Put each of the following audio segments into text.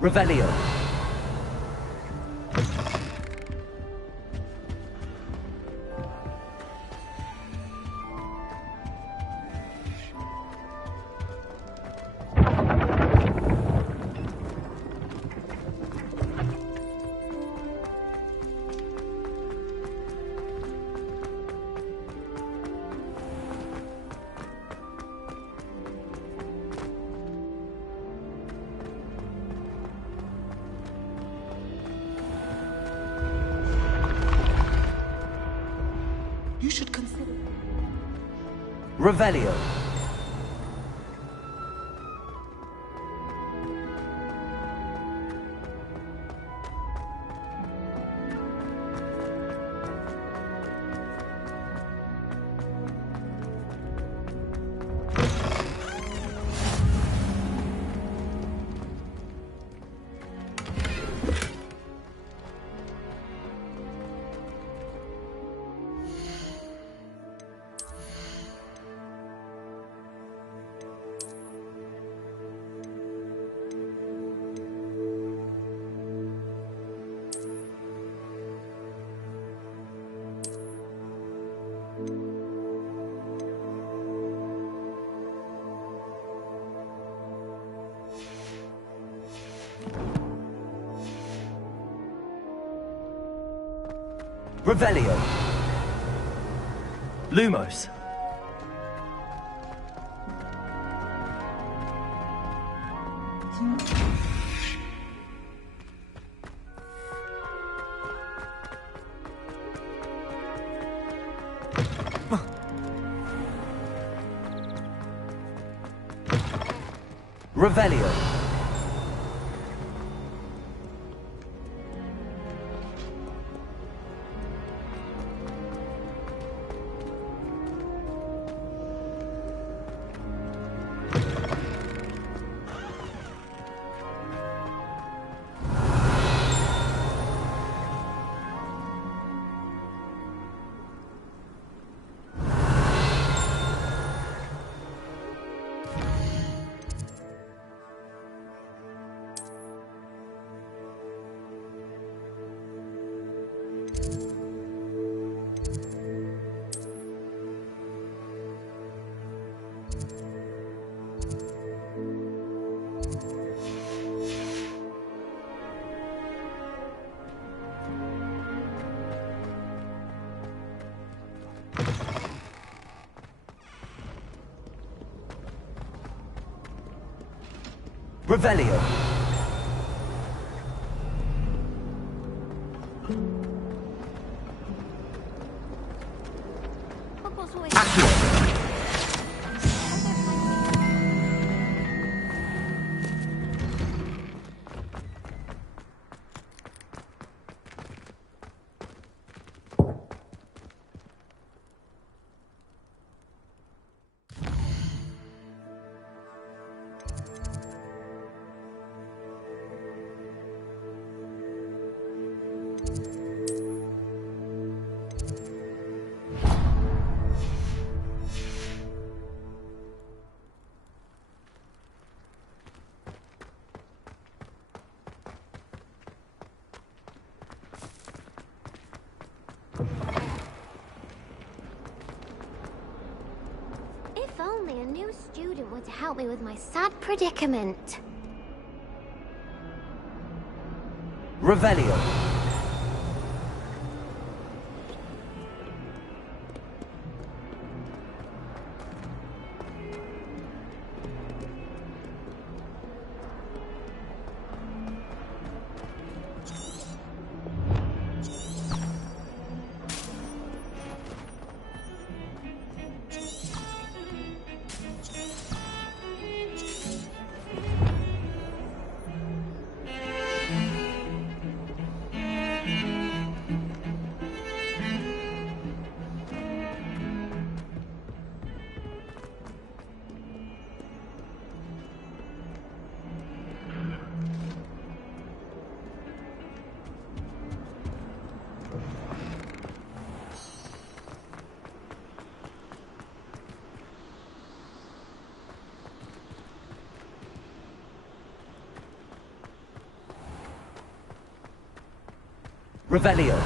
Revelio. You should consider. Revelio. Revelio. Lumos. Revelio. Revelio. If only a new student were to help me with my sad predicament. Revelio. Revelio.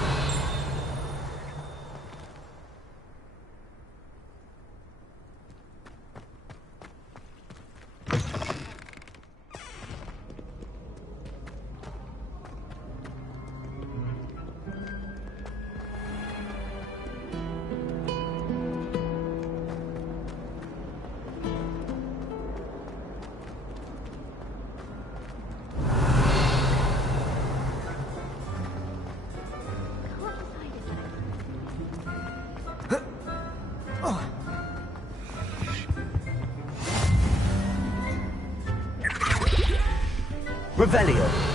Revelio.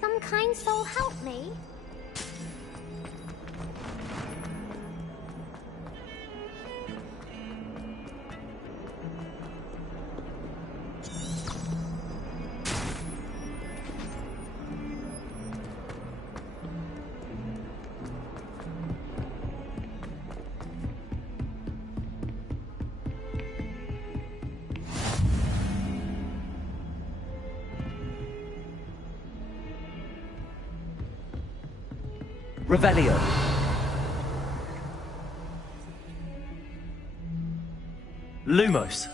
Some kind soul help me? Revelio. Lumos.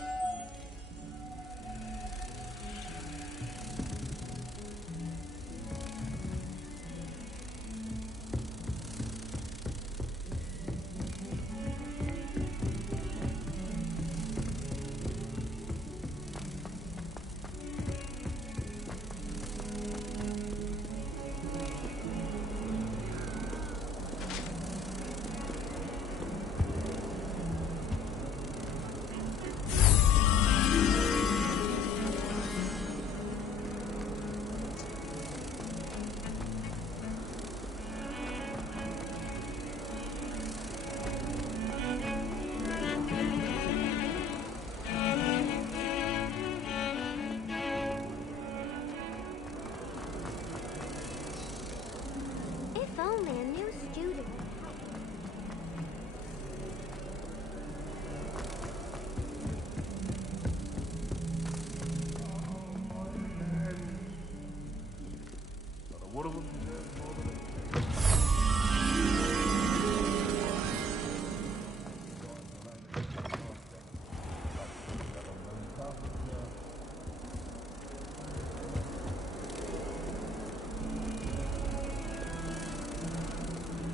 If only a new student.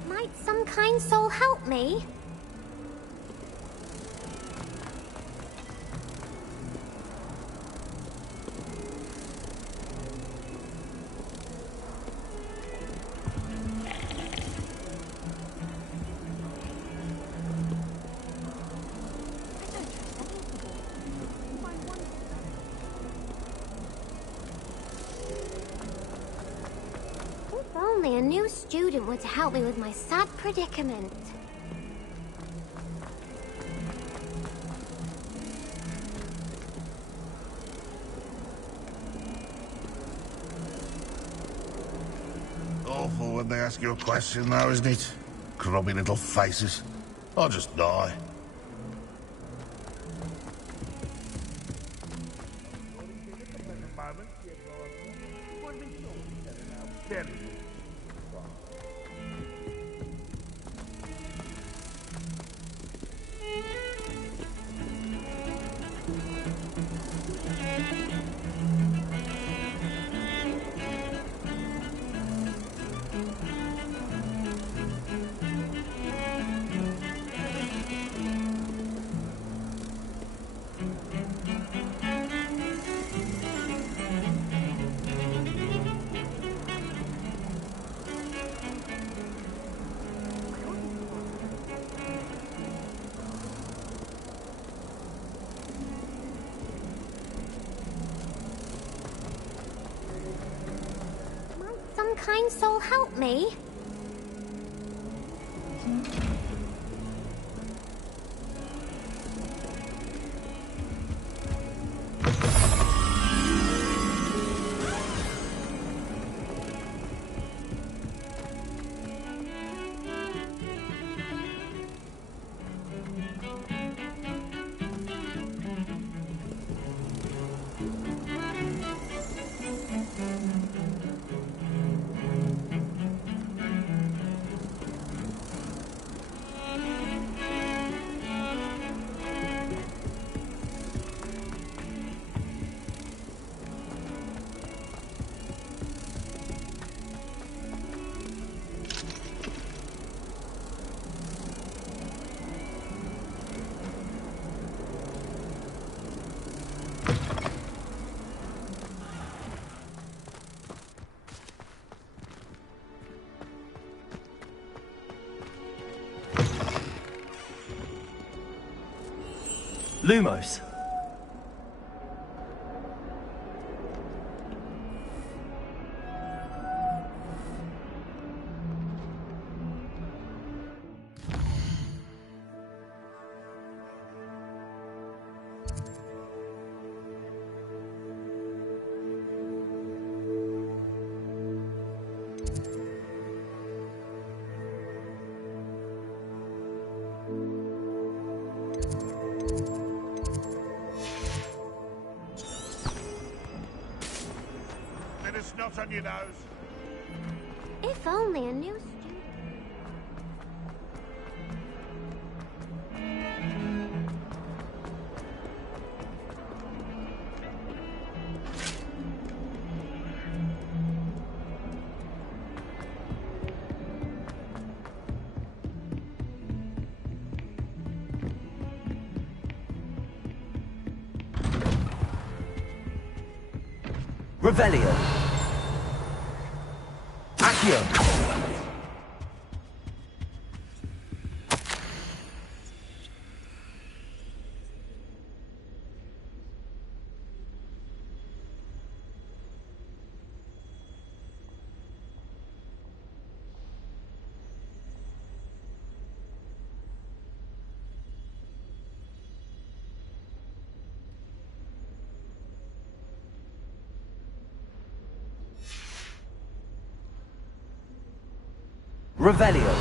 Might some kind soul help me? If only a new student were to help me with my sad predicament. Awful when they ask you a question, though, isn't it? Grubby little faces. I'll just die. Some kind soul help me? Lumos. Bit of snot on your nose. If only a new student... Revelio. Accio. Revelio.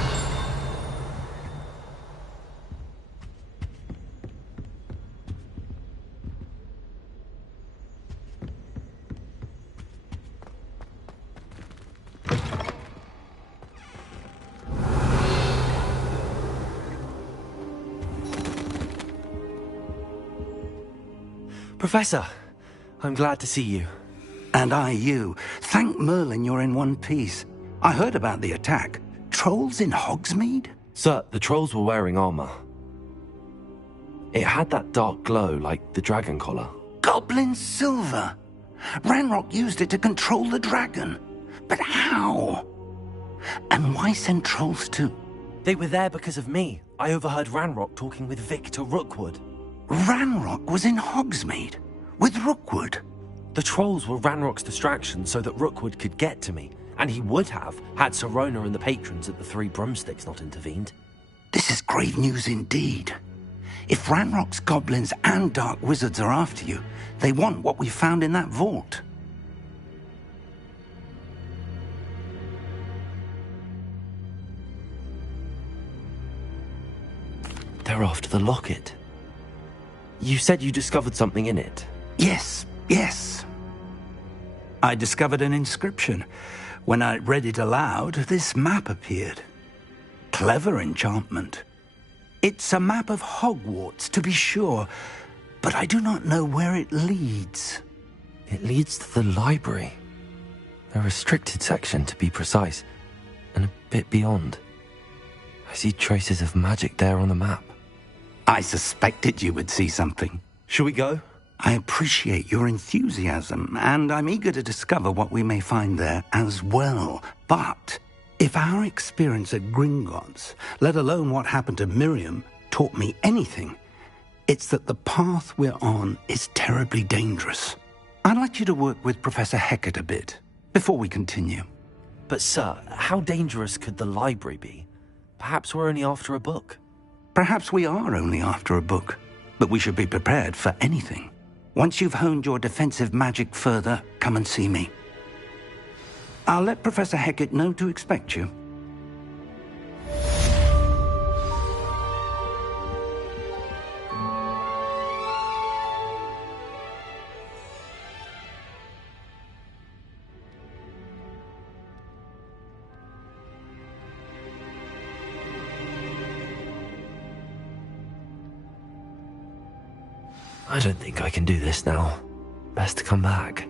Professor, I'm glad to see you. And I you. Thank Merlin you're in one piece. I heard about the attack. Trolls in Hogsmeade? Sir, the trolls were wearing armor. It had that dark glow like the dragon collar. Goblin silver! Ranrock used it to control the dragon. But how? And why send trolls too? They were there because of me. I overheard Ranrock talking with Victor Rookwood. Ranrock was in Hogsmeade? With Rookwood? The trolls were Ranrock's distraction so that Rookwood could get to me. And he would have, had Sirona and the patrons at the Three Broomsticks not intervened. This is grave news indeed. If Ranrock's goblins and dark wizards are after you, they want what we found in that vault. They're after the locket. You said you discovered something in it. Yes. I discovered an inscription. When I read it aloud, this map appeared. Clever enchantment. It's a map of Hogwarts, to be sure, but I do not know where it leads. It leads to the library. A restricted section, to be precise, and a bit beyond. I see traces of magic there on the map. I suspected you would see something. Shall we go? I appreciate your enthusiasm, and I'm eager to discover what we may find there as well. But if our experience at Gringotts, let alone what happened to Miriam, taught me anything, it's that the path we're on is terribly dangerous. I'd like you to work with Professor Hecat a bit before we continue. But sir, how dangerous could the library be? Perhaps we're only after a book. Perhaps we are only after a book, but we should be prepared for anything. Once you've honed your defensive magic further, come and see me. I'll let Professor Hecat know to expect you. I don't think I can do this now. Best to come back.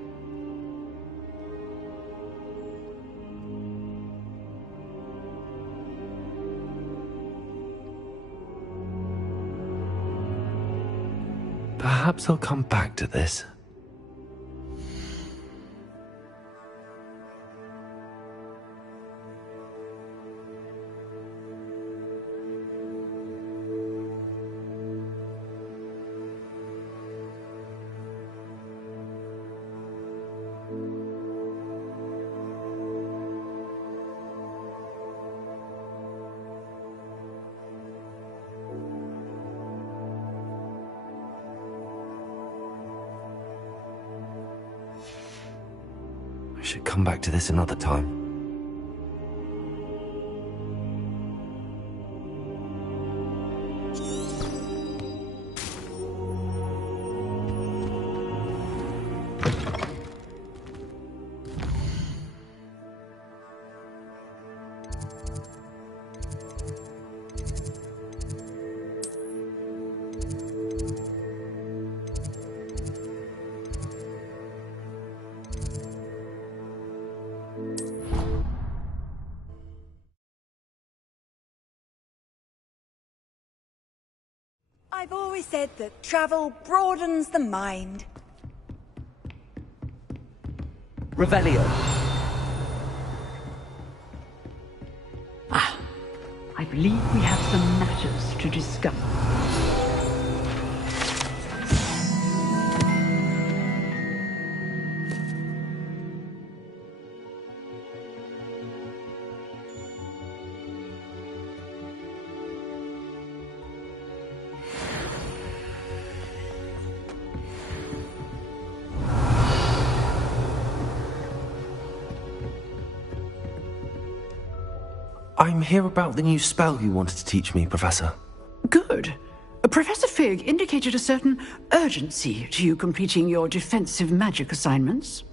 Perhaps I'll come back to this. I should come back to this another time. I've always said that travel broadens the mind. Revelio. I believe we have some matters to discuss. I'm here about the new spell you wanted to teach me, Professor. Good. Professor Fig indicated a certain urgency to you completing your defensive magic assignments.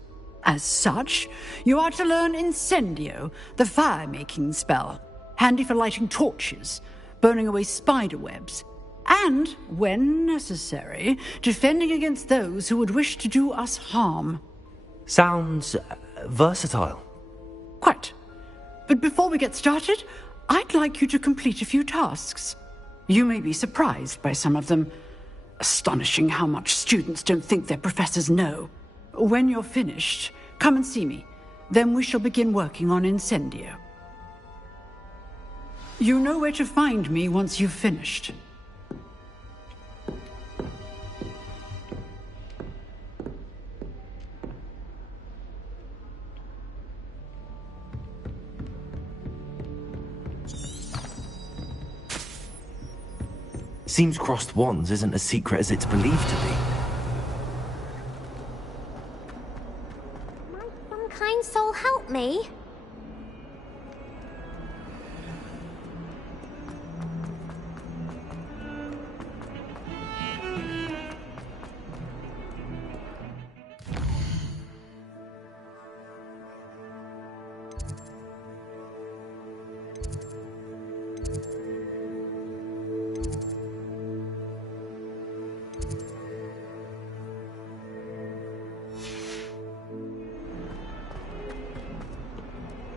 As such, you are to learn Incendio, the fire-making spell, handy for lighting torches, burning away spider webs, and, when necessary, defending against those who would wish to do us harm. Sounds versatile. Quite. But before we get started, I'd like you to complete a few tasks. You may be surprised by some of them. Astonishing how much students don't think their professors know. When you're finished, come and see me. Then we shall begin working on Incendio. You know where to find me once you've finished. Seems crossed wands isn't as secret as it's believed to be. Might some kind soul help me?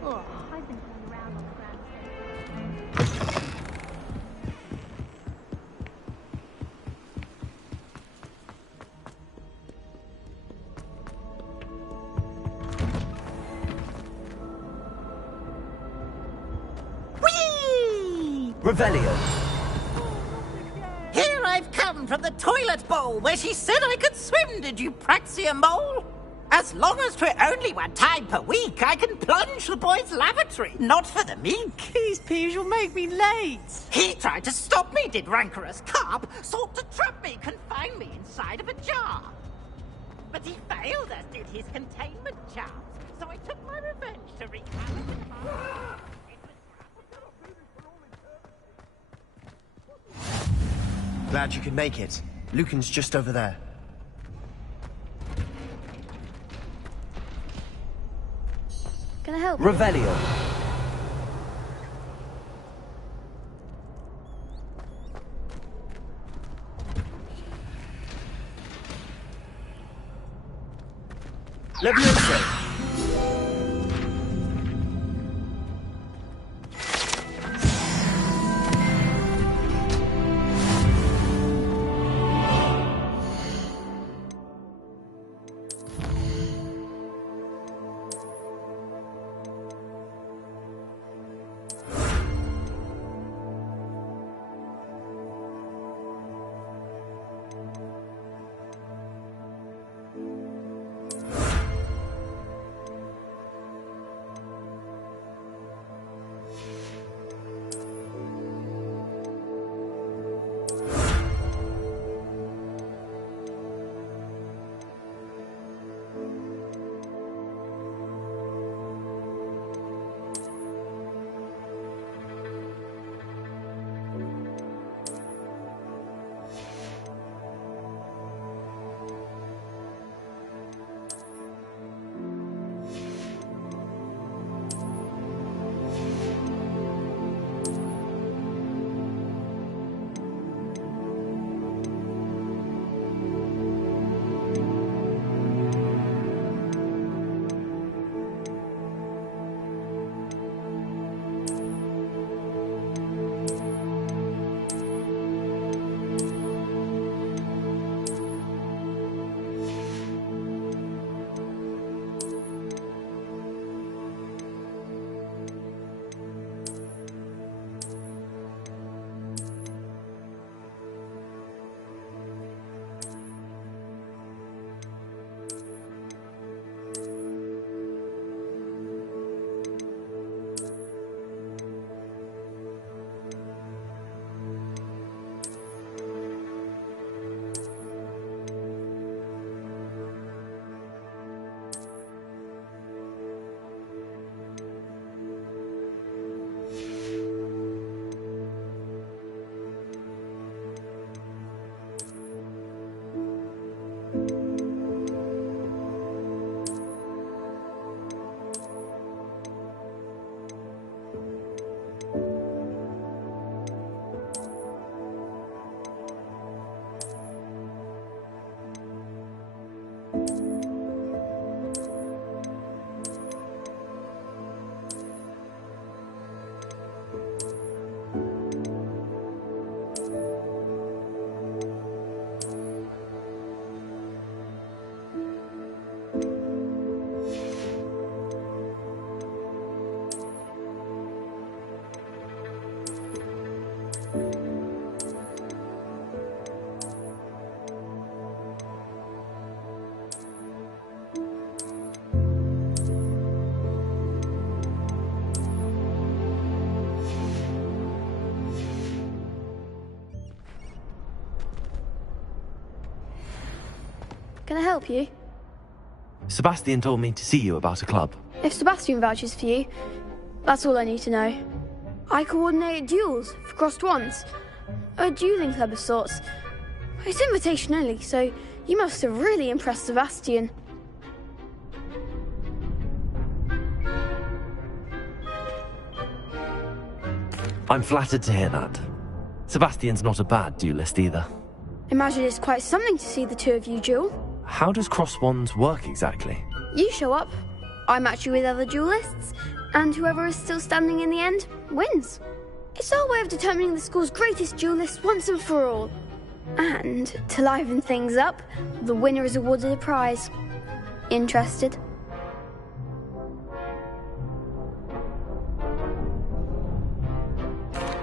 Oh, I've been going around on the grandstand. Whee! Revelio. Here I've come from the toilet bowl where she said I could swim, did you praxia mole? As long as 'twere only one time per week, I can plunge the boy's lavatory, not for the meek. These peas will make me late. He tried to stop me, did rancorous carp, sought to trap me, confine me inside of a jar. But he failed, as did his containment charms, so I took my revenge to wreak havoc in the market. Glad you could make it. Lucan's just over there. Can I help? Revelio. Levioso! help you? Sebastian told me to see you about a club. If Sebastian vouches for you, that's all I need to know. I coordinate duels for crossed wands. A dueling club of sorts. It's invitation only, so you must have really impressed Sebastian. I'm flattered to hear that. Sebastian's not a bad duelist either. Imagine it's quite something to see the two of you duel. How does cross wands work exactly? You show up, I match you with other duelists, and whoever is still standing in the end wins. It's our way of determining the school's greatest duelist once and for all. And, to liven things up, the winner is awarded a prize. Interested?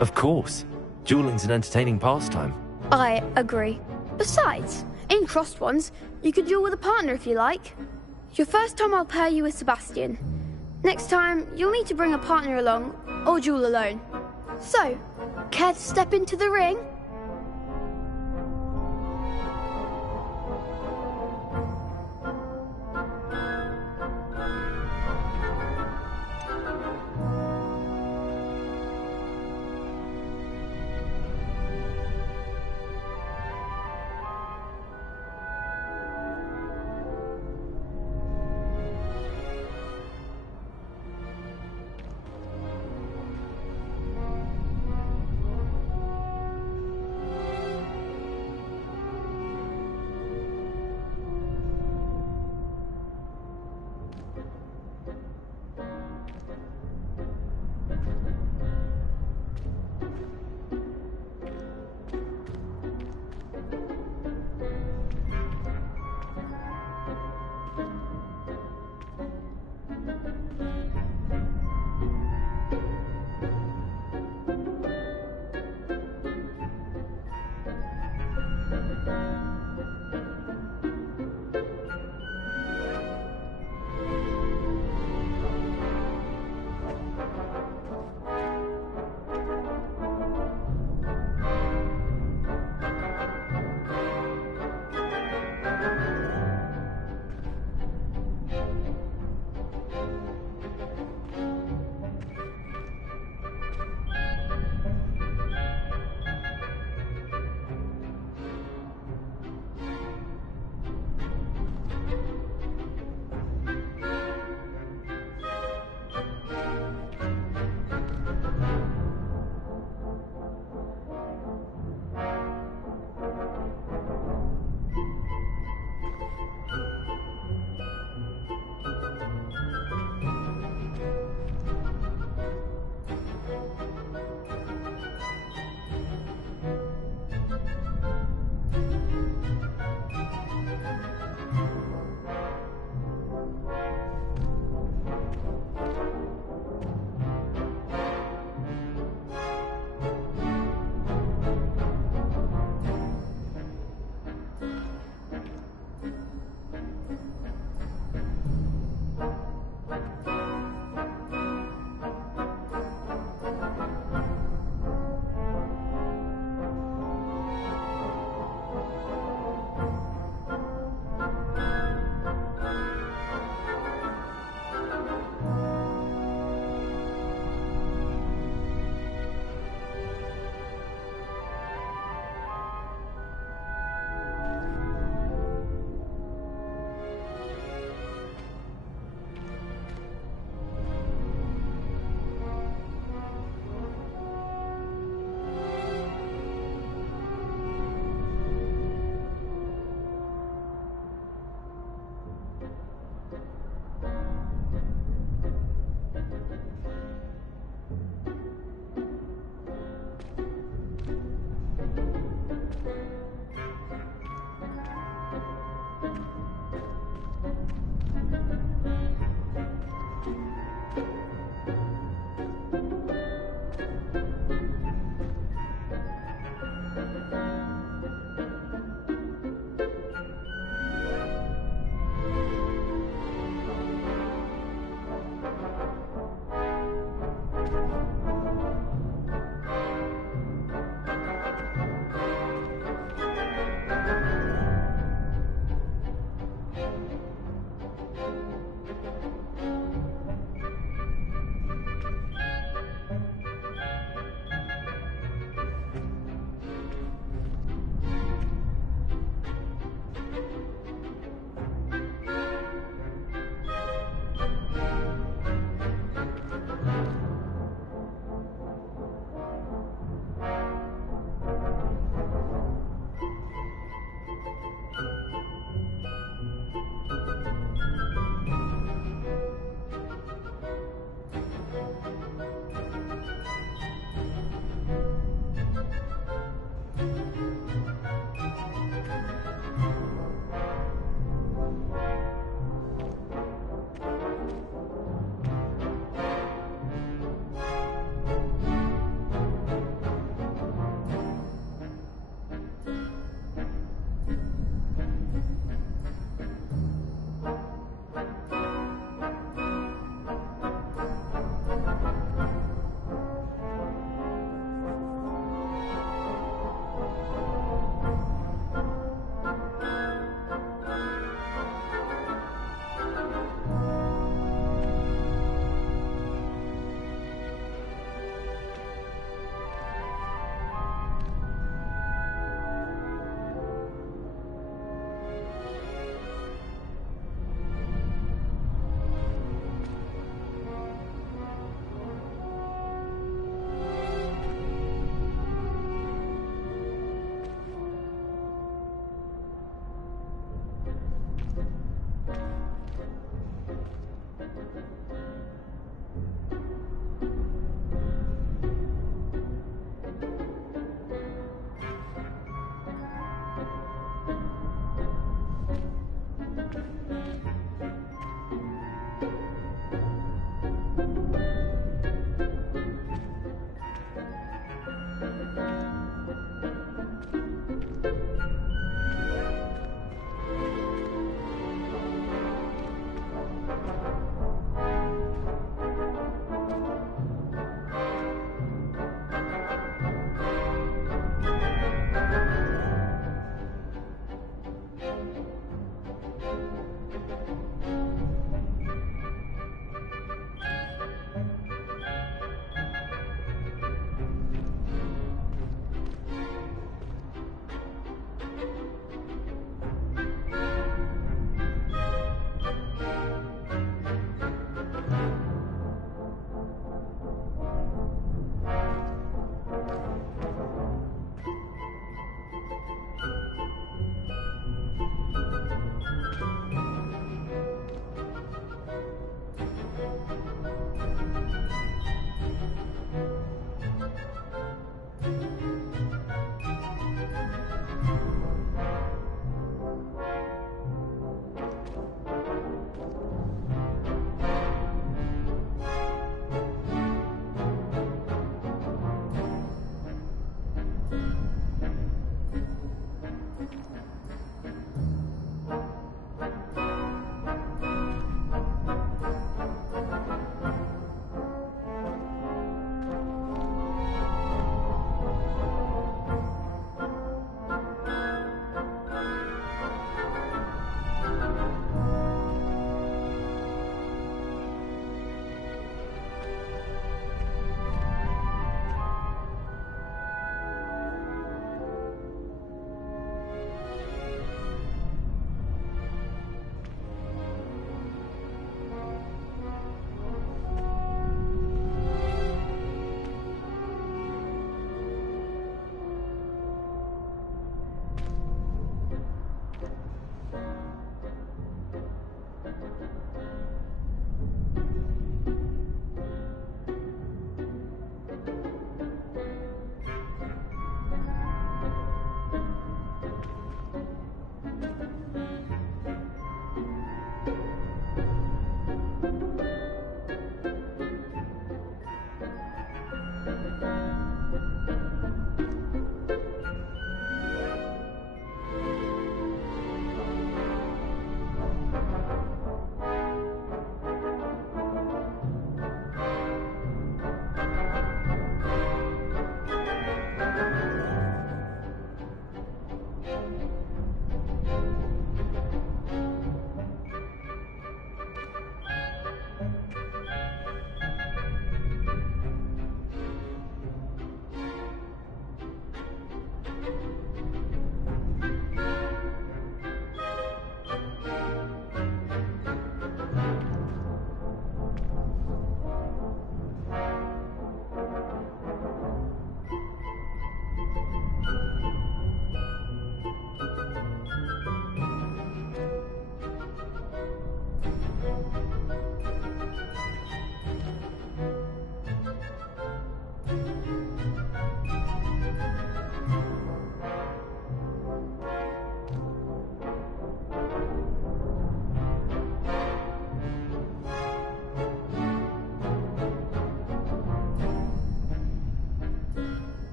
Of course. Dueling's an entertaining pastime. I agree. Besides, in crossed ones, you could duel with a partner if you like. Your first time I'll pair you with Sebastian. Next time, you'll need to bring a partner along, or duel alone. So, care to step into the ring?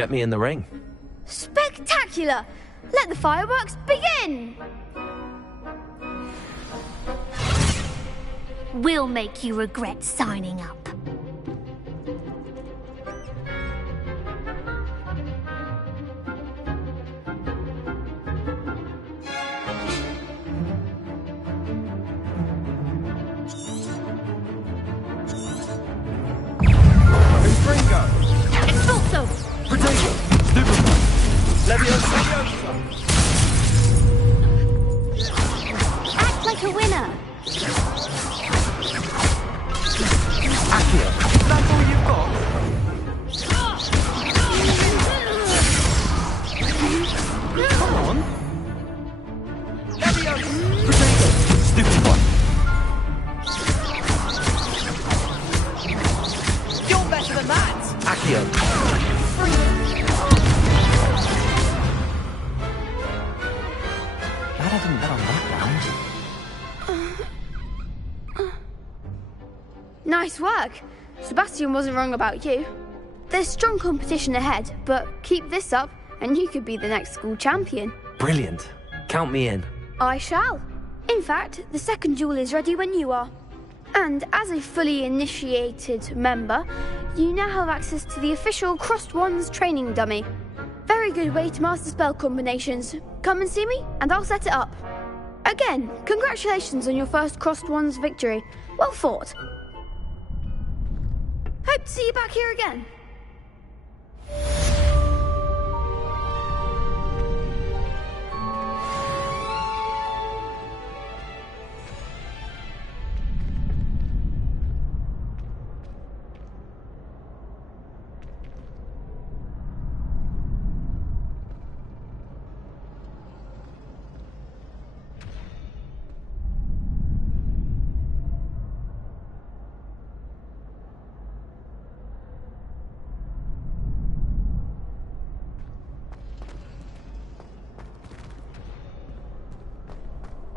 Get me in the ring. Spectacular! Let the fireworks begin! We'll make you regret signing up. Expulso! Potato! Stupid! Leviosa! Act like a winner! Accio! That's all you've got? Come on! Leviosa! Potato! Stupid one! You're better than that! Accio! Glad I didn't bet on that round. Nice work. Sebastian wasn't wrong about you. There's strong competition ahead, but keep this up and you could be the next school champion. Brilliant. Count me in. I shall. In fact, the second duel is ready when you are. And as a fully initiated member, you now have access to the official Crossed Wands training dummy. Very good way to master spell combinations. Come and see me, and I'll set it up. Again, congratulations on your first Crossed Wands victory. Well fought. Hope to see you back here again.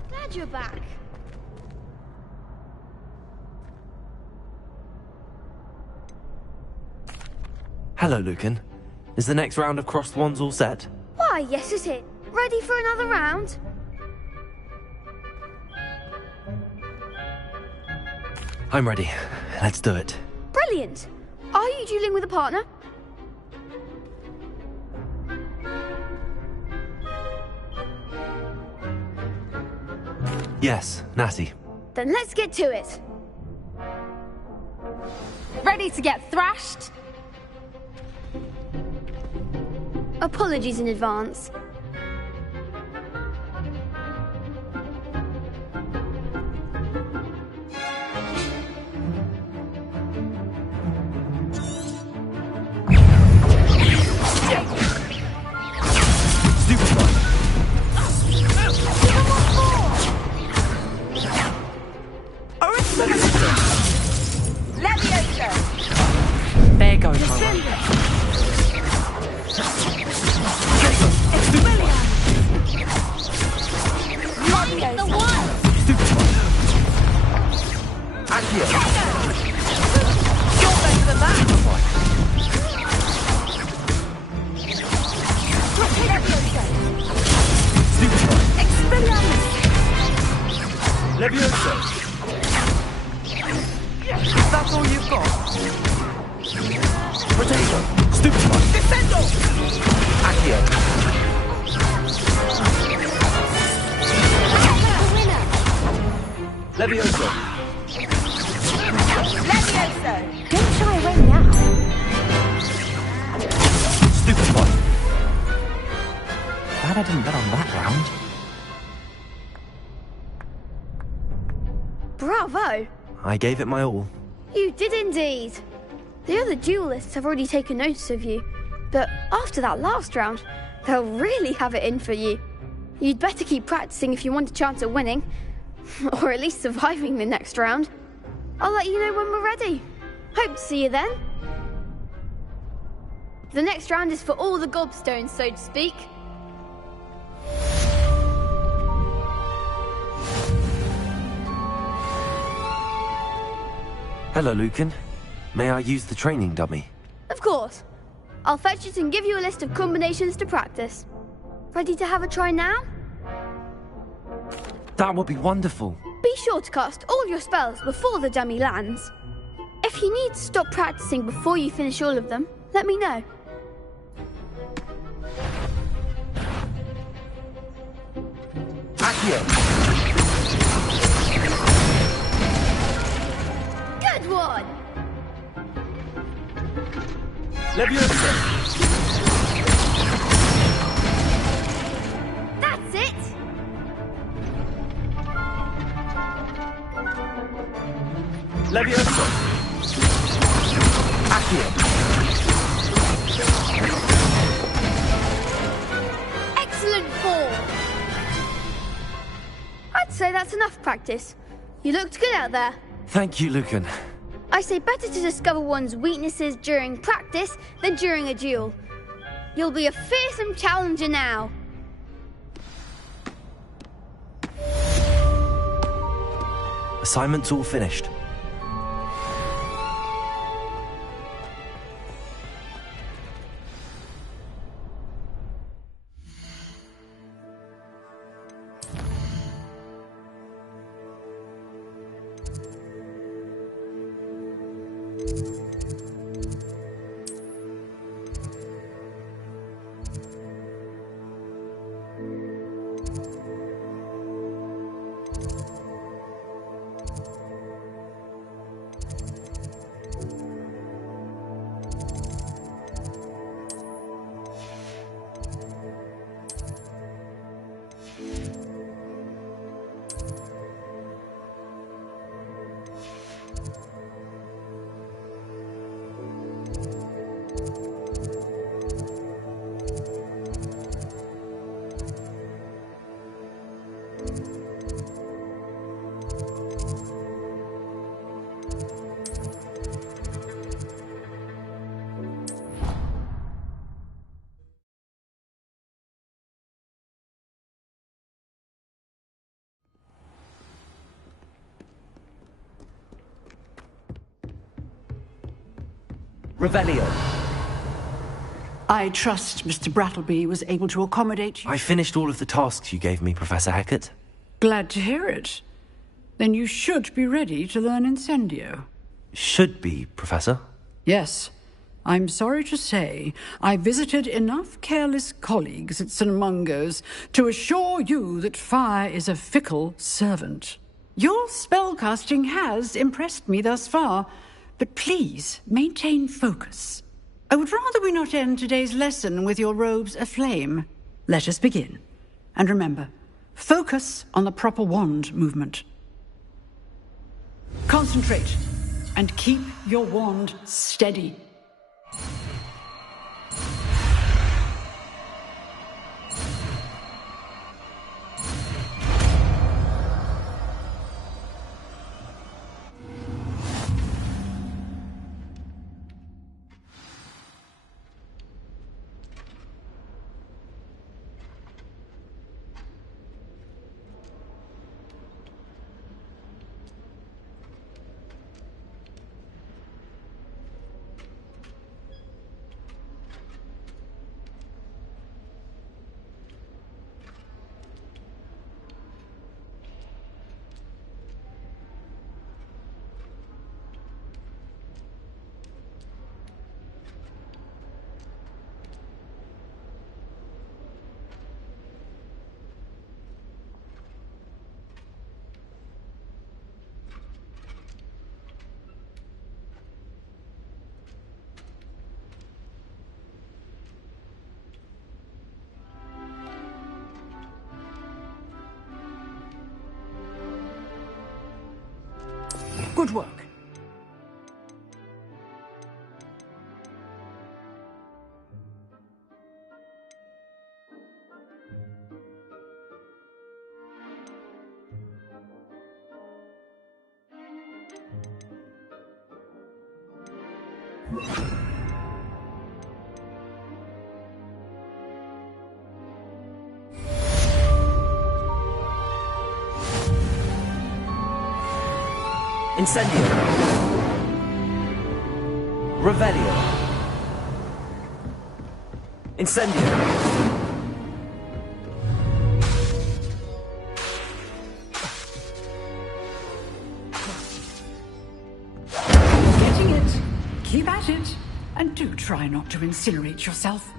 Glad you're back. Hello, Lucan. Is the next round of Crossed Wands all set? Why, yes it is. Ready for another round? I'm ready. Let's do it. Brilliant. Are you dueling with a partner? Yes, Natty. Then let's get to it. Ready to get thrashed? Apologies in advance. There goes my way. The one! Accio! You're better than that! Leviosa! That's all you've got? Potato! Stupid one! Defendo! Accio! Leviosa! Levioso! Don't shy away now. Stupid one! Glad I didn't bet on that round. Bravo! I gave it my all. You did indeed. The other duelists have already taken notice of you, but after that last round, they'll really have it in for you. You'd better keep practicing if you want a chance at winning, or at least surviving the next round. I'll let you know when we're ready. Hope to see you then. The next round is for all the gobstones, so to speak. Hello, Lucan. May I use the training dummy? Of course. I'll fetch it and give you a list of combinations to practice. Ready to have a try now? That would be wonderful. Be sure to cast all your spells before the dummy lands. If you need to stop practicing before you finish all of them, let me know. Accio! Good one! Leviosa! That's it! Leviosa! Accio! Excellent form! I'd say that's enough practice. You looked good out there. Thank you, Lucan. I say better to discover one's weaknesses during practice than during a duel. You'll be a fearsome challenger now. Assignment's all finished. Revelio. I trust Mr. Brattleby was able to accommodate you. I finished all of the tasks you gave me, Professor Hackett. Glad to hear it. Then you should be ready to learn Incendio. Should be, Professor. Yes. I'm sorry to say, I visited enough careless colleagues at St. Mungo's to assure you that fire is a fickle servant. Your spellcasting has impressed me thus far, but please maintain focus. I would rather we not end today's lesson with your robes aflame. Let us begin. And remember, focus on the proper wand movement. Concentrate and keep your wand steady. Good work. Incendio. Revelio. Incendio! Getting it. Keep at it. And do try not to incinerate yourself.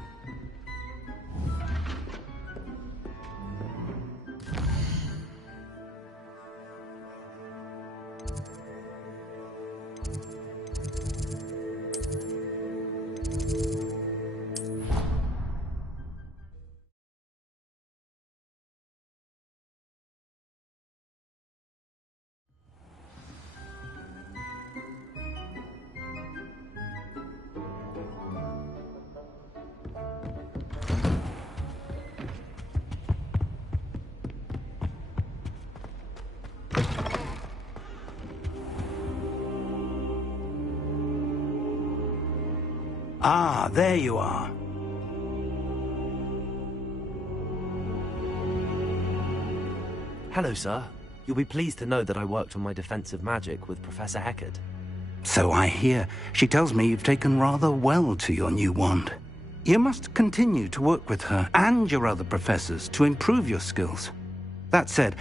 Ah, there you are. Hello, sir. You'll be pleased to know that I worked on my defensive magic with Professor Eckert. So I hear. She tells me you've taken rather well to your new wand. You must continue to work with her and your other professors to improve your skills. That said,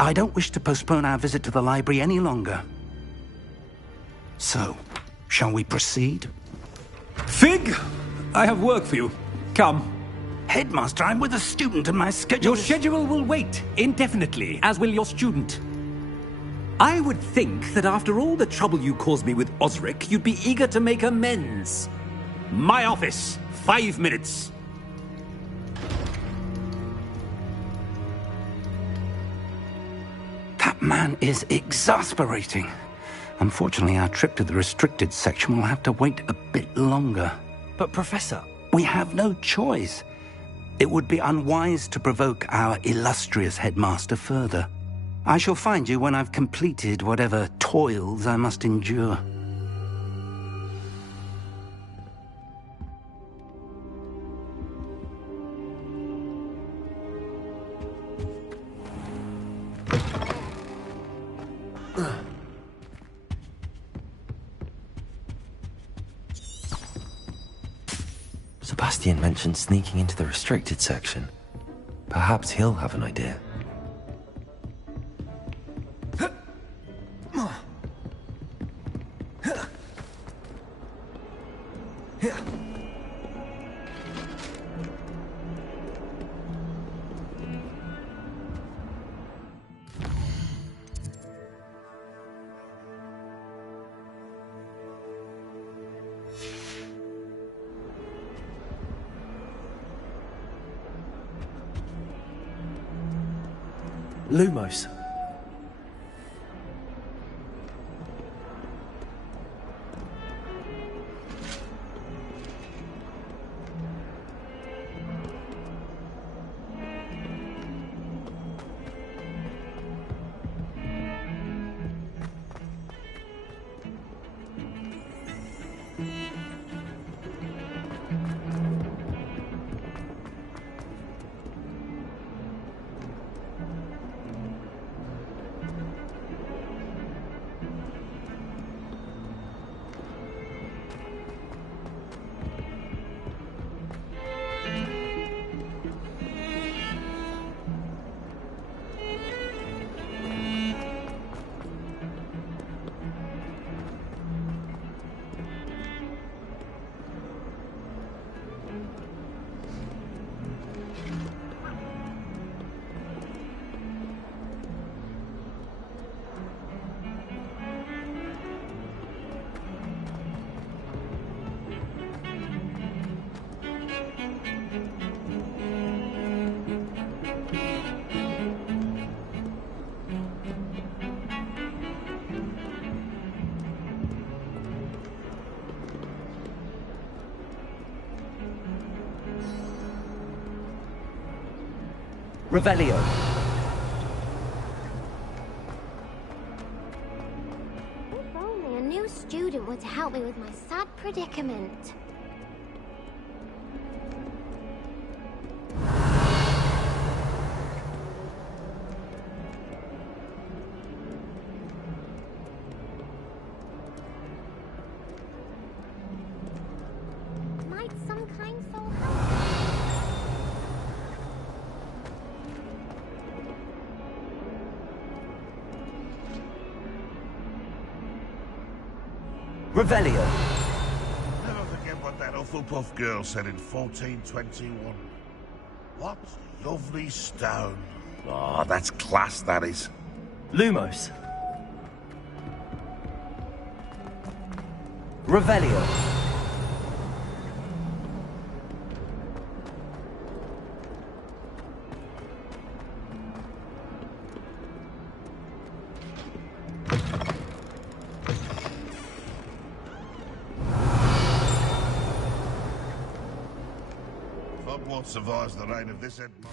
I don't wish to postpone our visit to the library any longer. So, shall we proceed? Fig! I have work for you. Come. Headmaster, I'm with a student and my schedule Your schedule will wait indefinitely, as will your student. I would think that after all the trouble you caused me with Osric, you'd be eager to make amends. My office, 5 minutes. That man is exasperating. Unfortunately, our trip to the restricted section will have to wait a bit longer. But, Professor... We have no choice. It would be unwise to provoke our illustrious headmaster further. I shall find you when I've completed whatever toils I must endure. Sebastian mentioned sneaking into the restricted section. Perhaps he'll have an idea. Lumos. Revelio. If only a new student were to help me with my sad predicament. Might some kind soul help? Revelio. Never forget what that Hufflepuff girl said in 1421. What lovely stone. Oh, that's class, that is. Lumos. Revelio. Hogwarts survives the reign of this Edmund.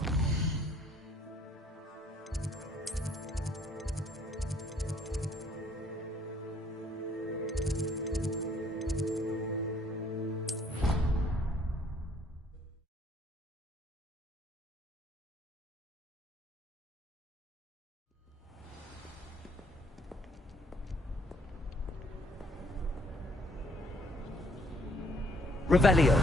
Revelio.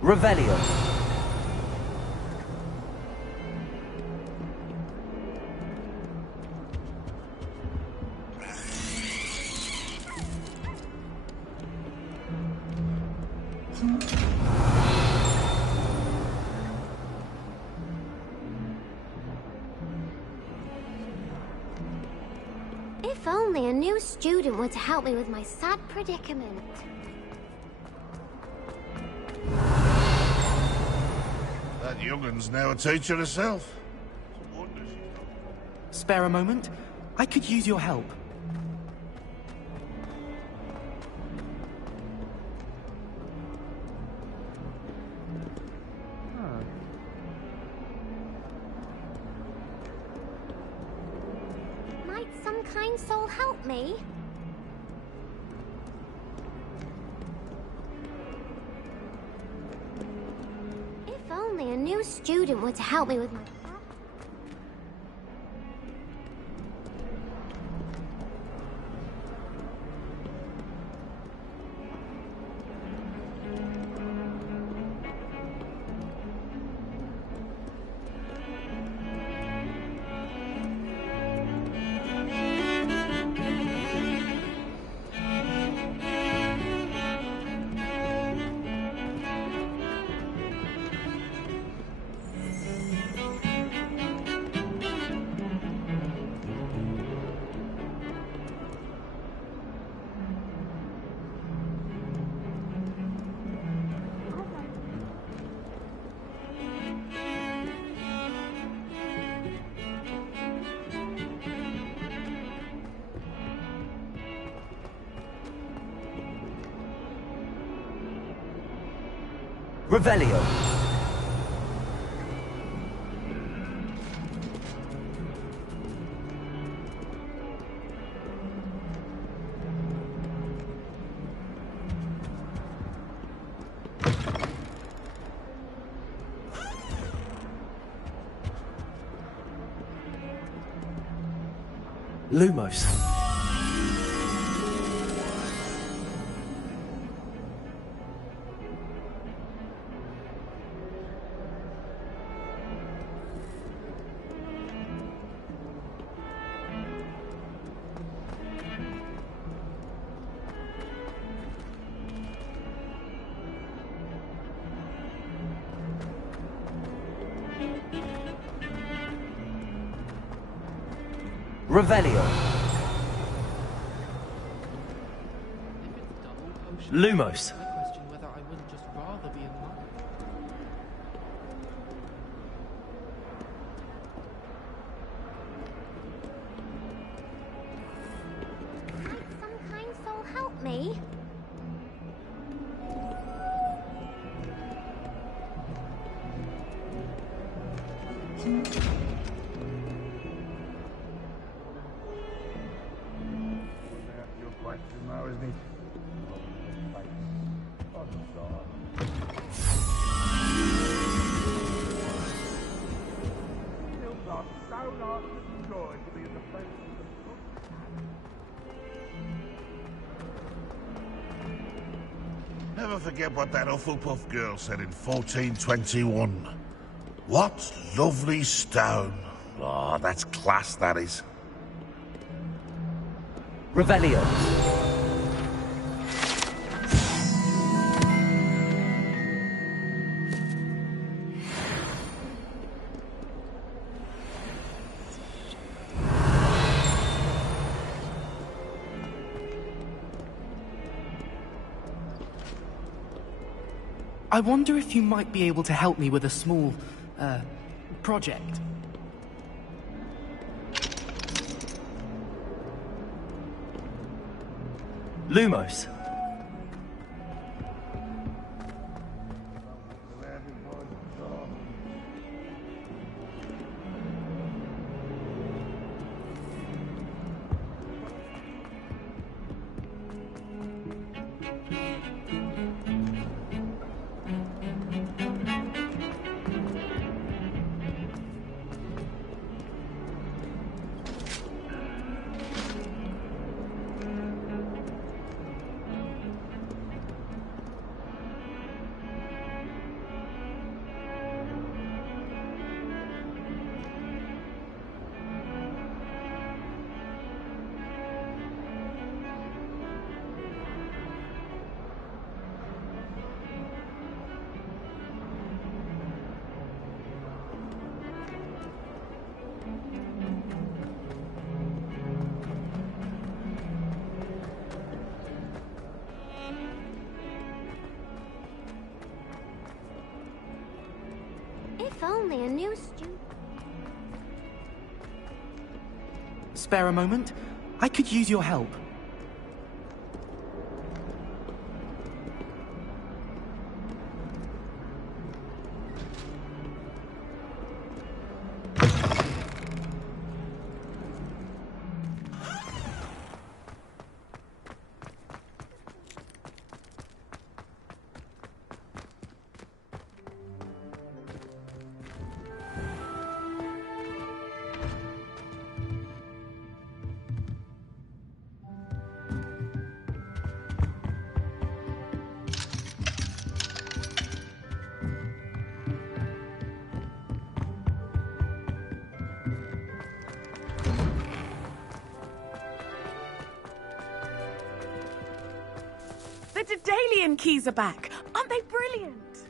Revelio. If only a new student were to help me with my sad predicament. That youngun's now a teacher herself. Spare a moment? I could use your help. Might some kind soul help me? If only a new student were to help me with my... Revelio. Lumos. Revelio. Lumos. I question whether I wouldn't just rather be a monk. Might some kind soul help me? Your question. Never forget what that Hufflepuff girl said in 1421. What lovely stone. Oh, that's class, that is. Revelio. I wonder if you might be able to help me with a small, project. Lumos. If only a new student. Spare a moment? I could use your help. The Daedalian keys are back. Aren't they brilliant?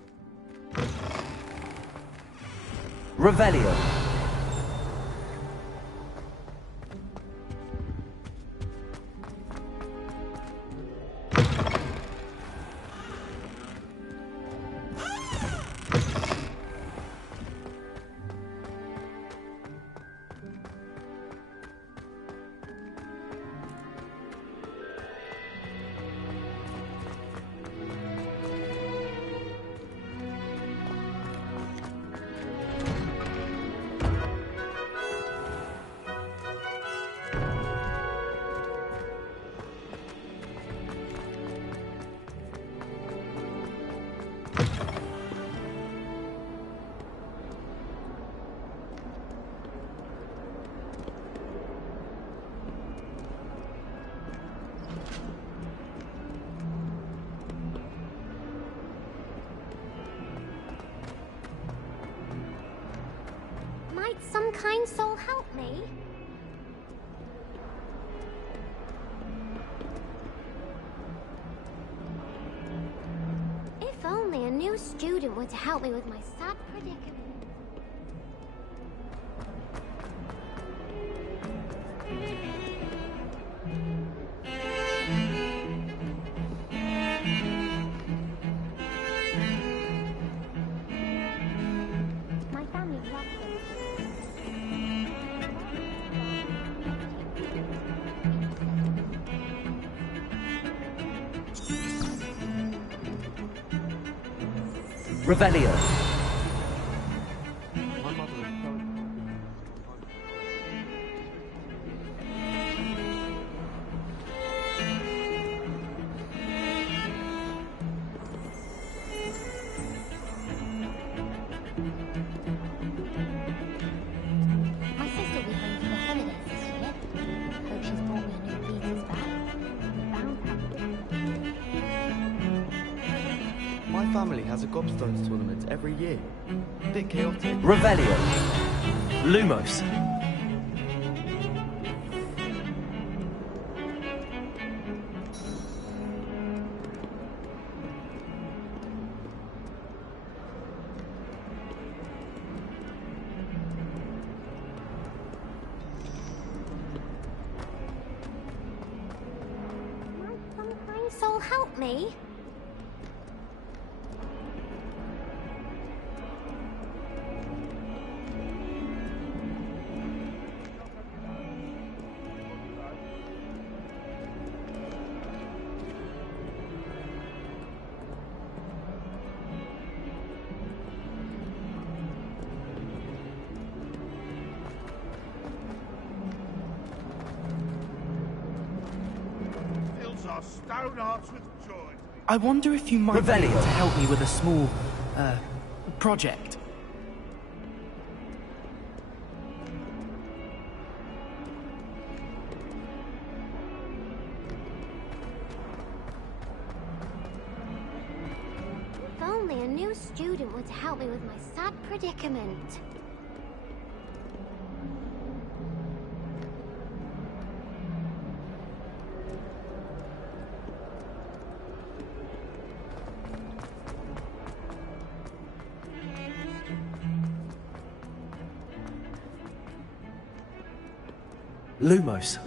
Revelio. Might some kind soul help me? If only a new student were to help me with my sad predicament. My family loves Revelio. My sister will be home for the holidays this year. Hope she's brought me a new Peter's bag. Bound to have a gift. My family has a gobstones tournament every year. Bit chaotic. Revelio. Lumos. Some kind soul help me? Fills our stone hearts with joy. I wonder if you might be able to help me with a small, project. If only a new student would help me with my sad predicament. Lumos.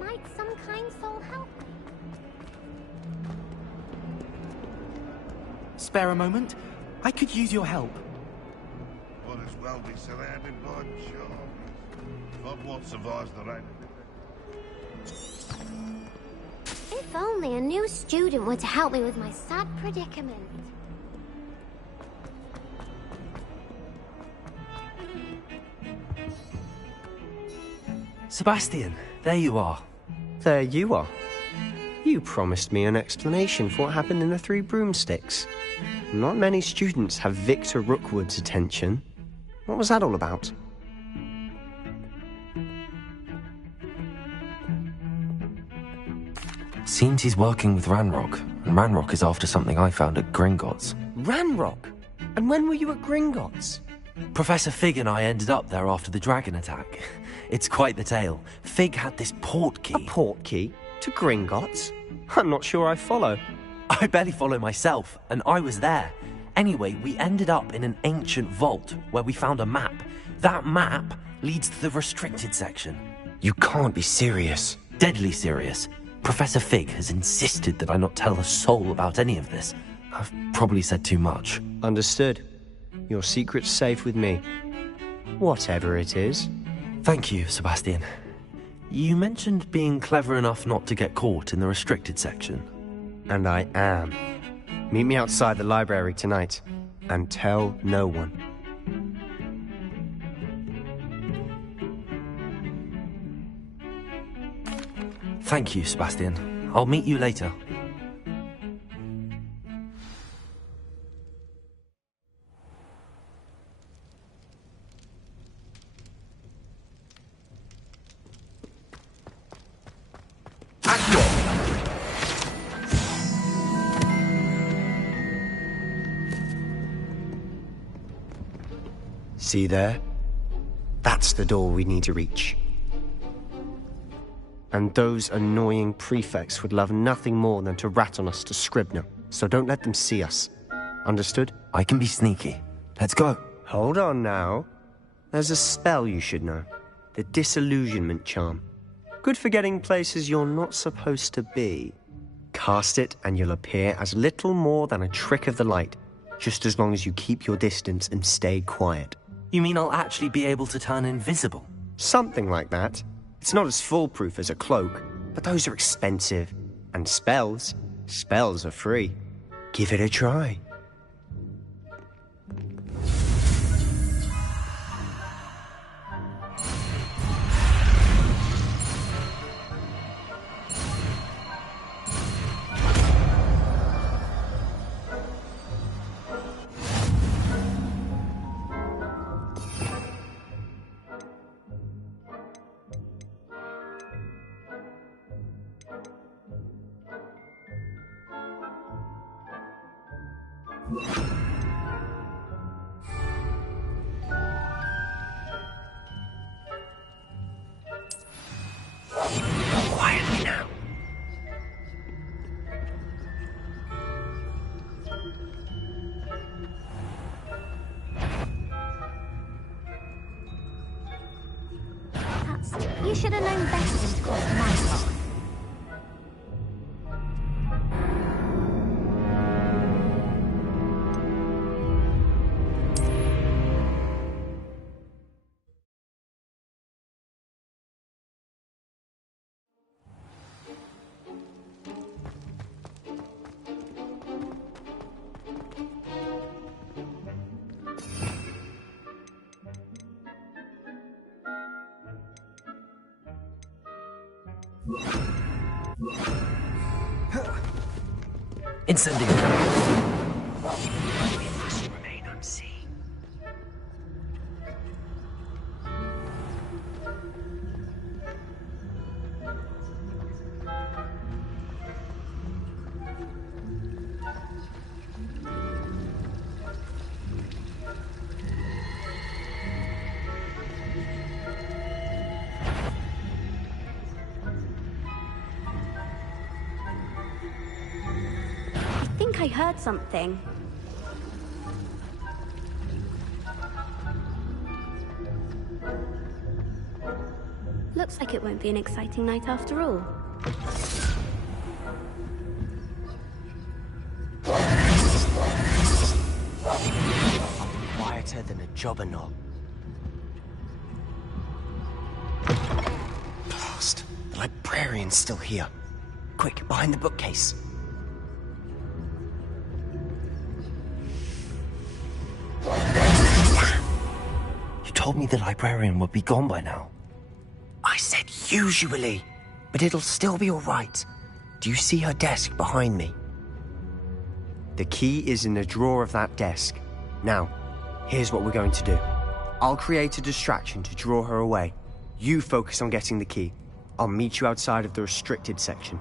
Might some kind soul help me? Spare a moment? I could use your help. Might as well be surrounded by charms. Not what survives the rain. If only a new student were to help me with my sad predicament. Sebastian, there you are. There you are. You promised me an explanation for what happened in the Three Broomsticks. Not many students have Victor Rookwood's attention. What was that all about? Seems he's working with Ranrock, and Ranrock is after something I found at Gringotts. Ranrock? And when were you at Gringotts? Professor Fig and I ended up there after the dragon attack. It's quite the tale. Fig had this port key. A port key? To Gringotts? I'm not sure I follow. I barely follow myself, and I was there. Anyway, we ended up in an ancient vault where we found a map. That map leads to the restricted section. You can't be serious. Deadly serious. Professor Fig has insisted that I not tell a soul about any of this. I've probably said too much. Understood. Your secret's safe with me. Whatever it is. Thank you, Sebastian. You mentioned being clever enough not to get caught in the restricted section. And I am. Meet me outside the library tonight, and tell no one. Thank you, Sebastian. I'll meet you later. See there? That's the door we need to reach. And those annoying prefects would love nothing more than to rat on us to Scribner, so don't let them see us. Understood? I can be sneaky. Let's go. Hold on now. There's a spell you should know. The Disillusionment Charm. Good for getting places you're not supposed to be. Cast it and you'll appear as little more than a trick of the light, just as long as you keep your distance and stay quiet. You mean I'll actually be able to turn invisible? Something like that. It's not as foolproof as a cloak, but those are expensive. And spells are free. Give it a try. Quietly now. You should have known better than to cross my path. Incendio. Remain unseen. I think I heard something. Looks like it won't be an exciting night after all. Quieter than a jobberknoll. Blast! The librarian's still here. Quick, behind the bookcase. You told me the librarian would be gone by now. I said usually, but it'll still be all right. Do you see her desk behind me? The key is in the drawer of that desk. Now, here's what we're going to do. I'll create a distraction to draw her away. You focus on getting the key. I'll meet you outside of the restricted section.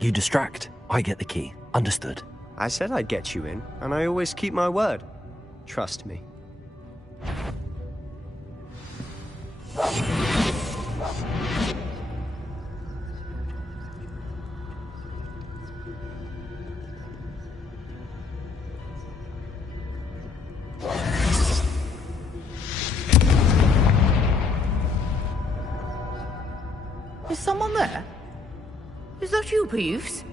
You distract, I get the key. Understood. I said I'd get you in, and I always keep my word. Trust me. Is someone there? Is that you, Peeves?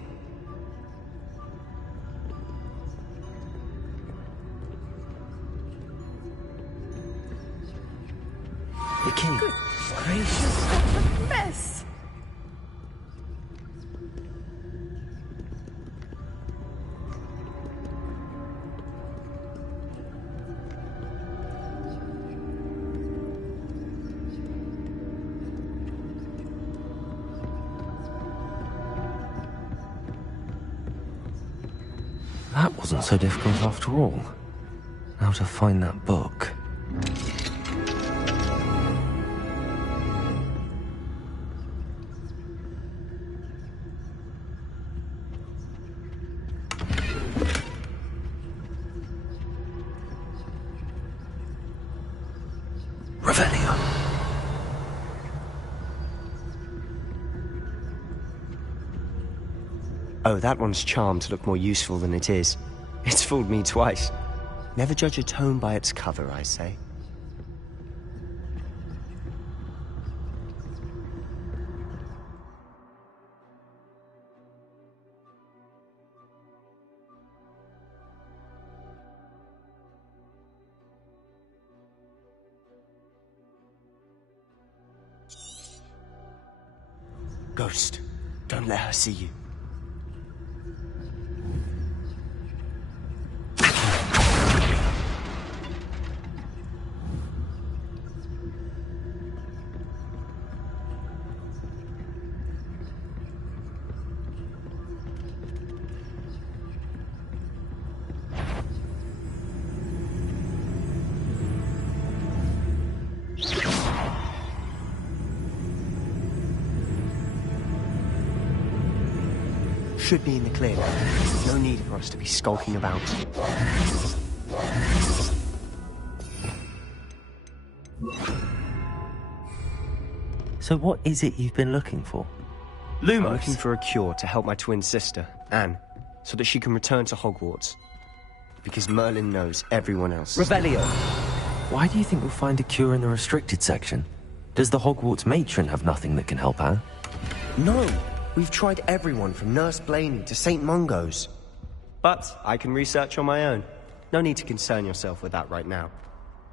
The key. Goodness gracious, what a mess! That wasn't so difficult after all. Now to find that book. Revelio. Oh, that one's charmed to look more useful than it is. It's fooled me twice. Never judge a tome by its cover, I say. Ghost, don't let her see you. Should be in the clear. No need for us to be skulking about. So what is it you've been looking for? I'm looking for a cure to help my twin sister, Anne, so that she can return to Hogwarts. Because Merlin knows everyone else. Revelio! Why do you think we'll find a cure in the restricted section? Does the Hogwarts matron have nothing that can help her? No! We've tried everyone from Nurse Blaney to St. Mungo's. But I can research on my own. No need to concern yourself with that right now.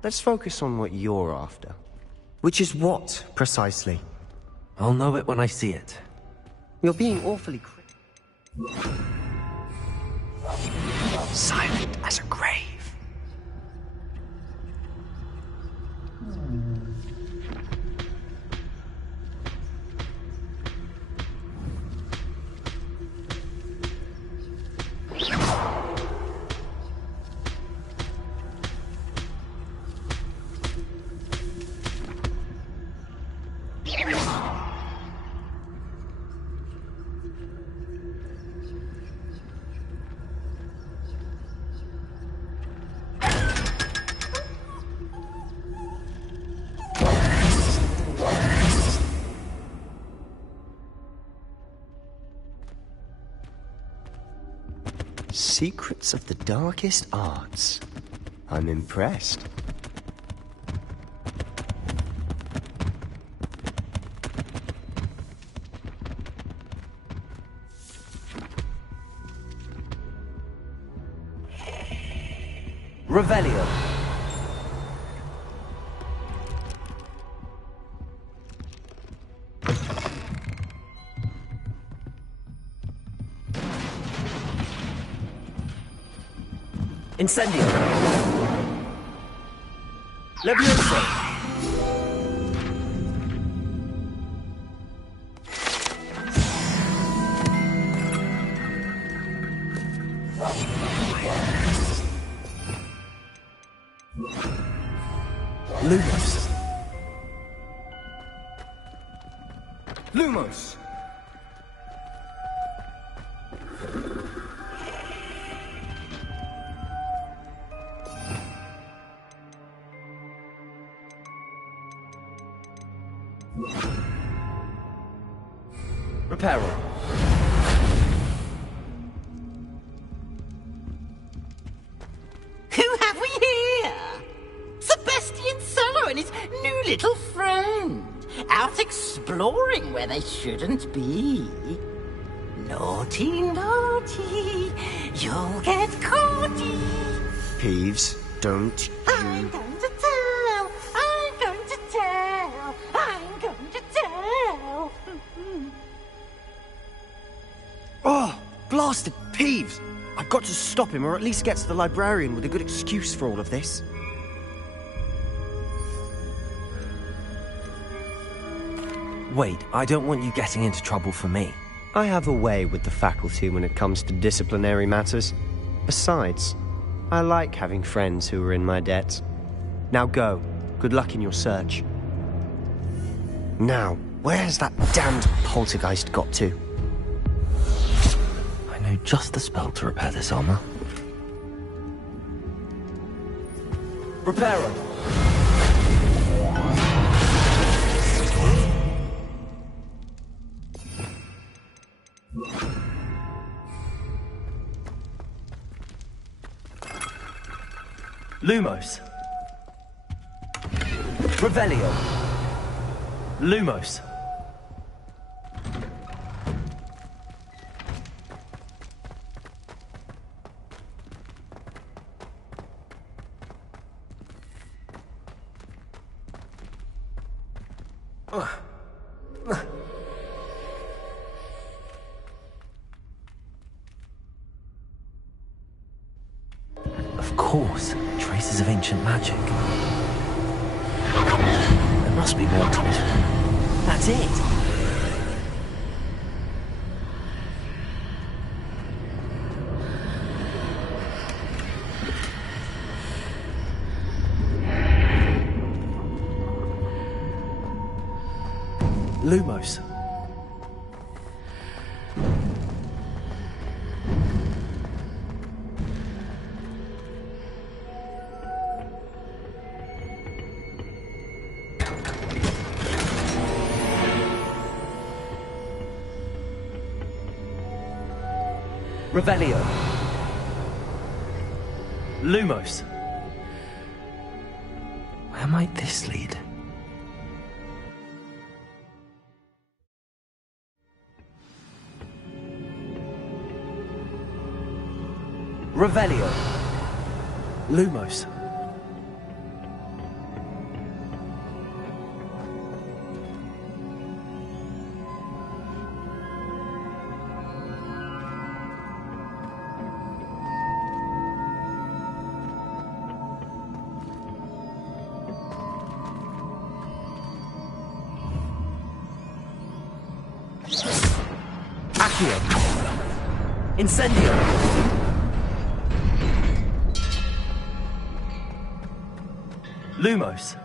Let's focus on what you're after. Which is what, precisely? I'll know it when I see it. You're being awfully silent as a grave. Secrets of the darkest arts. I'm impressed. Revelio. Incendio. Levioso. Lumos. Lumos! Reparo. Who have we here? Sebastian Cello and his new little friend. Out exploring where they shouldn't be. Naughty, naughty. You'll get caughty. Peeves, don't I'm going to tell. I'm going to tell. I'm going to tell. Oh, blasted Peeves! I've got to stop him, or at least get to the librarian with a good excuse for all of this. Wait, I don't want you getting into trouble for me. I have a way with the faculty when it comes to disciplinary matters. Besides, I like having friends who are in my debt. Now go. Good luck in your search. Now, where has that damned poltergeist got to? I know just the spell to repair this armor. Reparo. Lumos. Revelio. Lumos. Of course, traces of ancient magic. There must be more to it. That's it! Lumos. Revelio. Lumos. Where might this lead? Revelio. Lumos. Accio. Incendio. Lumos.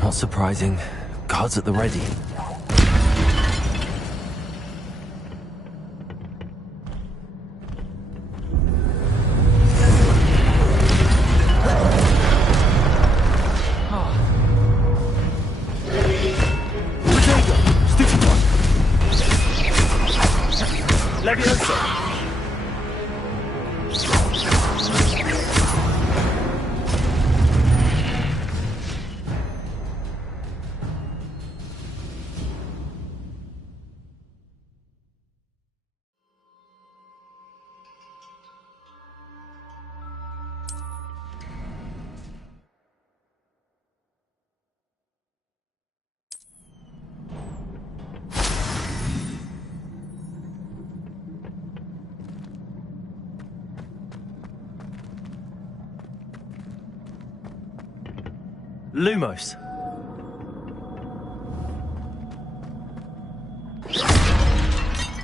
Not surprising. Guards at the ready. Lumos.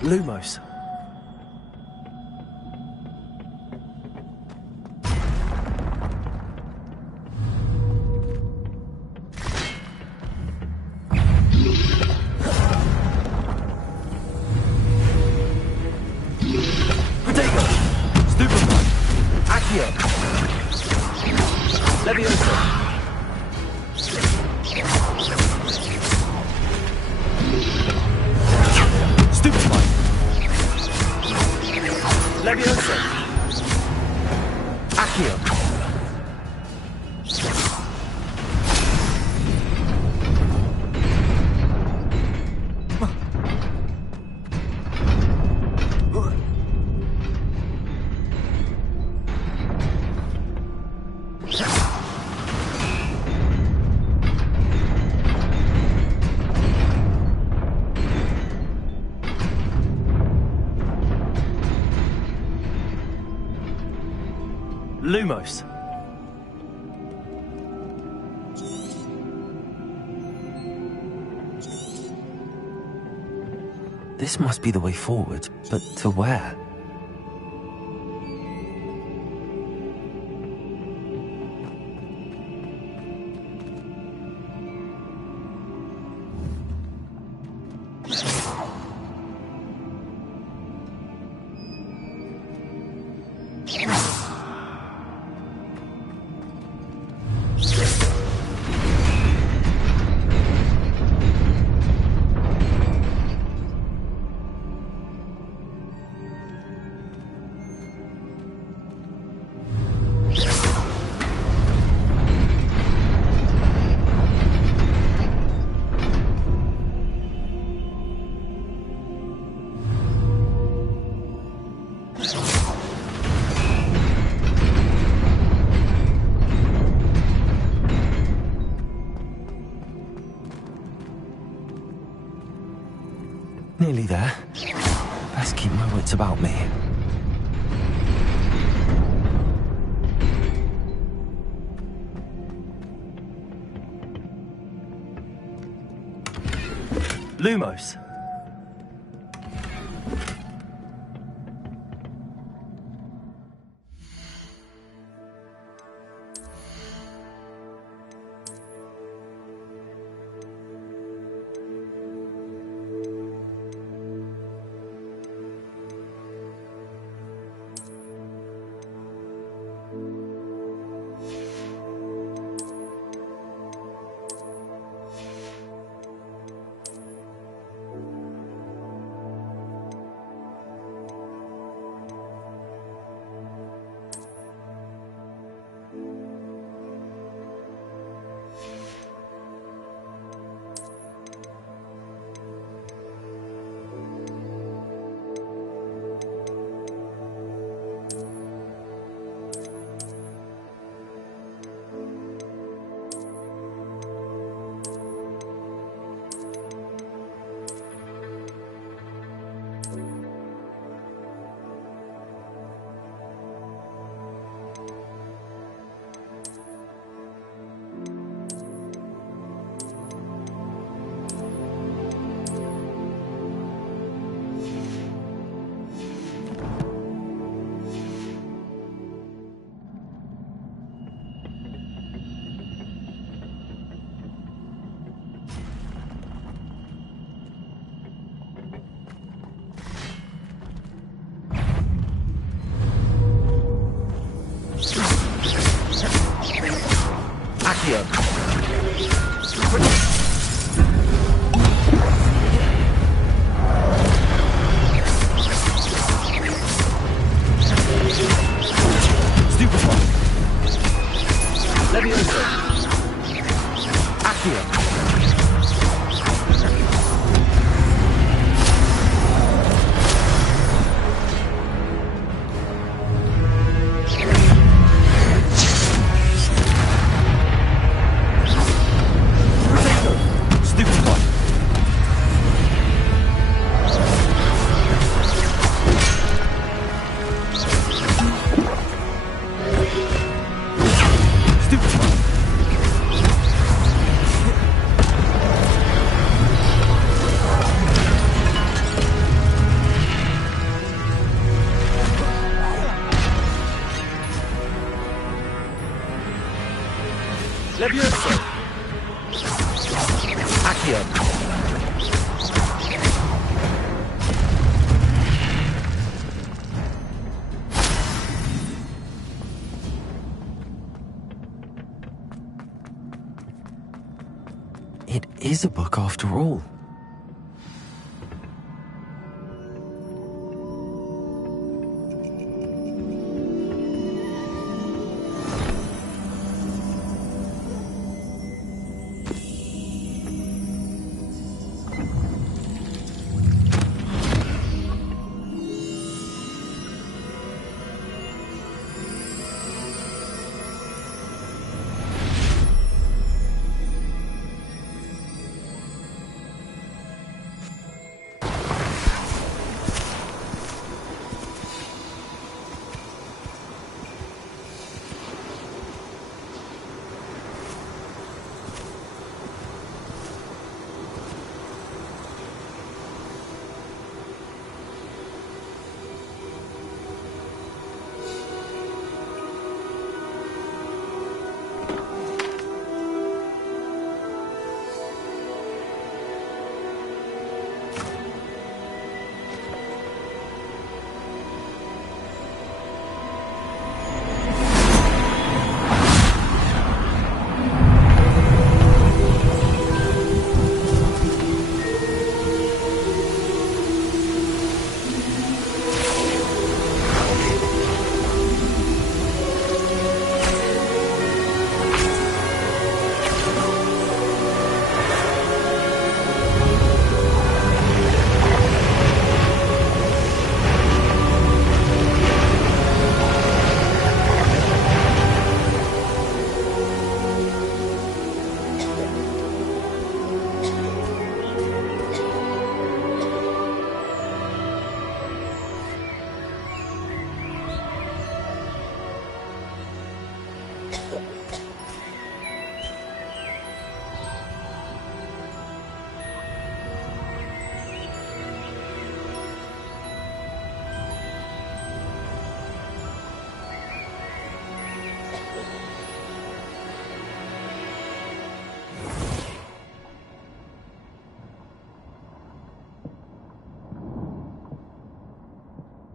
Lumos. Protego. Stupefy. Accio. Levioso. Stupefy. Levioso. Accio. Lumos. This must be the way forward, but to where? nearly there. Best keep my wits about me. Lumos. Levioso. Accio. It is a book after all.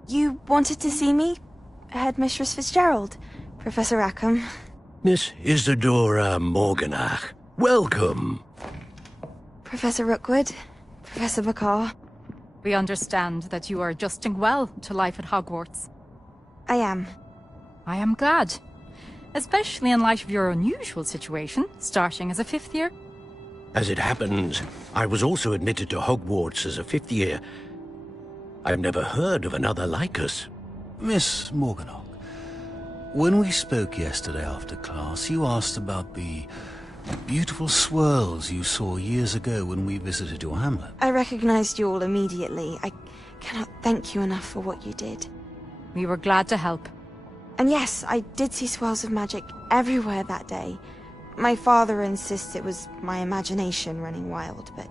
You wanted to see me? Headmistress Fitzgerald, Professor Rackham. Miss Isadora Morganach, welcome. Professor Rookwood, Professor Bakar. We understand that you are adjusting well to life at Hogwarts. I am. I am glad. Especially in light of your unusual situation, starting as a 5th year. As it happens, I was also admitted to Hogwarts as a 5th year. I've never heard of another like us. Miss Morganach, when we spoke yesterday after class, you asked about the beautiful swirls you saw years ago when we visited your hamlet. I recognized you all immediately. I cannot thank you enough for what you did. We were glad to help. And yes, I did see swirls of magic everywhere that day. My father insists it was my imagination running wild, but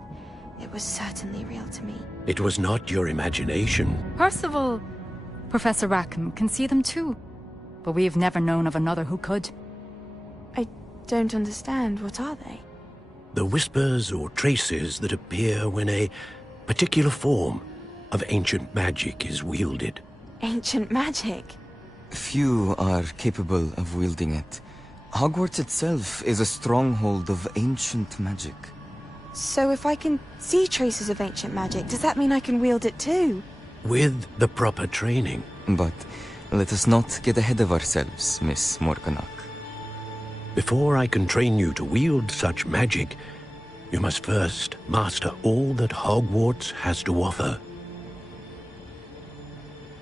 it was certainly real to me. It was not your imagination. Percival, Professor Rackham can see them too. But we have never known of another who could. I don't understand. What are they? The whispers or traces that appear when a particular form of ancient magic is wielded. Ancient magic? Few are capable of wielding it. Hogwarts itself is a stronghold of ancient magic. So if I can see traces of ancient magic, does that mean I can wield it too? With the proper training. But let us not get ahead of ourselves, Miss Morganach. Before I can train you to wield such magic, you must first master all that Hogwarts has to offer.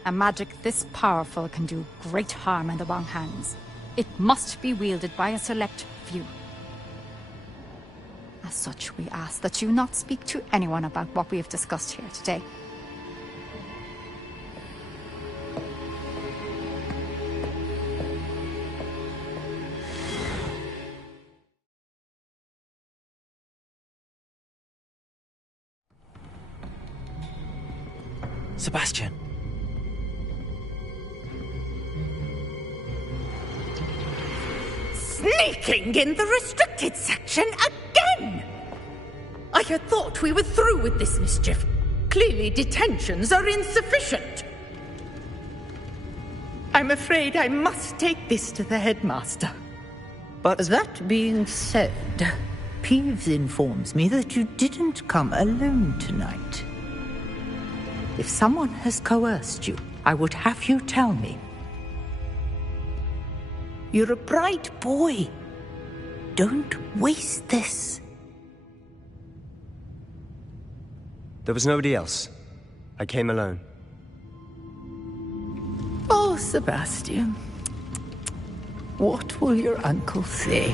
A magic this powerful can do great harm in the wrong hands. It must be wielded by a select few. As such, we ask that you not speak to anyone about what we have discussed here today. Sebastian. Sneaking in the restricted section again! I had thought we were through with this mischief. Clearly detentions are insufficient. I'm afraid I must take this to the headmaster. But that being said, Peeves informs me that you didn't come alone tonight. If someone has coerced you, I would have you tell me. You're a bright boy. Don't waste this. There was nobody else. I came alone. Oh, Sebastian. What will your uncle say?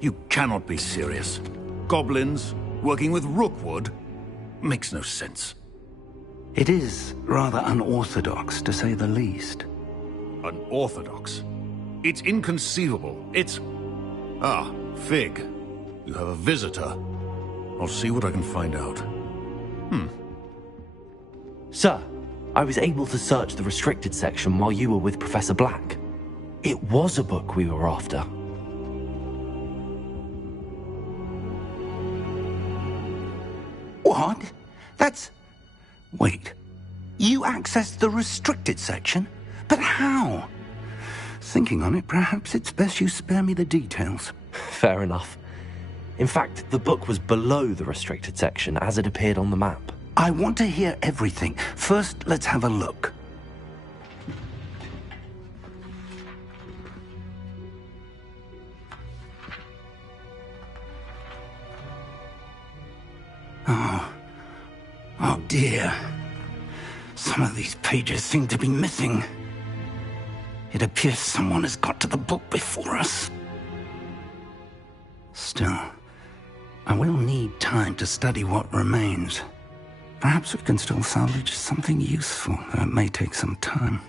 You cannot be serious. Goblins working with Rookwood makes no sense. It is rather unorthodox, to say the least. Unorthodox. It's inconceivable. It's... Ah, Fig. You have a visitor. I'll see what I can find out. Sir, I was able to search the restricted section while you were with Professor Black. It was a book we were after. What? That's... Wait. You accessed the restricted section? But how? Thinking on it, perhaps it's best you spare me the details. Fair enough. In fact, the book was below the restricted section as it appeared on the map. I want to hear everything. First, let's have a look. Oh dear. Some of these pages seem to be missing. It appears someone has got to the book before us. Still, I will need time to study what remains. Perhaps we can still salvage something useful, though it may take some time.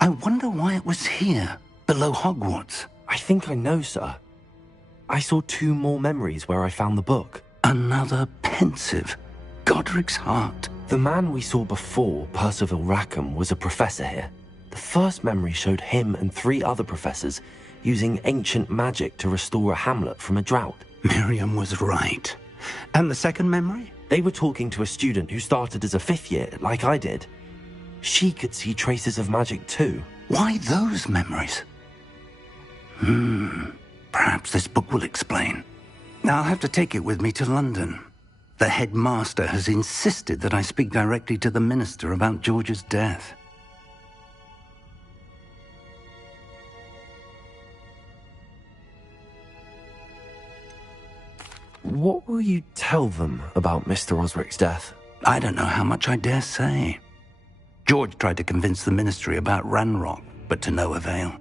I wonder why it was here, below Hogwarts. I think I know, sir. I saw 2 more memories where I found the book. Another pensive. Godric's heart. The man we saw before, Percival Rackham, was a professor here. The first memory showed him and 3 other professors using ancient magic to restore a hamlet from a drought. Miriam was right. And the second memory? They were talking to a student who started as a 5th year, like I did. She could see traces of magic too. Why those memories? Perhaps this book will explain. I'll have to take it with me to London. The headmaster has insisted that I speak directly to the minister about George's death. What will you tell them about Mr. Osric's death? I don't know how much I dare say. George tried to convince the ministry about Ranrock, but to no avail.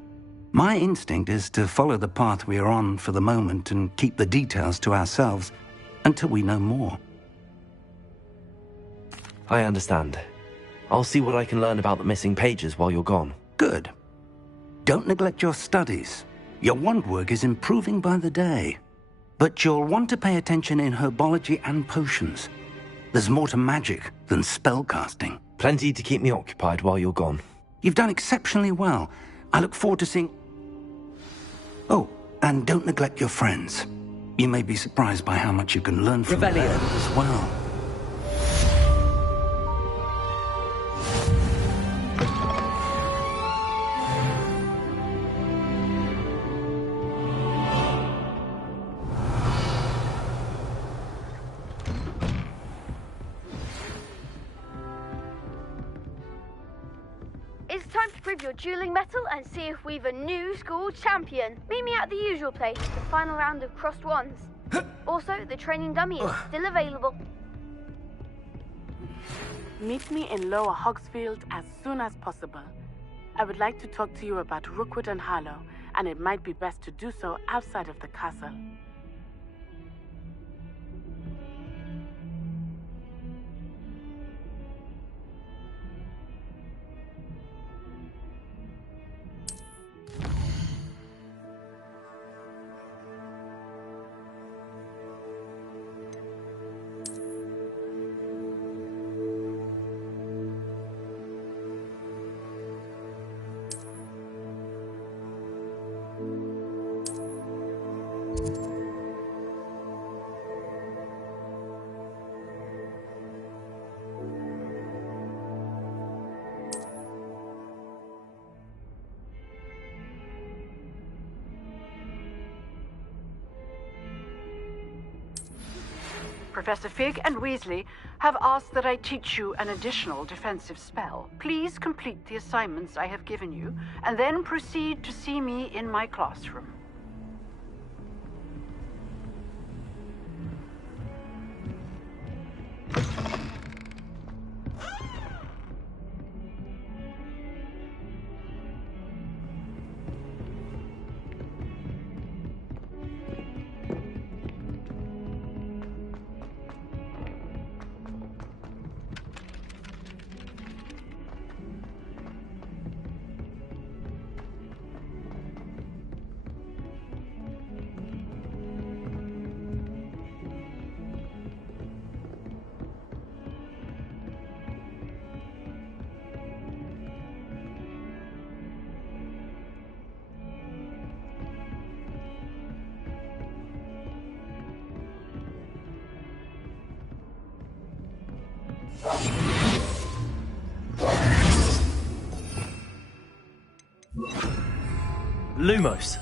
My instinct is to follow the path we are on for the moment and keep the details to ourselves until we know more. I understand. I'll see what I can learn about the missing pages while you're gone. Good. Don't neglect your studies. Your wand work is improving by the day. But you'll want to pay attention in herbology and potions. There's more to magic than spellcasting. Plenty to keep me occupied while you're gone. You've done exceptionally well. I look forward to seeing... Oh, and don't neglect your friends. You may be surprised by how much you can learn from them as well. It's time to prove your dueling mettle and see if we've a new school champion. Meet me at the usual place, the final round of crossed wands. Also, the training dummy is still available. Meet me in Lower Hogsfield as soon as possible. I would like to talk to you about Rookwood and Harlow, and it might be best to do so outside of the castle. Professor Fig and Weasley have asked that I teach you an additional defensive spell. Please complete the assignments I have given you, and then proceed to see me in my classroom. Lumos.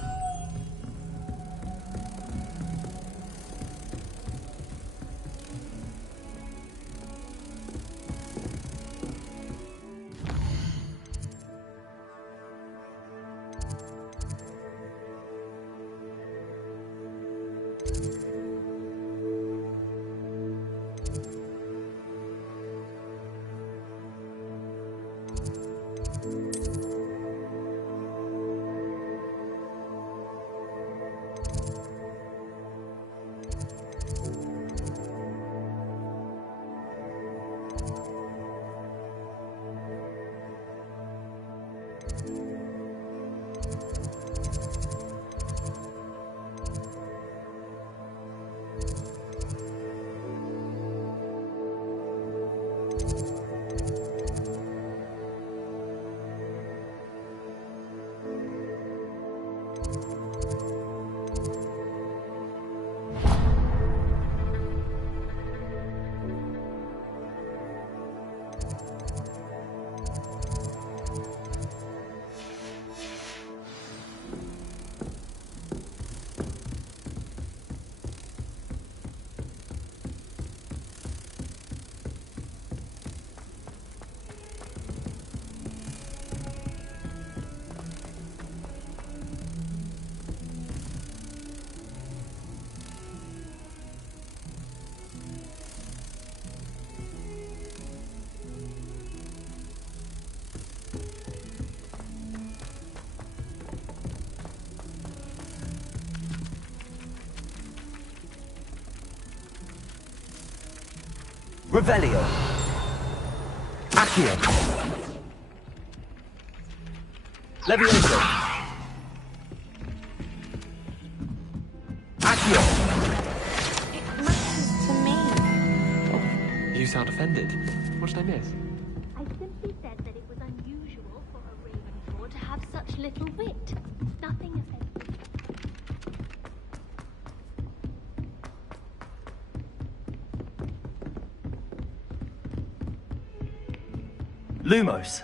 Revelio. Accio. Levioso. Accio. It matters to me. You sound offended. What did I miss? I simply said that it was unusual for a Ravenclaw to have such little wit. Nothing offensive. Lumos.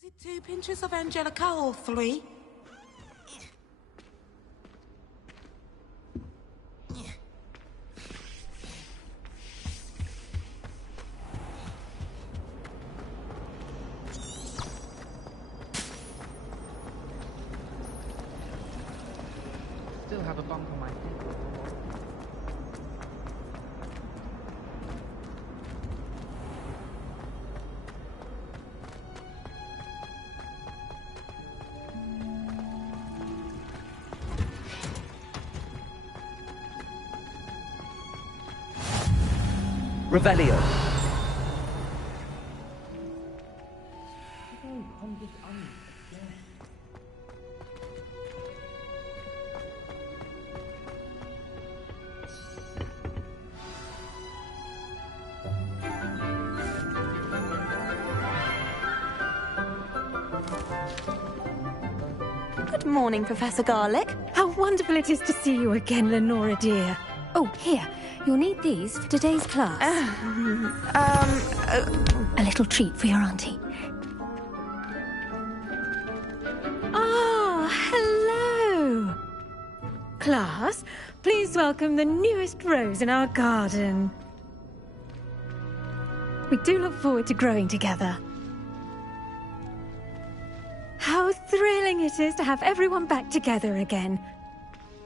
Was it 2 pinches of Angelica or 3? Still have a bump on my head. Revelio. Good morning, Professor Garlick. How wonderful it is to see you again, Lenora dear. Oh, here. You'll need these for today's class. A little treat for your auntie. Ah, hello. Class, please welcome the newest rose in our garden. We do look forward to growing together. How thrilling it is to have everyone back together again.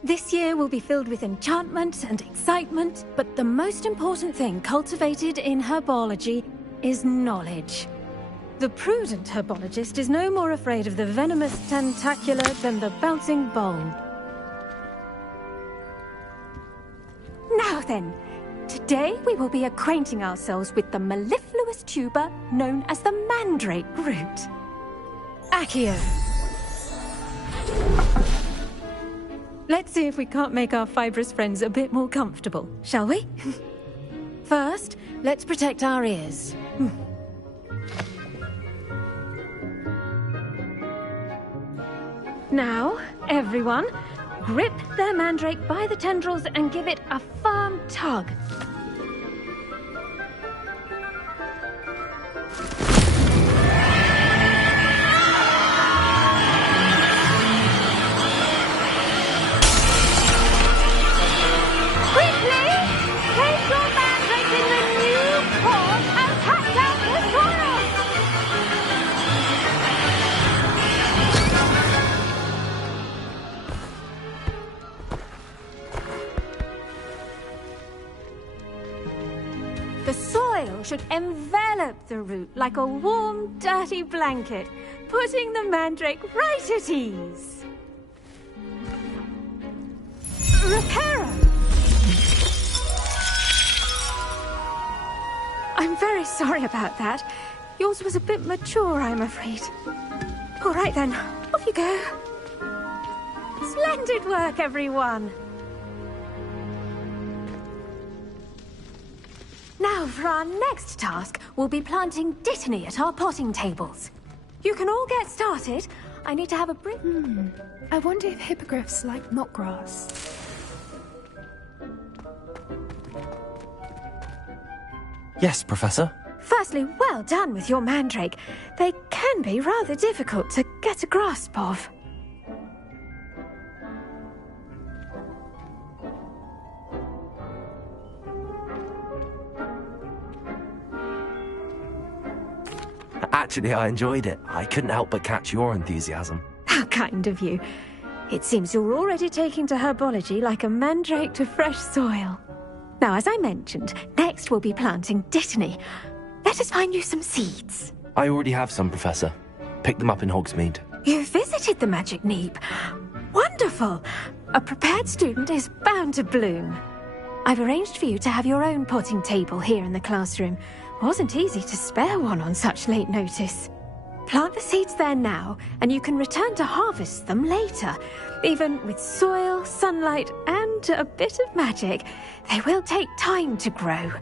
This year will be filled with enchantment and excitement, but the most important thing cultivated in herbology is knowledge. The prudent herbologist is no more afraid of the venomous tentacula than the bouncing bulb. Now then, today we will be acquainting ourselves with the mellifluous tuber known as the mandrake root. Accio. Let's see if we can't make our fibrous friends a bit more comfortable, shall we? First, let's protect our ears. Now, everyone, grip their mandrake by the tendrils and give it a firm tug. The soil should envelop the root like a warm, dirty blanket, putting the mandrake right at ease. Reparo! I'm very sorry about that. Yours was a bit mature, I'm afraid. All right then, off you go. Splendid work, everyone. Now, for our next task, we'll be planting dittany at our potting tables. You can all get started. I need to have a break. I wonder if hippogriffs like knotgrass. Yes, Professor. Firstly, well done with your mandrake. They can be rather difficult to get a grasp of. Actually, I enjoyed it. I couldn't help but catch your enthusiasm. How kind of you. It seems you're already taking to herbology like a mandrake to fresh soil. Now, as I mentioned, next we'll be planting dittany. Let us find you some seeds. I already have some, Professor. Picked them up in Hogsmeade. You visited the Magic Neep. Wonderful! A prepared student is bound to bloom. I've arranged for you to have your own potting table here in the classroom. Wasn't easy to spare one on such late notice. Plant the seeds there now, and you can return to harvest them later. Even with soil, sunlight, and a bit of magic, they will take time to grow.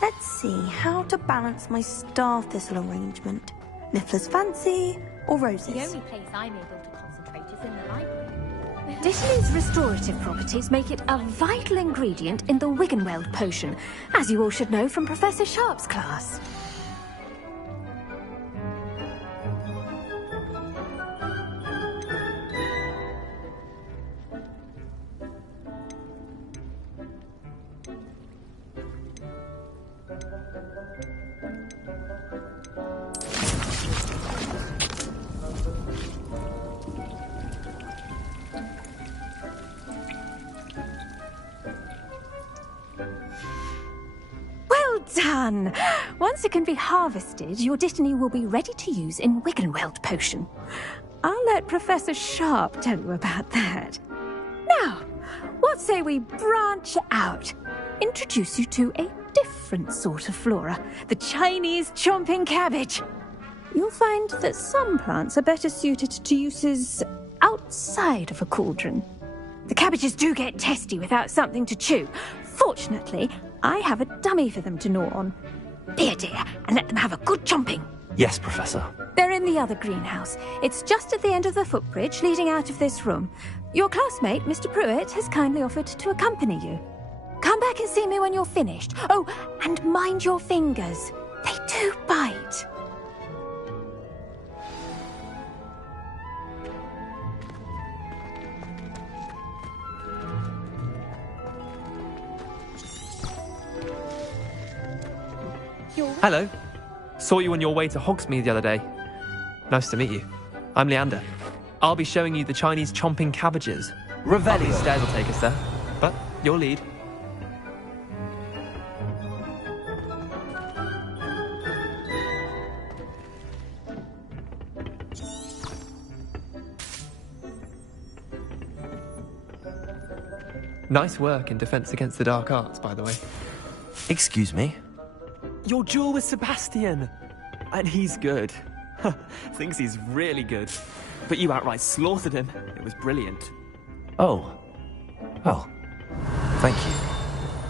Let's see how to balance my star thistle arrangement. Niffler's fancy or roses? The only place I'm able to concentrate is in the library. Dittany's restorative properties make it a vital ingredient in the Wiggenweld potion, as you all should know from Professor Sharp's class. Done! Once it can be harvested, your dittany will be ready to use in Wiggenweld potion. I'll let Professor Sharp tell you about that. Now, what say we branch out? introduce you to a different sort of flora, the Chinese chomping cabbage. You'll find that some plants are better suited to uses outside of a cauldron. The cabbages do get testy without something to chew. Fortunately, I have a dummy for them to gnaw on. Be a dear and let them have a good chomping. Yes, Professor. They're in the other greenhouse. It's just at the end of the footbridge leading out of this room. Your classmate, Mr. Pruitt, has kindly offered to accompany you. Come back and see me when you're finished. Oh, and mind your fingers. They do bite. Hello. Saw you on your way to Hogsmeade the other day. Nice to meet you. I'm Leander. I'll be showing you the Chinese chomping cabbages. Revelio. Stairs will take us there, but your lead. Nice work in Defense Against the Dark Arts, by the way. Excuse me? Your duel with Sebastian! And he's good. Thinks he's really good. But you outright slaughtered him. It was brilliant. Oh. Well, thank you.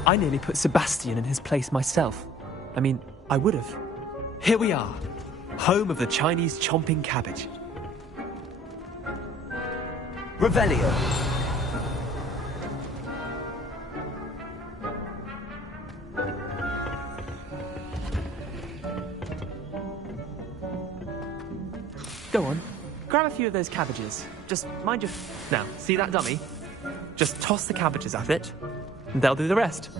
I nearly put Sebastian in his place myself. I mean, I would have. Here we are. Home of the Chinese chomping cabbage. Revelio. Go on, grab a few of those cabbages. Just mind your... Now, see that dummy? Just toss the cabbages at it, and they'll do the rest.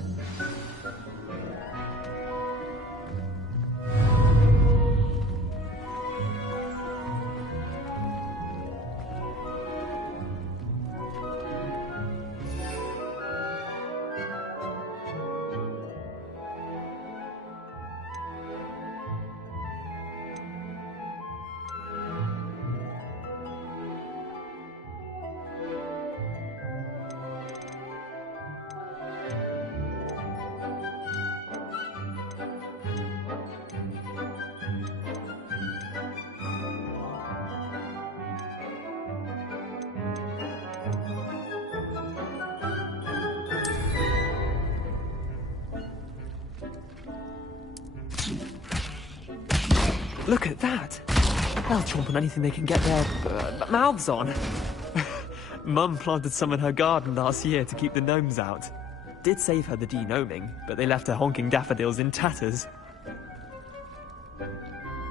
Look at that! They'll chomp on anything they can get their mouths on. Mum planted some in her garden last year to keep the gnomes out. Did save her the de-gnoming, but they left her honking daffodils in tatters.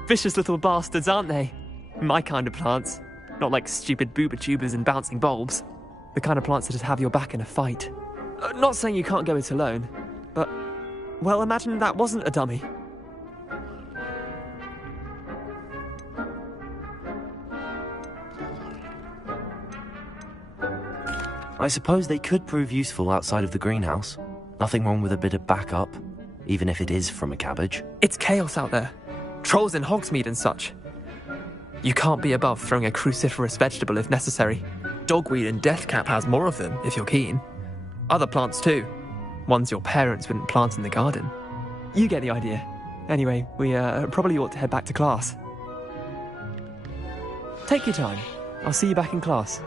Vicious little bastards, aren't they? My kind of plants. Not like stupid booba tubers and bouncing bulbs. The kind of plants that just have your back in a fight. Not saying you can't go it alone, but... Well, imagine that wasn't a dummy. I suppose they could prove useful outside of the greenhouse. Nothing wrong with a bit of backup, even if it is from a cabbage. It's chaos out there. Trolls in Hogsmeade and such. You can't be above throwing a cruciferous vegetable if necessary. Dogweed and deathcap has more of them, if you're keen. Other plants too. Ones your parents wouldn't plant in the garden. You get the idea. Anyway, we probably ought to head back to class. Take your time. I'll see you back in class.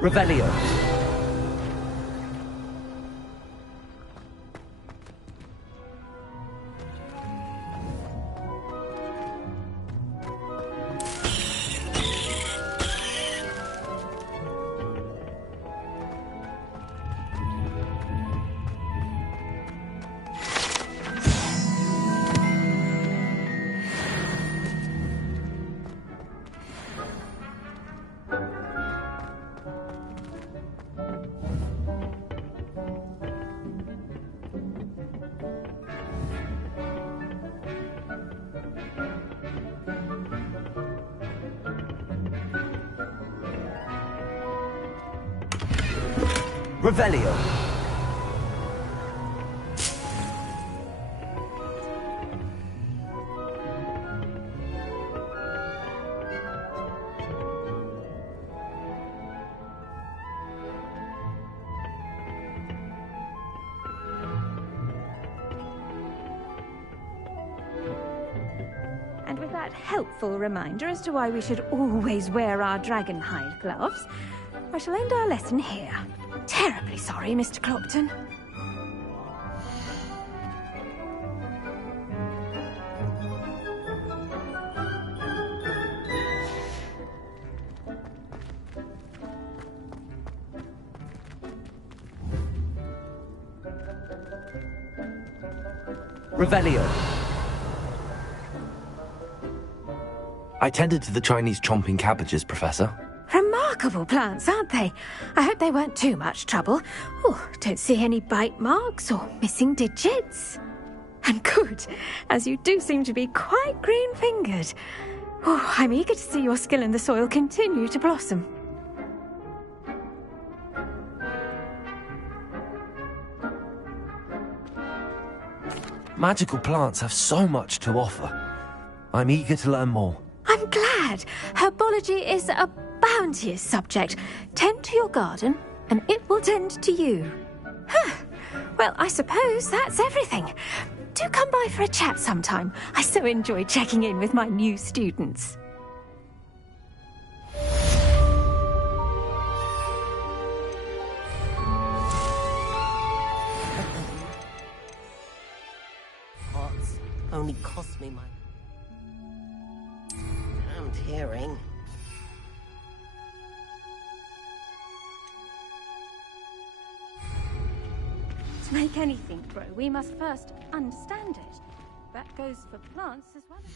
Revelio. Revelio. And with that helpful reminder as to why we should always wear our dragon hide gloves, I shall end our lesson here. Terribly sorry, Mr. Clopton. Revelio. I tended to the Chinese chomping cabbages, Professor. Remarkable plants, aren't they? I hope they weren't too much trouble. Oh, don't see any bite marks or missing digits. And good, as you do seem to be quite green-fingered. Oh, I'm eager to see your skill in the soil continue to blossom. Magical plants have so much to offer. I'm eager to learn more. I'm glad. Herbology is a bounteous subject. Tend to your garden, and it will tend to you. Huh. Well, I suppose that's everything. Do come by for a chat sometime. I so enjoy checking in with my new students. Pots only cost me my damned hearing. To make anything grow, we must first understand it. That goes for plants as well as...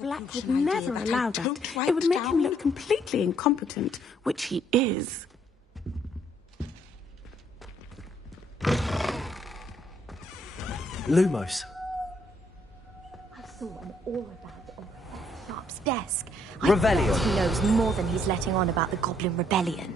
Black would never allow that. It would make him look completely incompetent, which he is. Lumos. I saw an aura badge on Professor Sharp's desk. Revelio. I bet he knows more than he's letting on about the Goblin Rebellion.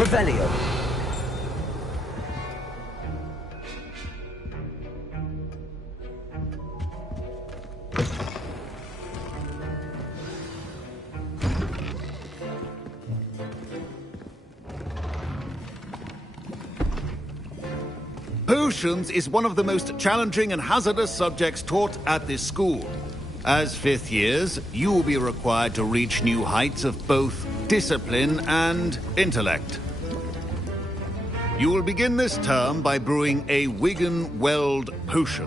Revelio. Potions is one of the most challenging and hazardous subjects taught at this school. As fifth years, you will be required to reach new heights of both discipline and intellect. You will begin this term by brewing a Wigan-Weld potion.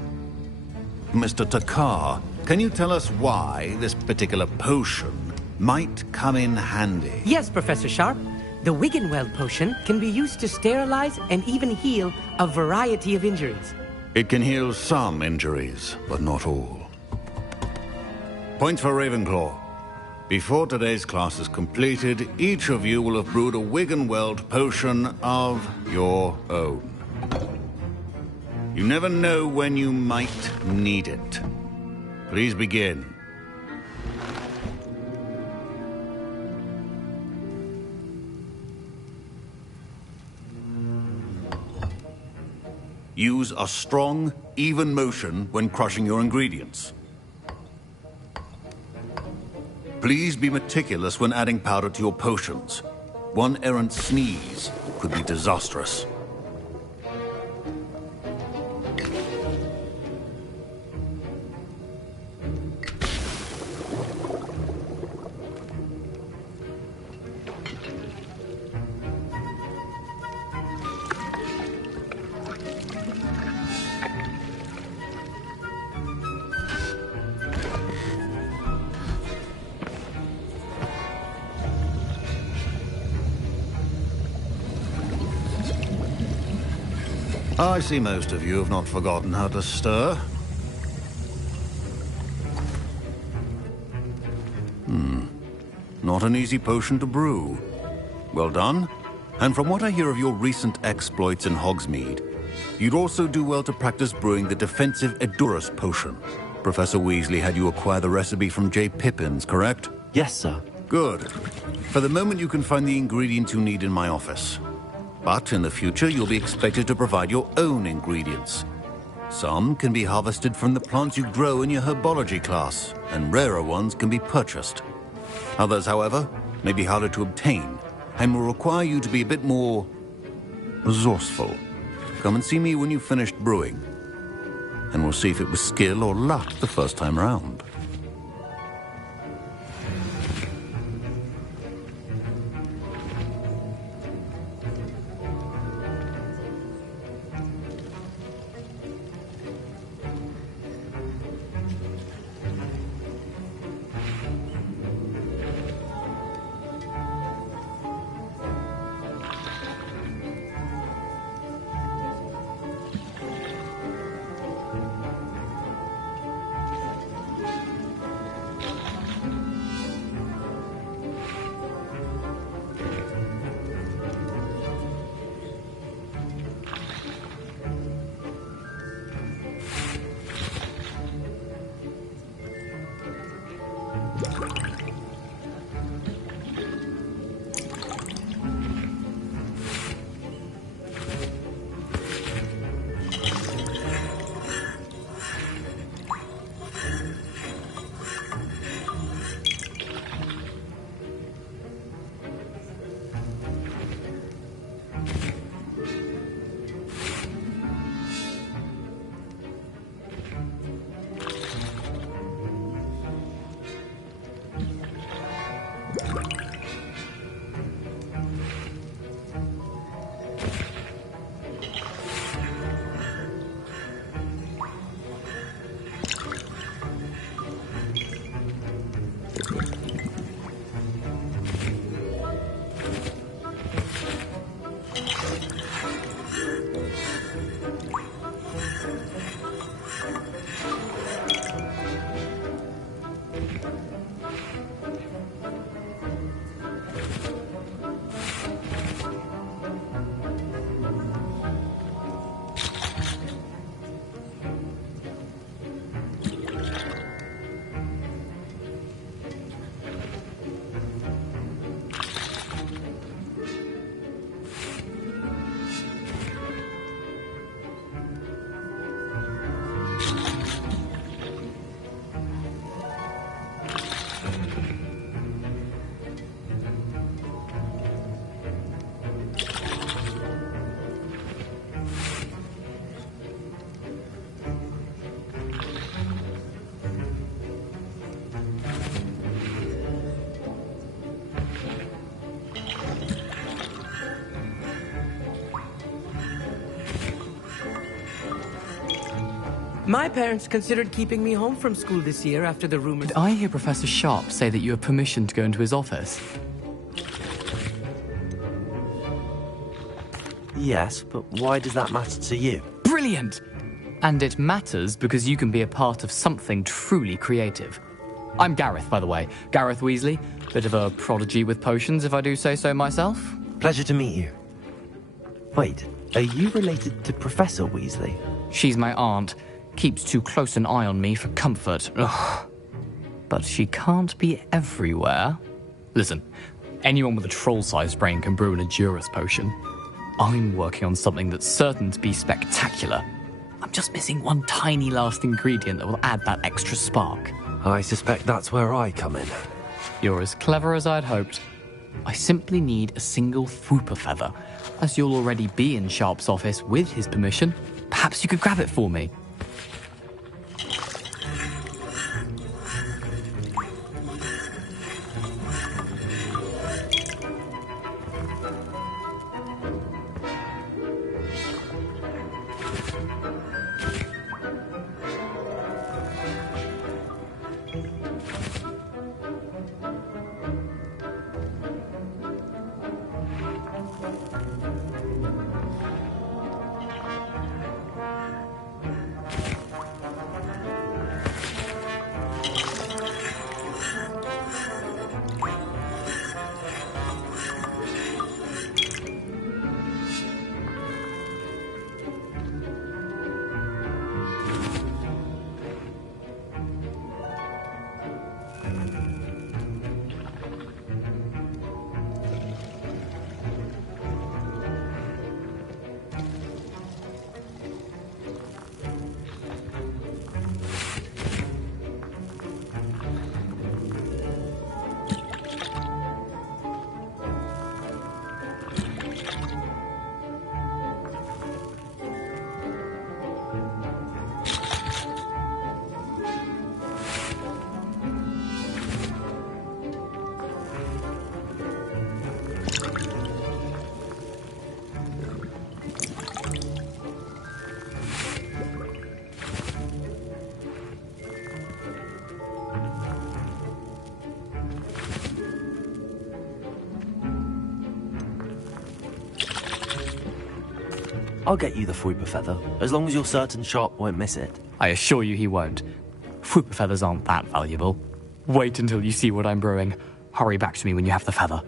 Mr. Takar, can you tell us why this particular potion might come in handy? Yes, Professor Sharp. The Wigan-Weld potion can be used to sterilize and even heal a variety of injuries. It can heal some injuries, but not all. Points for Ravenclaw. Before today's class is completed, each of you will have brewed a Wigan-Weld potion of your own. You never know when you might need it. Please begin. Use a strong, even motion when crushing your ingredients. Please be meticulous when adding powder to your potions. One errant sneeze could be disastrous. I see most of you have not forgotten how to stir. Not an easy potion to brew. Well done. And from what I hear of your recent exploits in Hogsmeade, you'd also do well to practice brewing the defensive Edurus potion. Professor Weasley had you acquire the recipe from J. Pippins, correct? Yes, sir. Good. For the moment, you can find the ingredients you need in my office. But in the future, you'll be expected to provide your own ingredients. Some can be harvested from the plants you grow in your herbology class, and rarer ones can be purchased. Others, however, may be harder to obtain, and will require you to be a bit more resourceful. Come and see me when you've finished brewing, and we'll see if it was skill or luck the first time round. My parents considered keeping me home from school this year after the rumors. Did I hear Professor Sharp say that you have permission to go into his office? Yes, but why does that matter to you? Brilliant! And it matters because you can be a part of something truly creative. I'm Gareth, by the way. Gareth Weasley. Bit of a prodigy with potions, if I do say so myself. Pleasure to meet you. Wait, are you related to Professor Weasley? She's my aunt. Keeps too close an eye on me for comfort. Ugh. But she can't be everywhere. Listen, anyone with a troll-sized brain can brew an Edurus potion. I'm working on something that's certain to be spectacular. I'm just missing one tiny last ingredient that will add that extra spark. I suspect that's where I come in. You're as clever as I'd hoped. I simply need a single Fwooper feather. As you'll already be in Sharp's office with his permission, perhaps you could grab it for me. I'll get you the Fwooper feather, as long as you're certain Sharp won't miss it. I assure you he won't. Fwooper feathers aren't that valuable. Wait until you see what I'm brewing. Hurry back to me when you have the feather.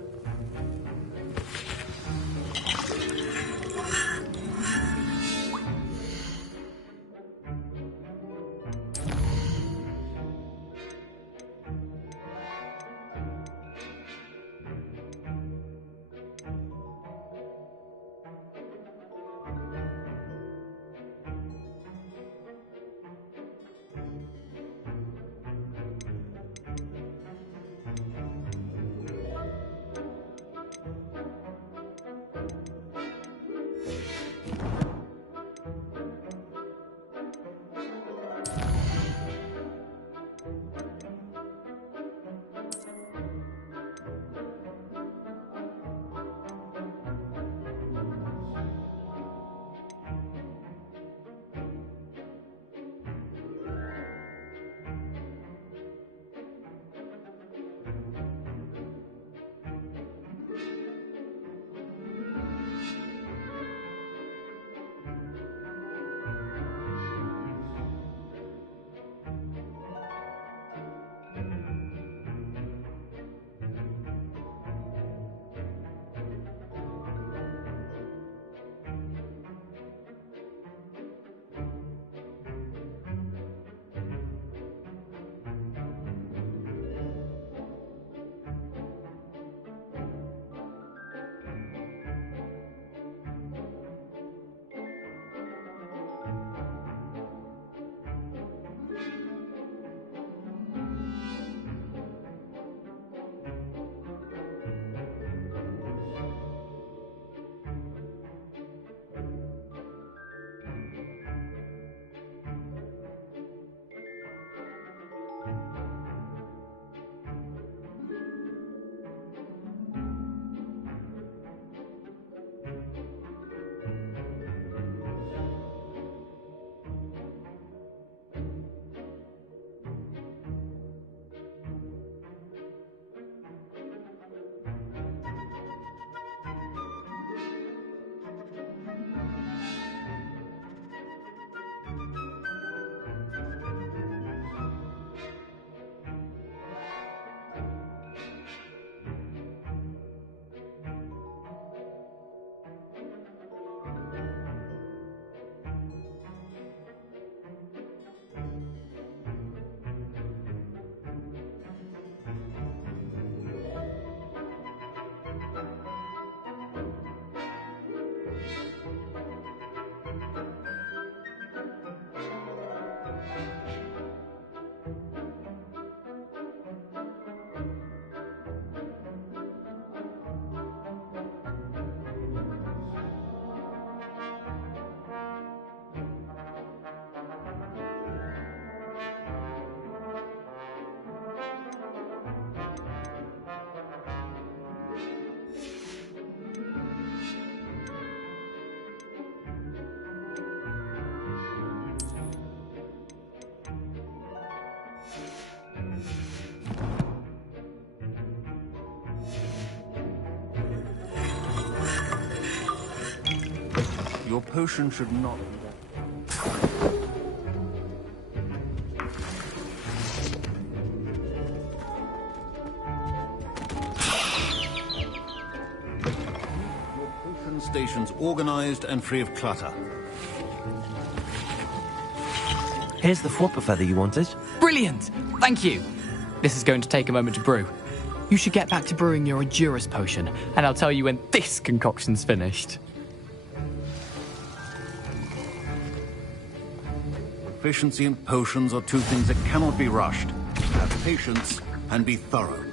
Your potion should not... Your potion station's organized and free of clutter. Here's the flopper feather you wanted. Brilliant! Thank you! This is going to take a moment to brew. You should get back to brewing your Endurus potion, and I'll tell you when this concoction's finished. Proficiency in potions are two things that cannot be rushed. Have patience and be thorough.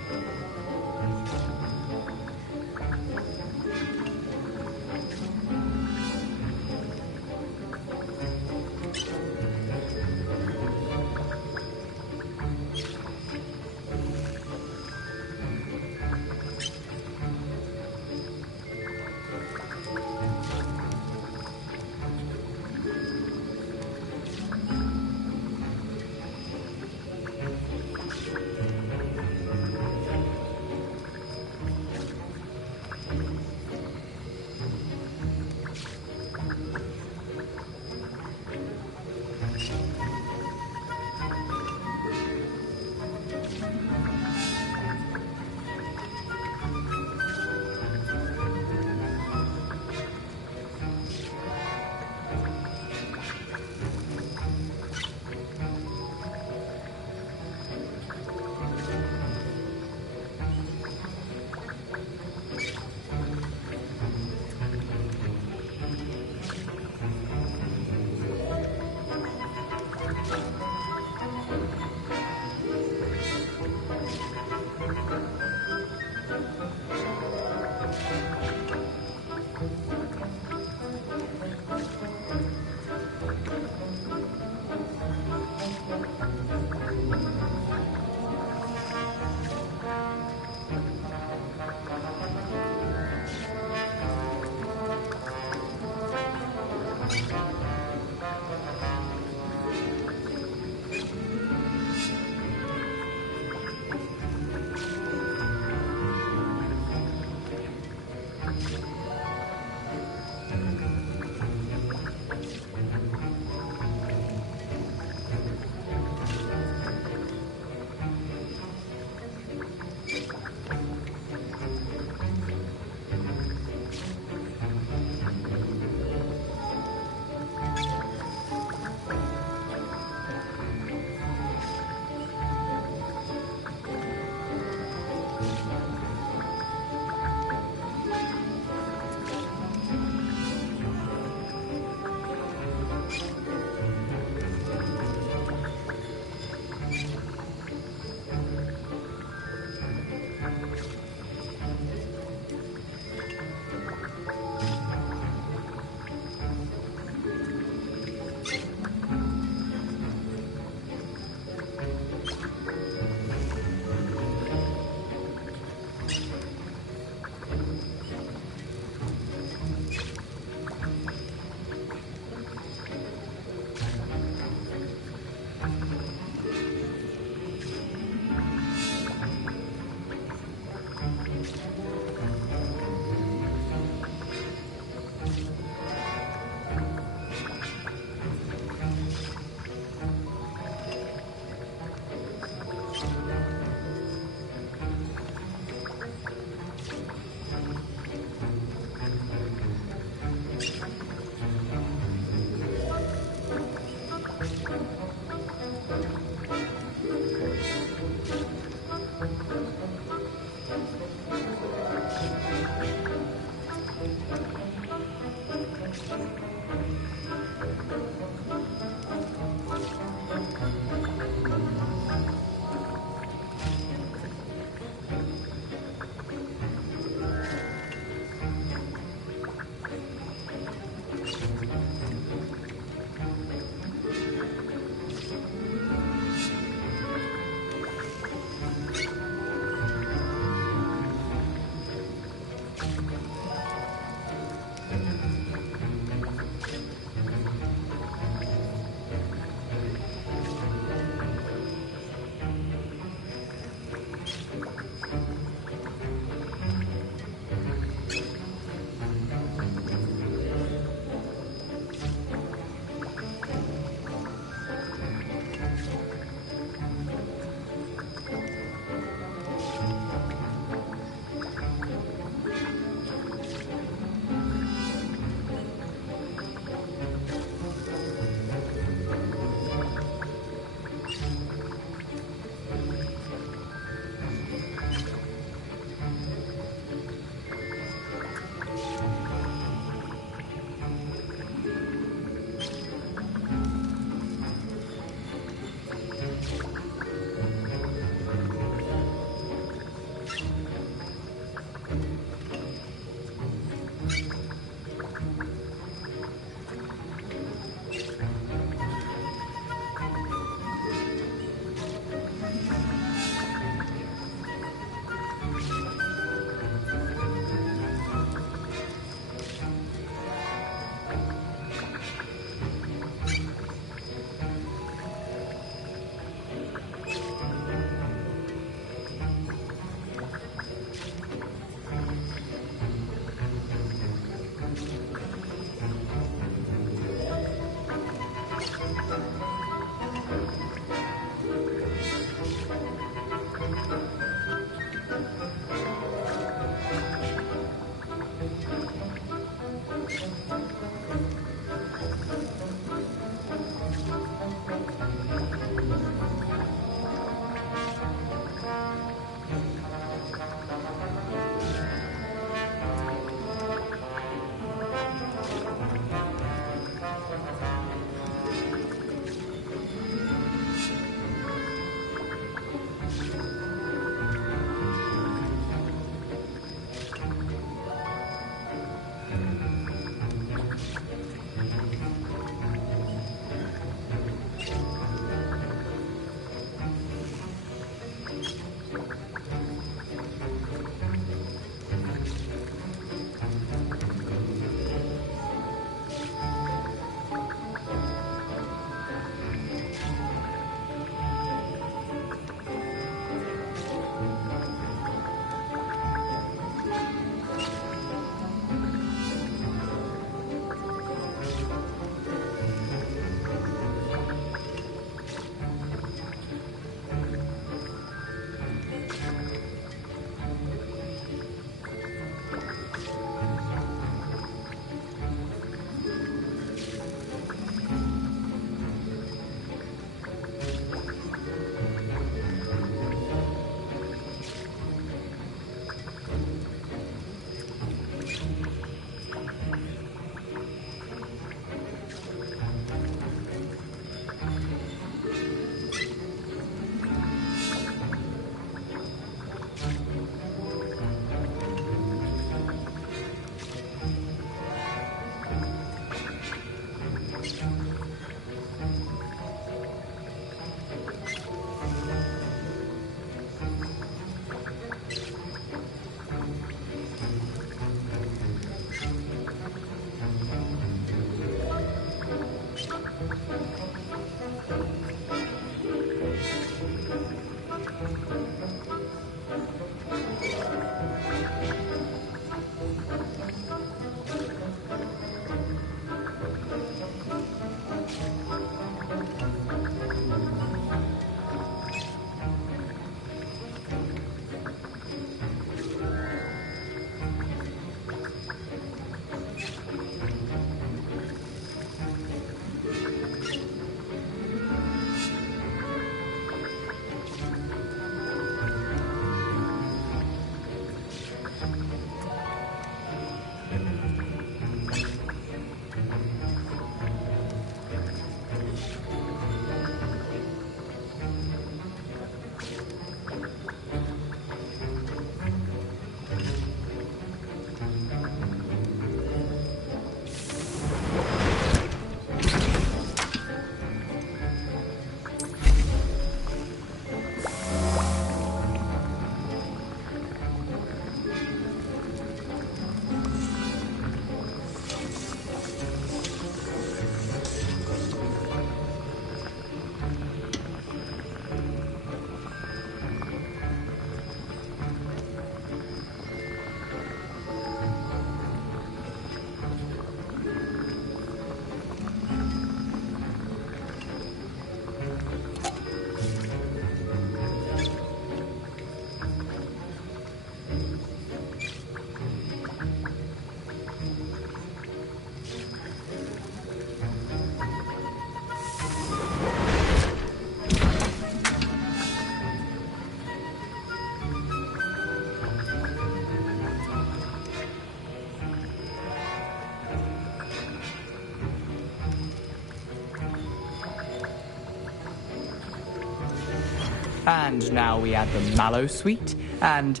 And now we add the mallow sweet, and...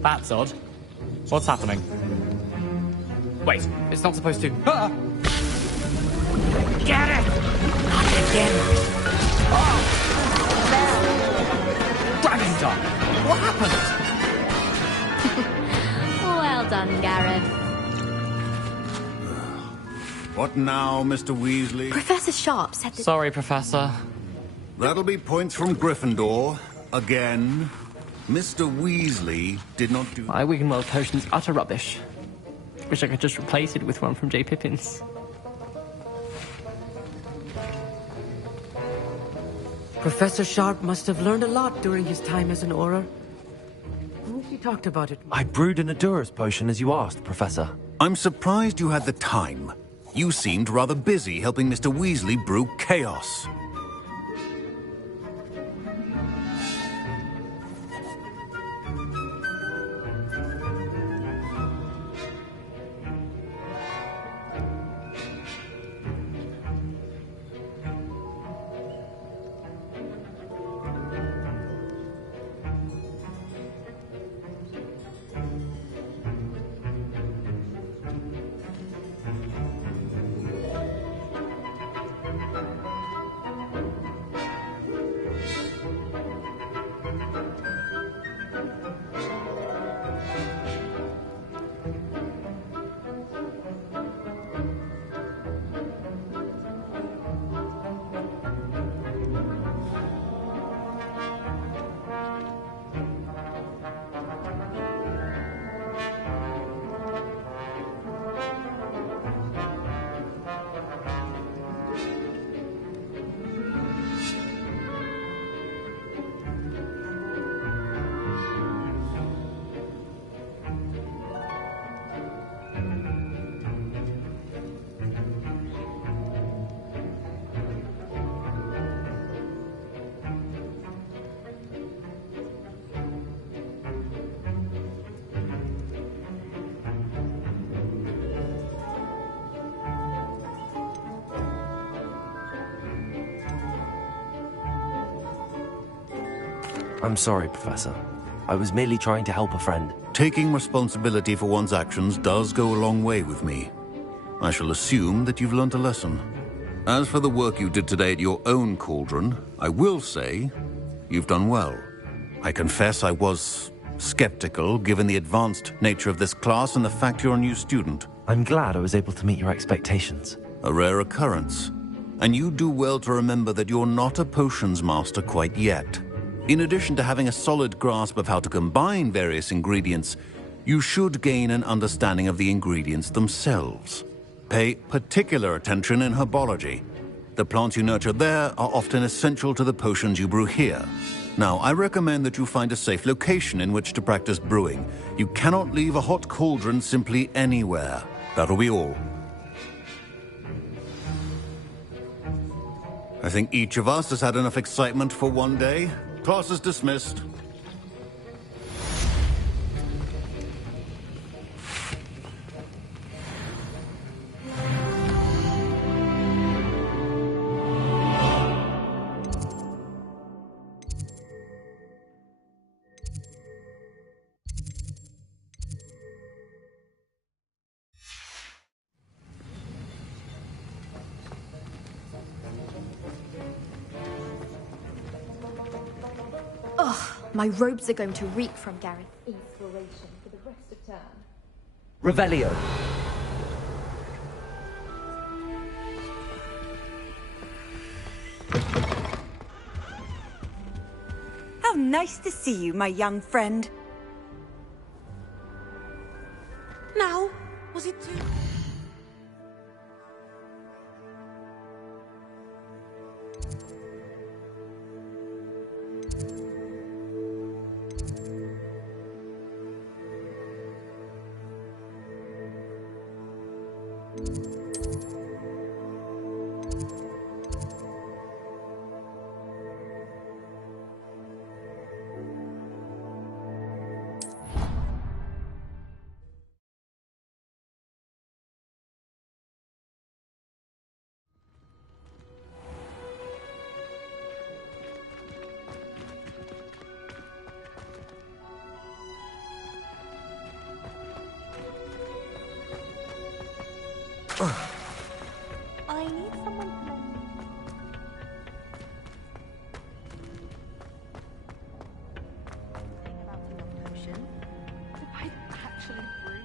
That's odd. What's happening? Wait, it's not supposed to... Ah! Get it! Not again! Oh! Dragon Dog! What happened? Well done, Gareth. What now, Mr. Weasley? Professor Sharp said that... Sorry, Professor. That'll be points from Gryffindor. Again. Mr. Weasley did not do... My Wiggenweld potion's utter rubbish. Wish I could just replace it with one from J. Pippin's. Professor Sharp must have learned a lot during his time as an Auror. He talked about it. I brewed an Adurus potion as you asked, Professor. I'm surprised you had the time. You seemed rather busy helping Mr. Weasley brew chaos. I'm sorry, Professor. I was merely trying to help a friend. Taking responsibility for one's actions does go a long way with me. I shall assume that you've learnt a lesson. As for the work you did today at your own cauldron, I will say you've done well. I confess I was skeptical, given the advanced nature of this class and the fact you're a new student. I'm glad I was able to meet your expectations. A rare occurrence. And you do well to remember that you're not a potions master quite yet. In addition to having a solid grasp of how to combine various ingredients, you should gain an understanding of the ingredients themselves. Pay particular attention in herbology. The plants you nurture there are often essential to the potions you brew here. Now, I recommend that you find a safe location in which to practice brewing. You cannot leave a hot cauldron simply anywhere. That'll be all. I think each of us has had enough excitement for one day. Class is dismissed. Ugh, my robes are going to reek from Gareth. Inspiration for the rest of term. Revelio. How nice to see you, my young friend. Now, was it too... I need someone to lend me. About your potion. Did I actually brew?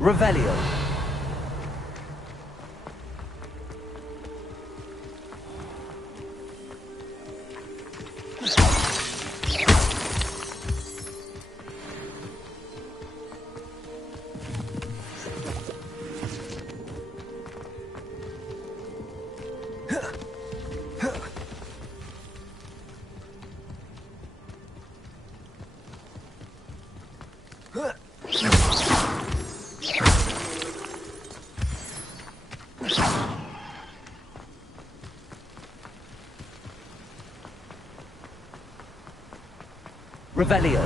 Revelio. Revelio.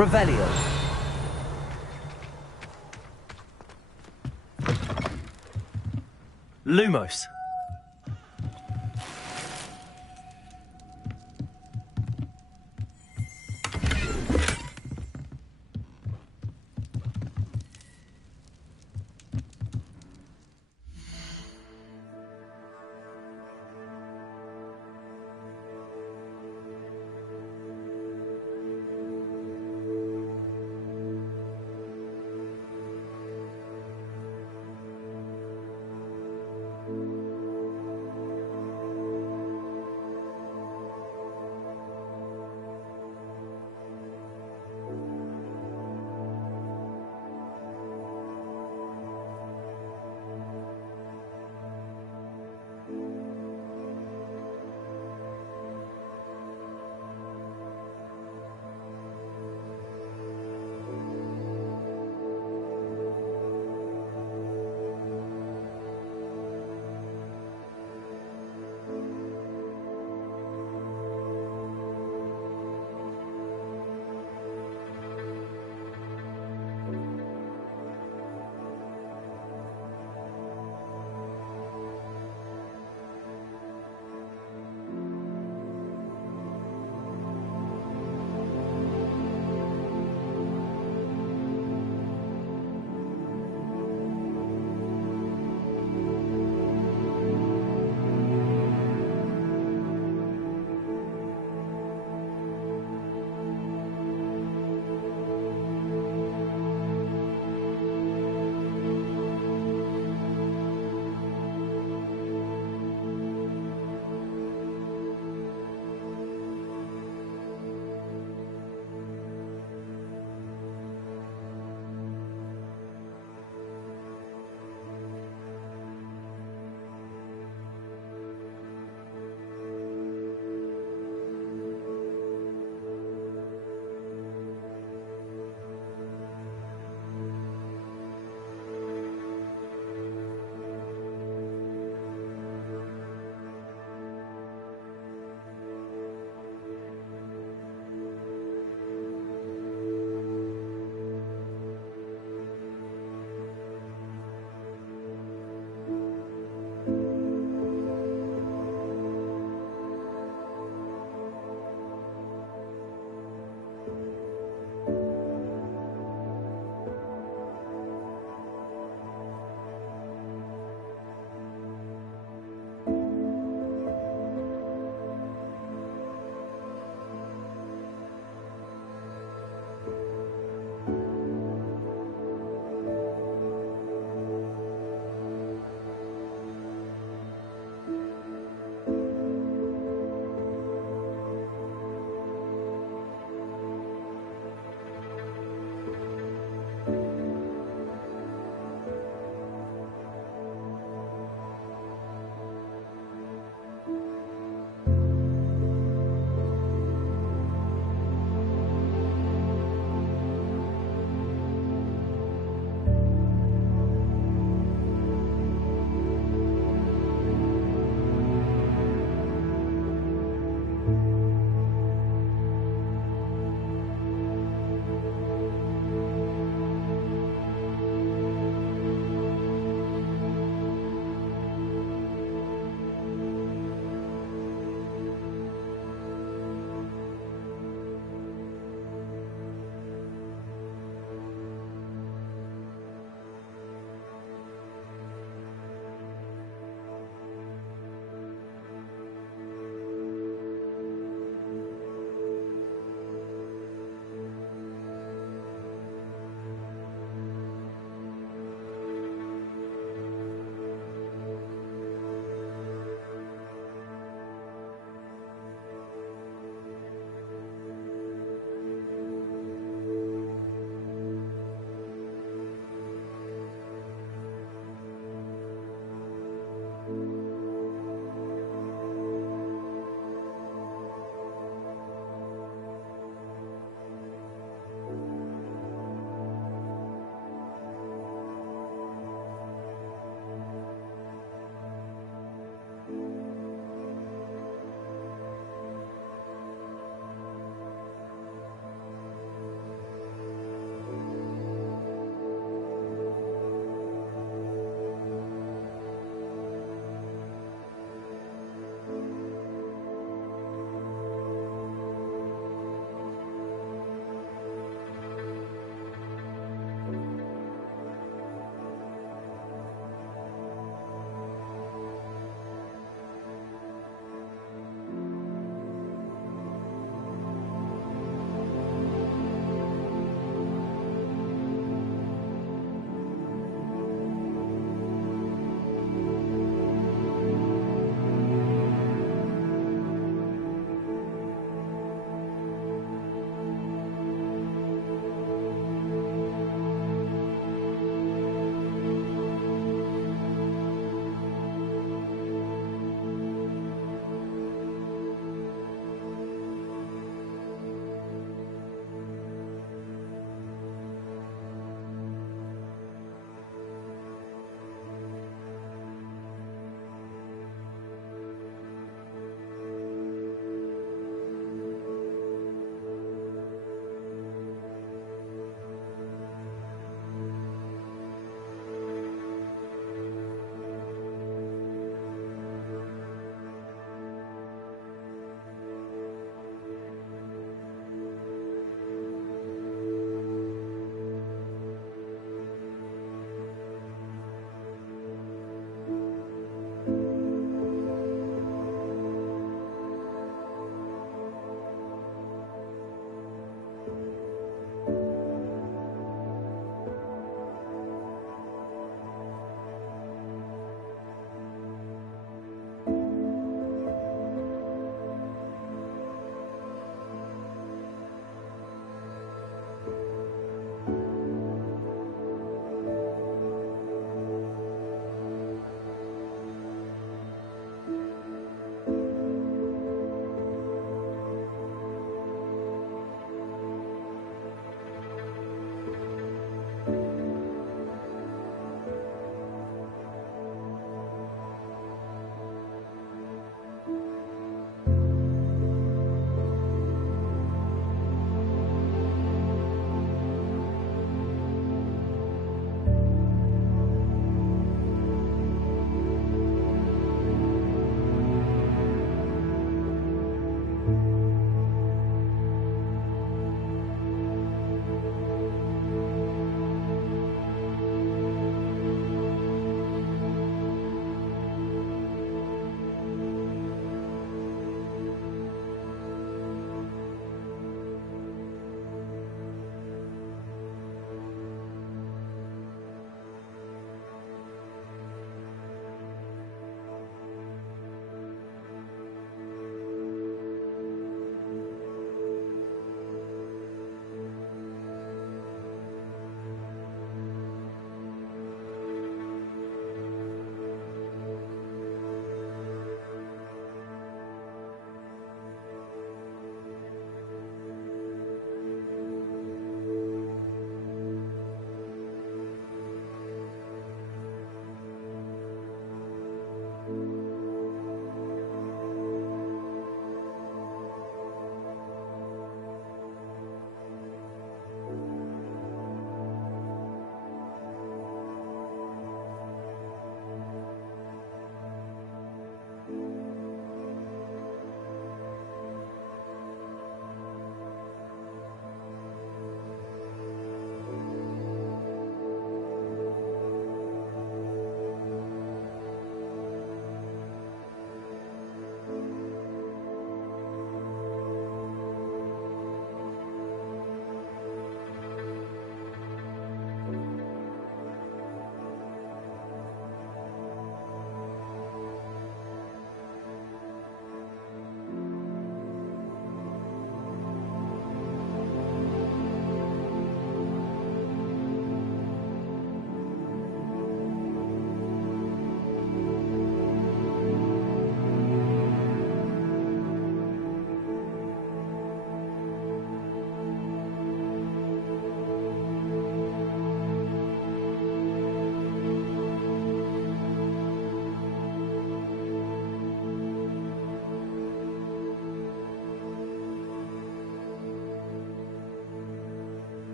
Revelio. Lumos.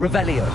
Revelio.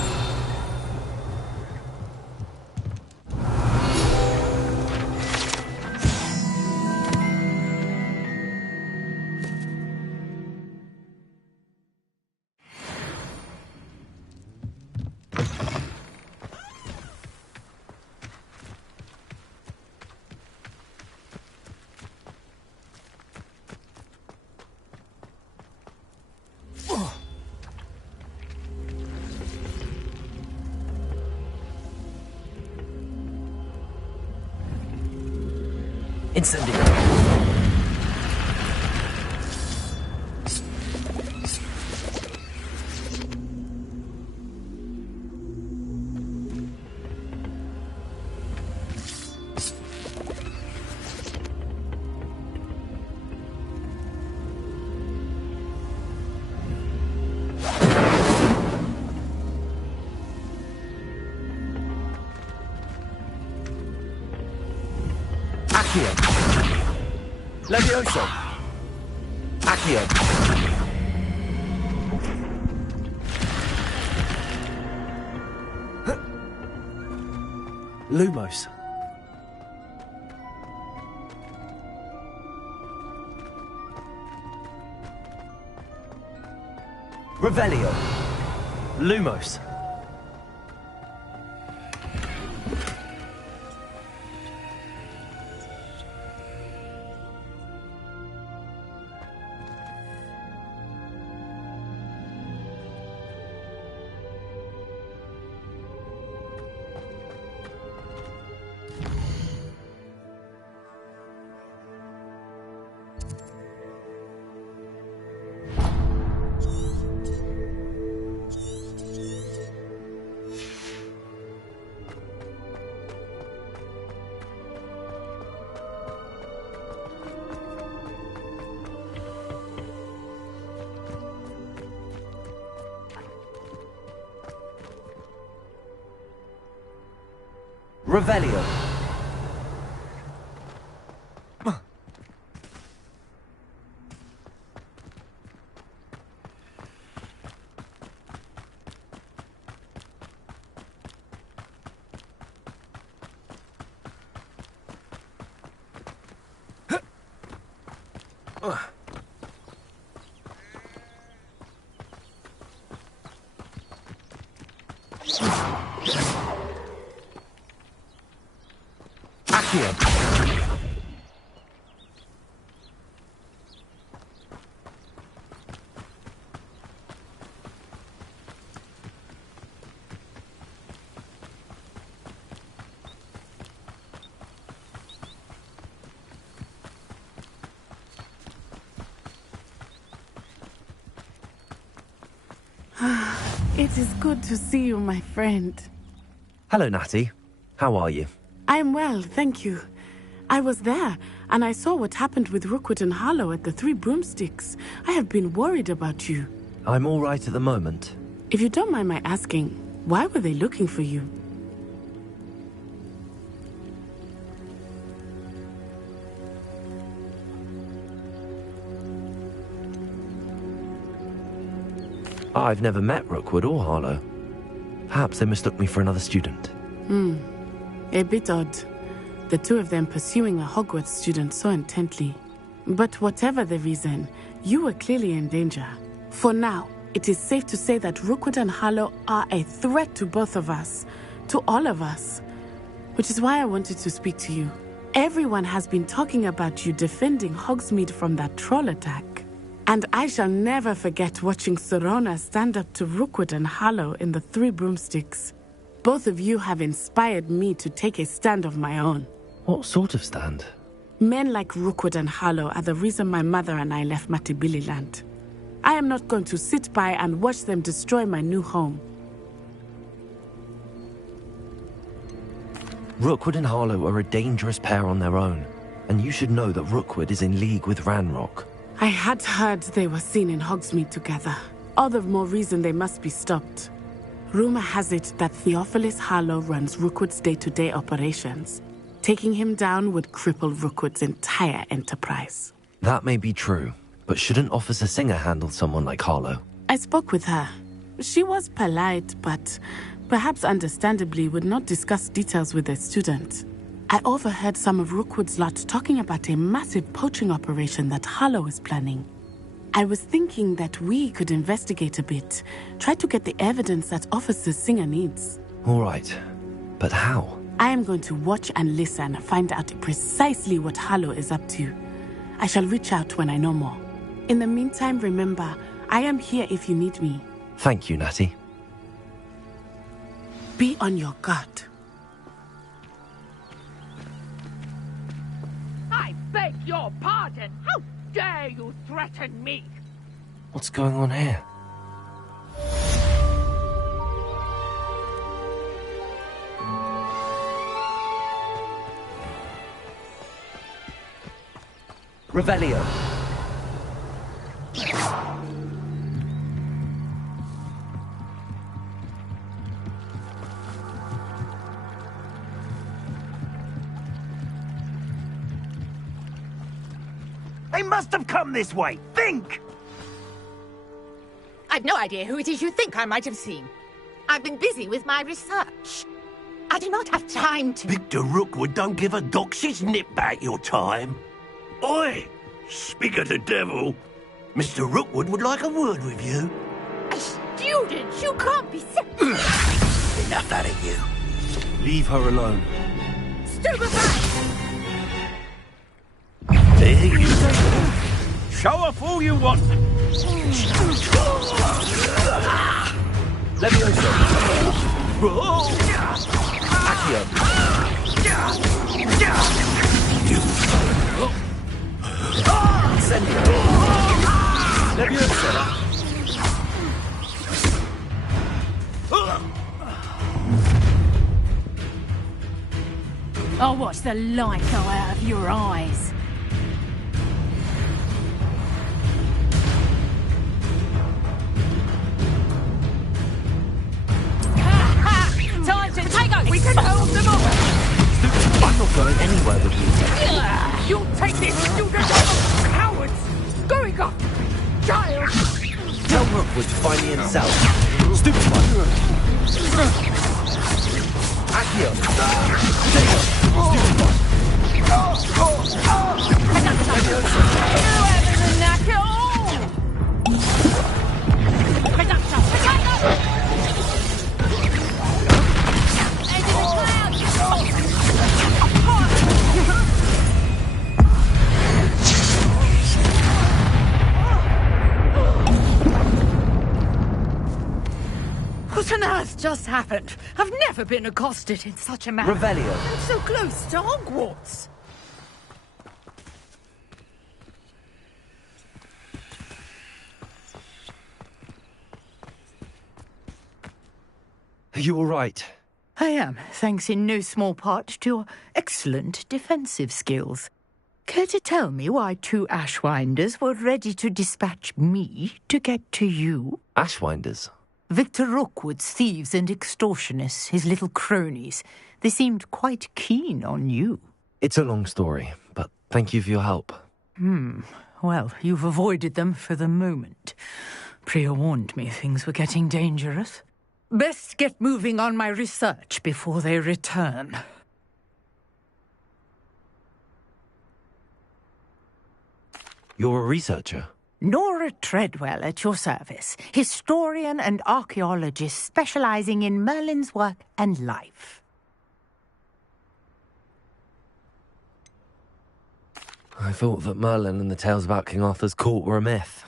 Incendio. Levioso. Accio. Lumos. Revelio. Lumos. Revelio. It is good to see you, my friend. Hello, Natty. How are you? I am well, thank you. I was there, and I saw what happened with Rookwood and Harlow at the Three Broomsticks. I have been worried about you. I'm all right at the moment. If you don't mind my asking, why were they looking for you? I've never met Rookwood or Harlow. Perhaps they mistook me for another student. A bit odd. The two of them pursuing a Hogwarts student so intently. But whatever the reason, you were clearly in danger. For now, it is safe to say that Rookwood and Harlow are a threat to both of us, to all of us. Which is why I wanted to speak to you. Everyone has been talking about you defending Hogsmeade from that troll attack. And I shall never forget watching Sorona stand up to Rookwood and Harlow in the Three Broomsticks. Both of you have inspired me to take a stand of my own. What sort of stand? Men like Rookwood and Harlow are the reason my mother and I left Matibili land. I am not going to sit by and watch them destroy my new home. Rookwood and Harlow are a dangerous pair on their own, and you should know that Rookwood is in league with Ranrock. I had heard they were seen in Hogsmeade together. All the more reason they must be stopped. Rumor has it that Theophilus Harlow runs Rookwood's day-to-day operations. Taking him down would cripple Rookwood's entire enterprise. That may be true, but shouldn't Officer Singer handle someone like Harlow? I spoke with her. She was polite, but perhaps understandably would not discuss details with a student. I overheard some of Rookwood's lot talking about a massive poaching operation that Harlow is planning. I was thinking that we could investigate a bit, try to get the evidence that Officer Singer needs. All right, but how? I am going to watch and listen, find out precisely what Harlow is up to. I shall reach out when I know more. In the meantime, remember, I am here if you need me. Thank you, Natty. Be on your guard. I beg your pardon. How dare you threaten me? What's going on here? Revelio. They must have come this way. Think! I've no idea who it is you think I might have seen. I've been busy with my research. I do not have time to... Victor Rookwood don't give a doxy's nip back your time. Oi! Speak of the devil. Mr. Rookwood would like a word with you. A student? You can't be sick. Enough out of you. Leave her alone. Stupefy! There you go. Show off all you want. Levioso. Accio. Incendio. Levioso. I'll watch the light go out of your eyes. Time to take over! We can hold them off! I'm not going anywhere with you. You'll take this, you cowards! Going up! Child! Tell Rookwood to find me in cell. Stupid one. Accio. Stupid one. What on earth just happened? I've never been accosted in such a manner. Revelio. I'm so close to Hogwarts. Are you all right? I am, thanks in no small part to your excellent defensive skills. Care to tell me why two Ashwinders were ready to dispatch me to get to you? Ashwinders? Victor Rookwood's thieves and extortionists, his little cronies. They seemed quite keen on you. It's a long story, but thank you for your help. Well, you've avoided them for the moment. Priya warned me things were getting dangerous. Best get moving on my research before they return. You're a researcher? Nora Treadwell at your service, historian and archaeologist specializing in Merlin's work and life. I thought that Merlin and the tales about King Arthur's court were a myth.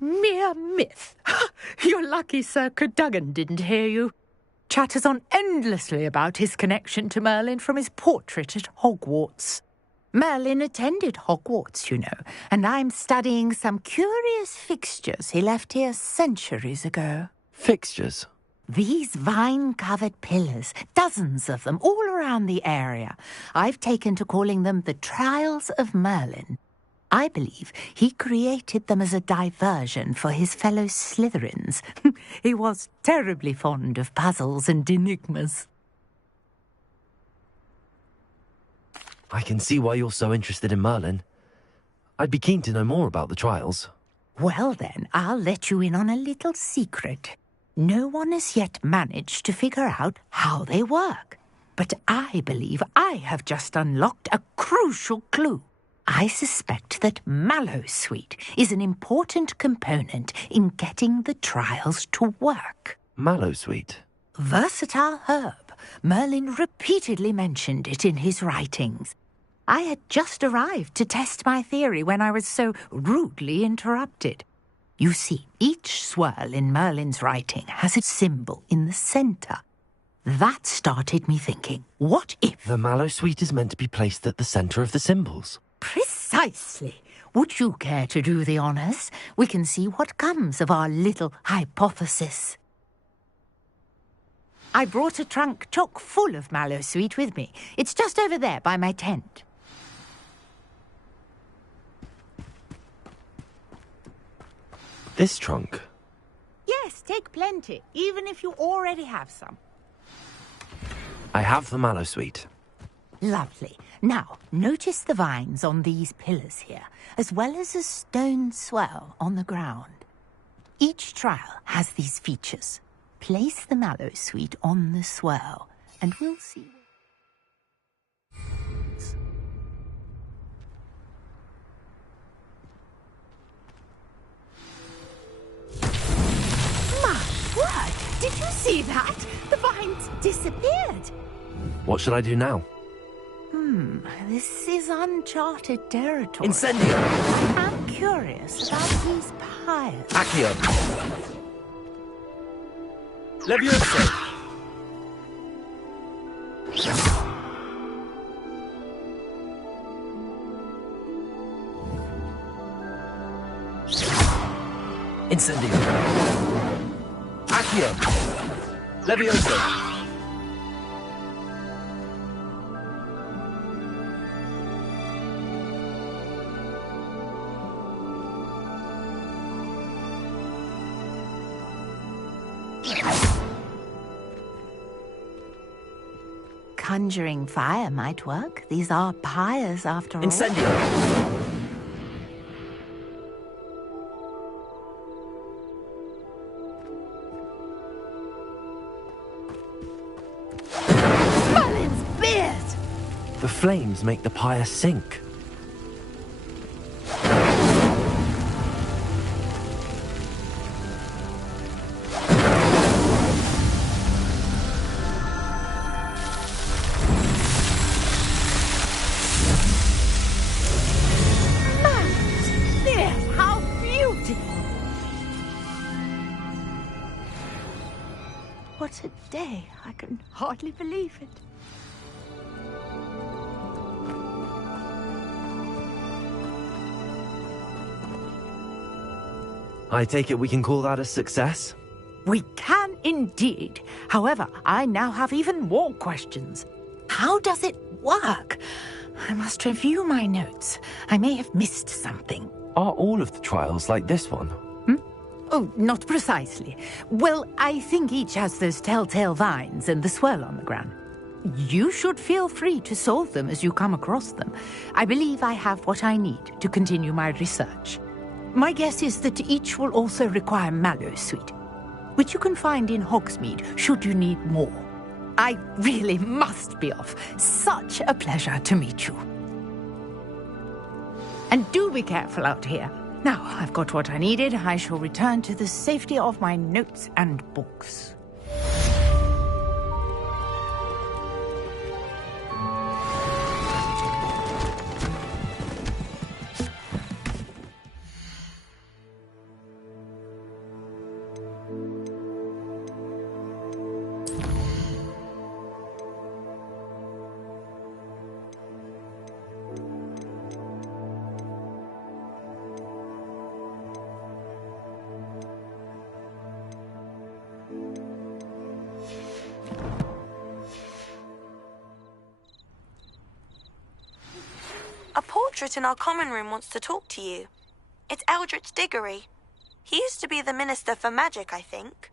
Mere myth. You're lucky Sir Cadogan didn't hear you. Chatters on endlessly about his connection to Merlin from his portrait at Hogwarts. Merlin attended Hogwarts, you know, and I'm studying some curious fixtures he left here centuries ago. Fixtures? These vine-covered pillars, dozens of them, all around the area. I've taken to calling them the Trials of Merlin. I believe he created them as a diversion for his fellow Slytherins. He was terribly fond of puzzles and enigmas. I can see why you're so interested in Merlin. I'd be keen to know more about the trials. Well then, I'll let you in on a little secret. No one has yet managed to figure out how they work. But I believe I have just unlocked a crucial clue. I suspect that mallowsweet is an important component in getting the trials to work. Mallowsweet? Versatile herb. Merlin repeatedly mentioned it in his writings. I had just arrived to test my theory when I was so rudely interrupted. You see, each swirl in Merlin's writing has a symbol in the centre. That started me thinking, what if... The mallowsweet is meant to be placed at the centre of the symbols. Precisely. Would you care to do the honours? We can see what comes of our little hypothesis. I brought a trunk chock full of mallowsweet with me. It's just over there by my tent. This trunk? Yes, take plenty, even if you already have some. I have the mallowsweet. Lovely. Now, notice the vines on these pillars here, as well as a stone swell on the ground. Each trial has these features. Place the mallowsweet on the swirl, and we'll see. My word! Did you see that? The vines disappeared. What should I do now? This is uncharted territory. Incendio! I'm curious about these pyres. Accio! Levioso! Incendio! Accio! Levioso! Conjuring fire might work. These are pyres after all. Incendio! Merlin's beard! The flames make the pyre sink. What a day. I can hardly believe it. I take it we can call that a success? We can indeed. However, I now have even more questions. How does it work? I must review my notes. I may have missed something. Are all of the trials like this one? Oh, not precisely. Well, I think each has those telltale vines and the swirl on the ground. You should feel free to solve them as you come across them. I believe I have what I need to continue my research. My guess is that each will also require mallowsweet, which you can find in Hogsmeade should you need more. I really must be off. Such a pleasure to meet you. And do be careful out here. Now, I've got what I needed. I shall return to the safety of my notes and books. A portrait in our common room wants to talk to you. It's Eldritch Diggory. He used to be the Minister for Magic, I think.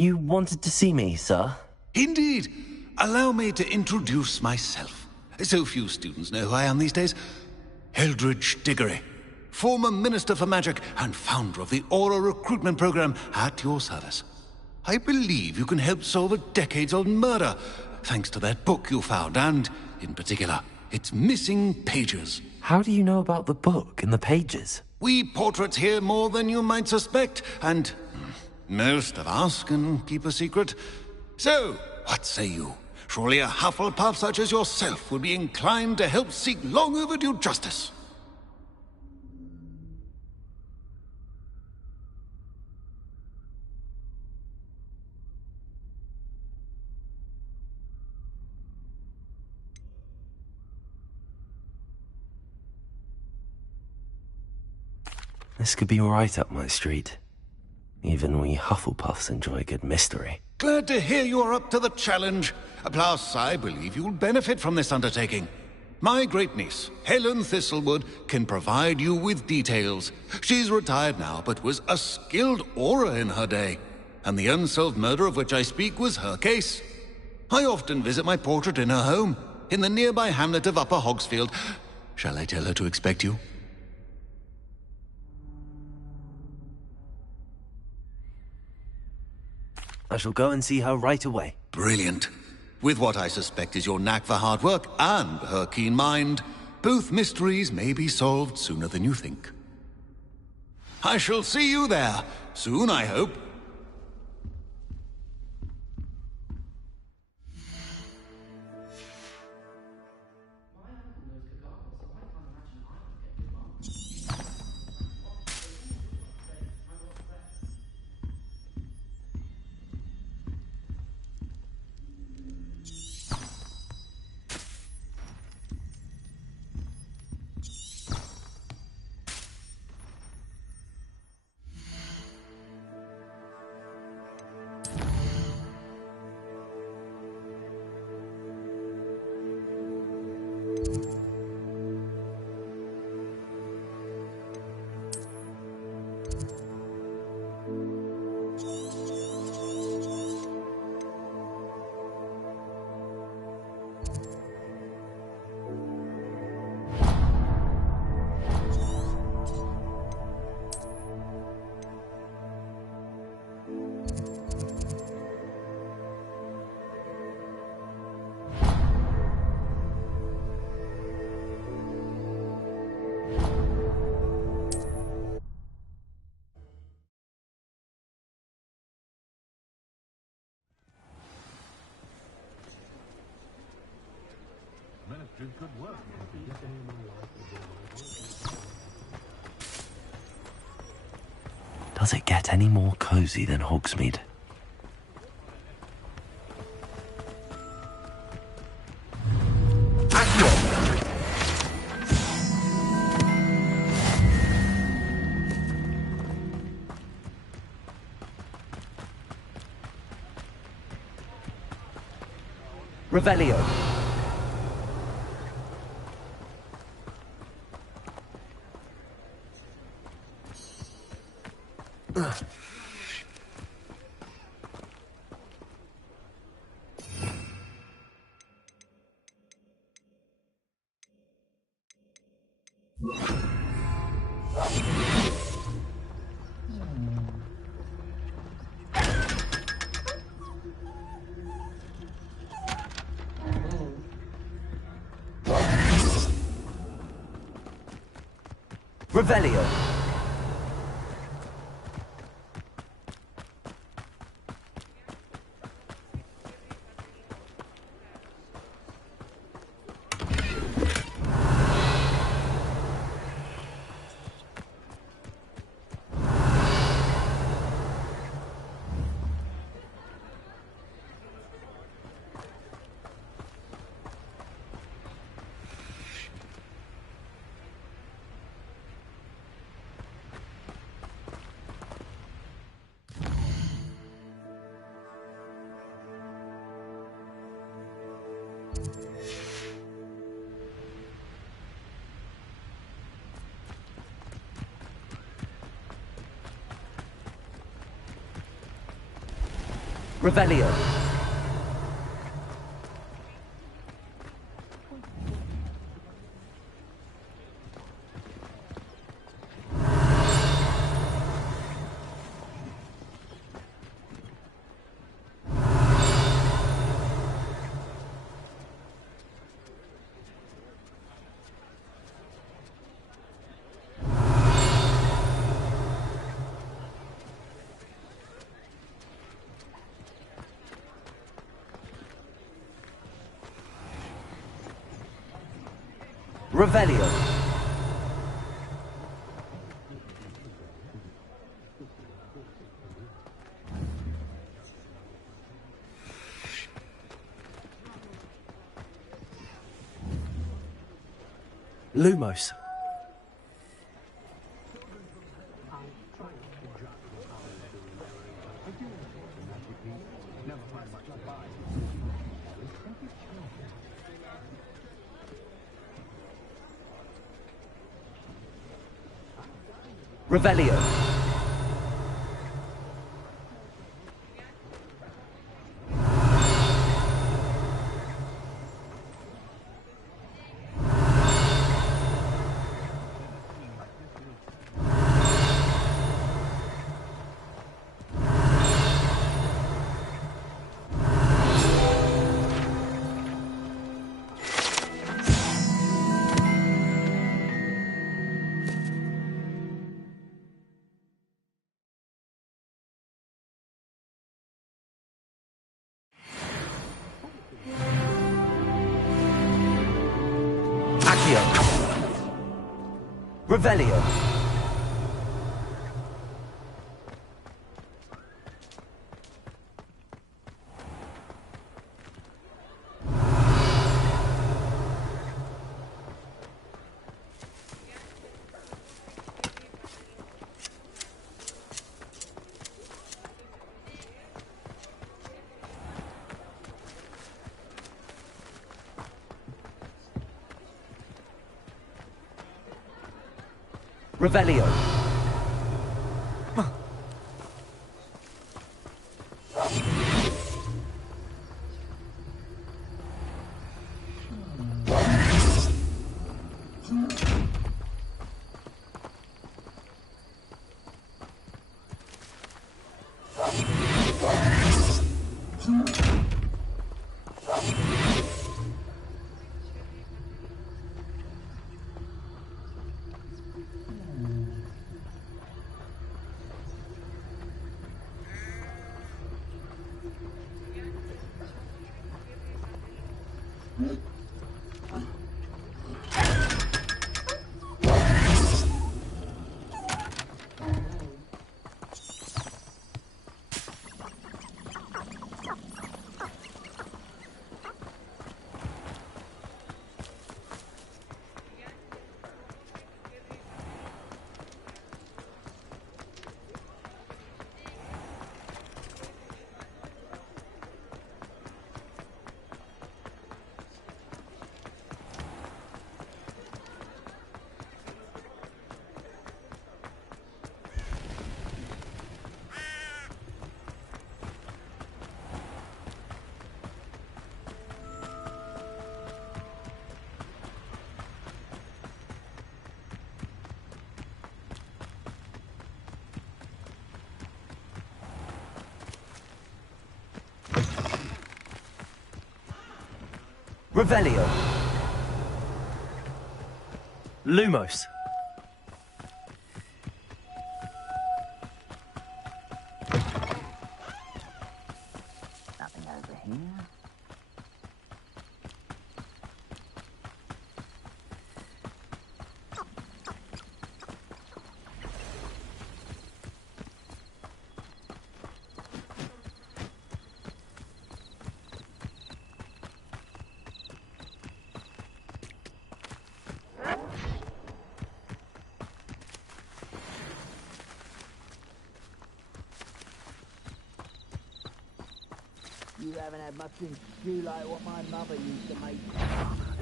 You wanted to see me, sir? Indeed. Allow me to introduce myself. So few students know who I am these days. Eldridge Diggory, former Minister for Magic and founder of the Aura Recruitment Program, at your service. I believe you can help solve a decades-old murder, thanks to that book you found, and, in particular, its missing pages. How do you know about the book and the pages? We portraits hear more than you might suspect, and most of us can keep a secret. So, what say you? Surely a Hufflepuff such as yourself would be inclined to help seek long overdue justice. This could be right up my street. Even we Hufflepuffs enjoy a good mystery. Glad to hear you are up to the challenge. Plus, I believe you'll benefit from this undertaking. My great-niece, Helen Thistlewood, can provide you with details. She's retired now, but was a skilled aura in her day. And the unsolved murder of which I speak was her case. I often visit my portrait in her home, in the nearby hamlet of Upper Hogsfield. Shall I tell her to expect you? I shall go and see her right away. Brilliant. With what I suspect is your knack for hard work and her keen mind, both mysteries may be solved sooner than you think. I shall see you there, soon I hope. Does it get any more cozy than Hogsmeade? Revelio. Revelio. Revelio. Revelio. Lumos. Revelio. Revelio. Revelio. Revelio. Lumos. Nothing over here. You haven't had mushroom stew like what my mother used to make.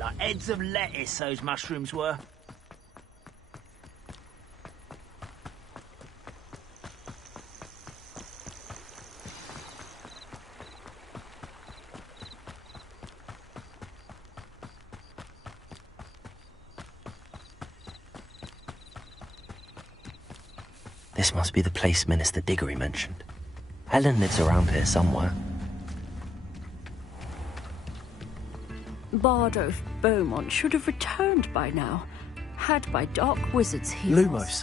Like heads of lettuce, those mushrooms were. This must be the place Minister Diggory mentioned. Helen lives around here somewhere. Bardolph Beaumont should have returned by now. Had by dark wizards he Lumos.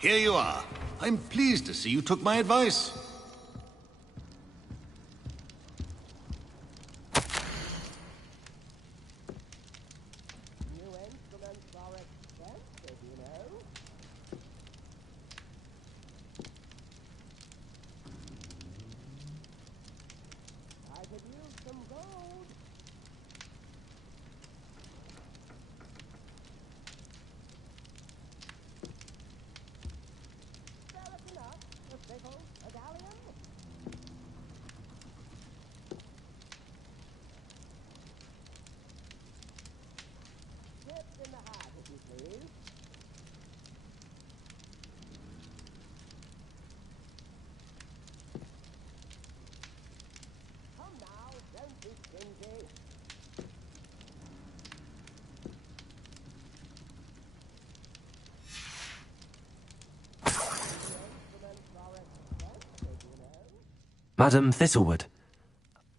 Here you are. I'm pleased to see you took my advice. Madam Thistlewood,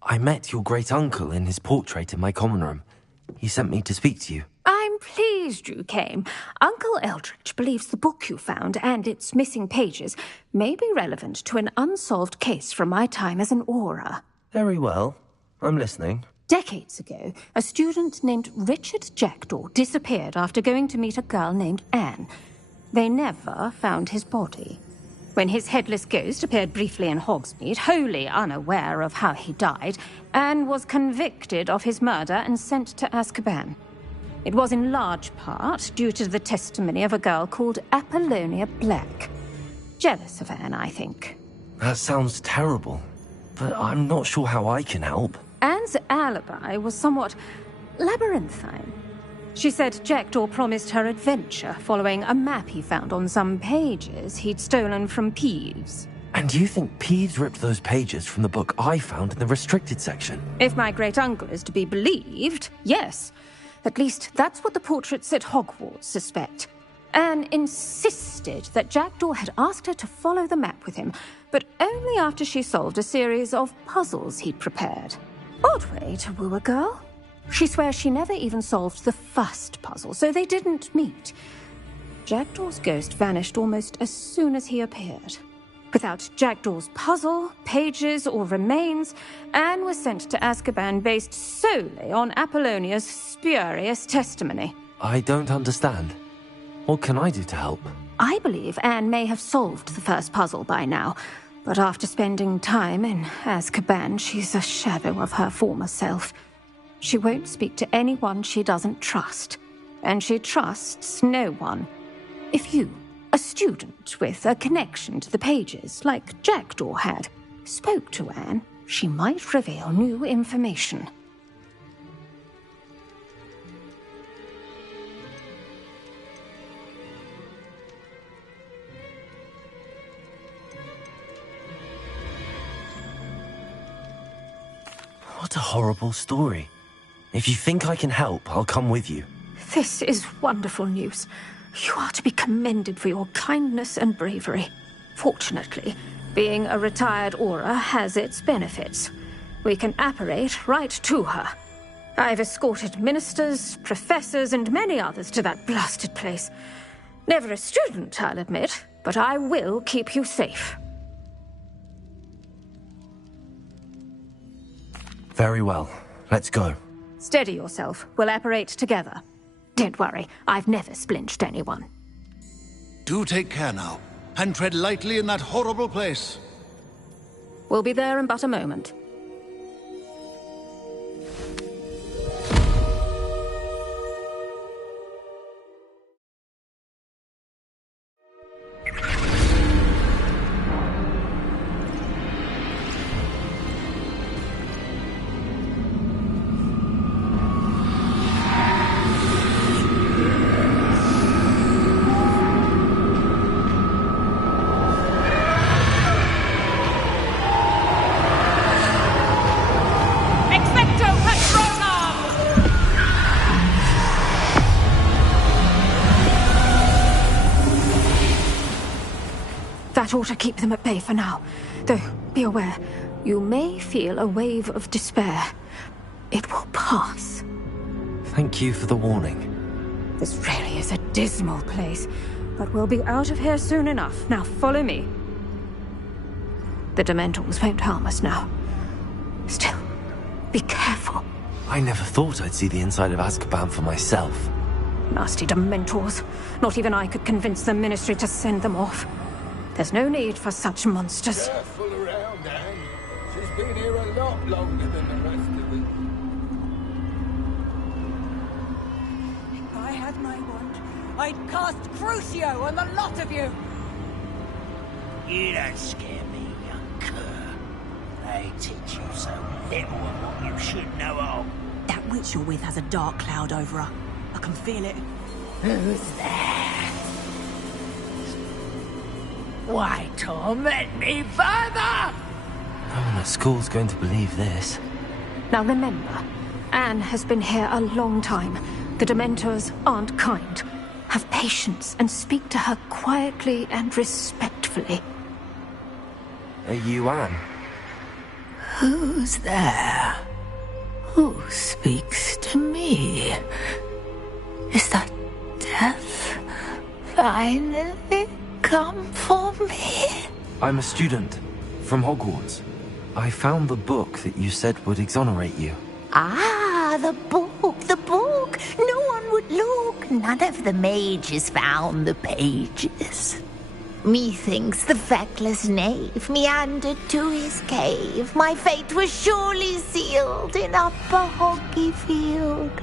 I met your great-uncle in his portrait in my common room. He sent me to speak to you. I'm pleased you came. Uncle Eldritch believes the book you found and its missing pages may be relevant to an unsolved case from my time as an aura. Very well. I'm listening. Decades ago, a student named Richard Jackdaw disappeared after going to meet a girl named Anne. They never found his body. When his headless ghost appeared briefly in Hogsmeade, wholly unaware of how he died, Anne was convicted of his murder and sent to Azkaban. It was in large part due to the testimony of a girl called Apollonia Black. Jealous of Anne, I think. That sounds terrible, but I'm not sure how I can help. Anne's alibi was somewhat labyrinthine. She said Jackdaw promised her adventure following a map he found on some pages he'd stolen from Peeves. And you think Peeves ripped those pages from the book I found in the restricted section? If my great-uncle is to be believed, yes. At least that's what the portraits at Hogwarts suspect. Anne insisted that Jackdaw had asked her to follow the map with him, but only after she solved a series of puzzles he'd prepared. Odd way to woo a girl. She swears she never even solved the first puzzle, so they didn't meet. Jackdaw's ghost vanished almost as soon as he appeared. Without Jackdaw's puzzle, pages, or remains, Anne was sent to Azkaban based solely on Apollonia's spurious testimony. I don't understand. What can I do to help? I believe Anne may have solved the first puzzle by now, but after spending time in Azkaban, she's a shadow of her former self. She won't speak to anyone she doesn't trust, and she trusts no one. If you, a student with a connection to the pages, like Jackdaw had, spoke to Anne, she might reveal new information. What a horrible story. If you think I can help, I'll come with you. This is wonderful news. You are to be commended for your kindness and bravery. Fortunately, being a retired aura has its benefits. We can apparate right to her. I've escorted ministers, professors, and many others to that blasted place. Never a student, I'll admit, but I will keep you safe. Very well. Let's go. Steady yourself. We'll apparate together. Don't worry, I've never splinched anyone. Do take care now, and tread lightly in that horrible place. We'll be there in but a moment. That ought to keep them at bay for now. Though, be aware, you may feel a wave of despair. It will pass. Thank you for the warning. This really is a dismal place, but we'll be out of here soon enough. Now follow me. The Dementors won't harm us now. Still, be careful. I never thought I'd see the inside of Azkaban for myself. Nasty Dementors. Not even I could convince the Ministry to send them off. There's no need for such monsters. Careful around, Anne. She's been here a lot longer than the rest of us. If I had my wand, I'd cast Crucio on the lot of you! You don't scare me, young cur. They teach you so little of what you should know of. That witch you're with has a dark cloud over her. I can feel it. Who's that? Why torment me further? No one at school's going to believe this. Now remember, Anne has been here a long time. The Dementors aren't kind. Have patience and speak to her quietly and respectfully. Are you Anne? Who's there? Who speaks to me? Is that death finally come for me? I'm a student from Hogwarts. I found the book that you said would exonerate you. Ah, the book, the book. No one would look. None of the mages found the pages. Methinks the feckless knave meandered to his cave. My fate was surely sealed in Upper Hoggyfield.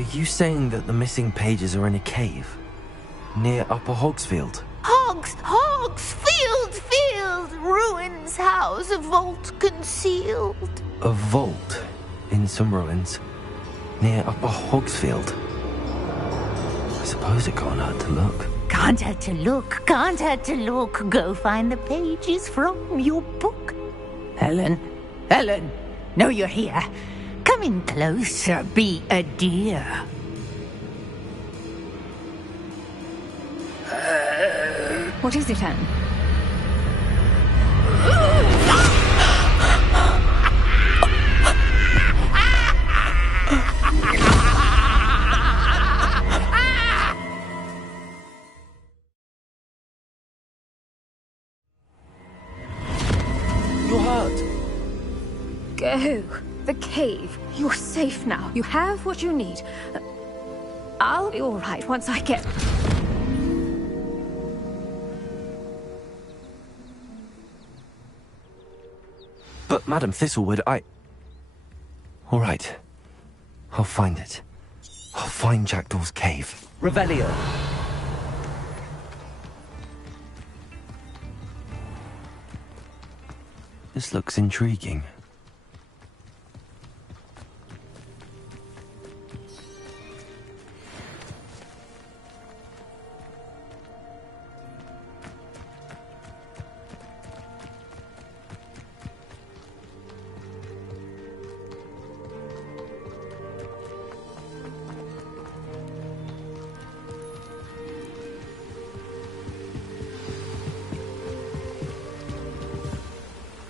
Are you saying that the missing pages are in a cave? Near Upper Hogsfield? Field! Ruins house, a vault concealed. A vault in some ruins near Upper Hogsfield. I suppose it can't hurt to look. Can't hurt to look. Go find the pages from your book. Helen, know you're here. Come in closer, be a dear. What is it, Anne? You're hurt. Go. The cave. You're safe now. You have what you need. I'll be all right once I get... But, Madam Thistlewood, All right. I'll find it. I'll find Jackdaw's cave. Revelio. This looks intriguing.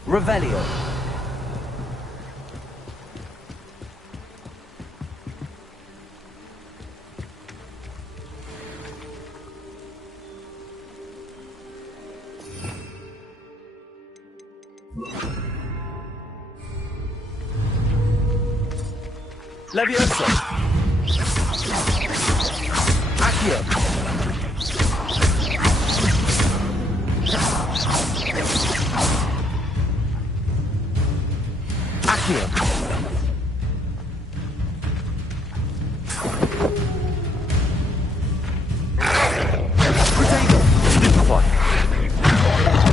Revelio. Leviosa. Accio. Accio. Potato. Stupefy.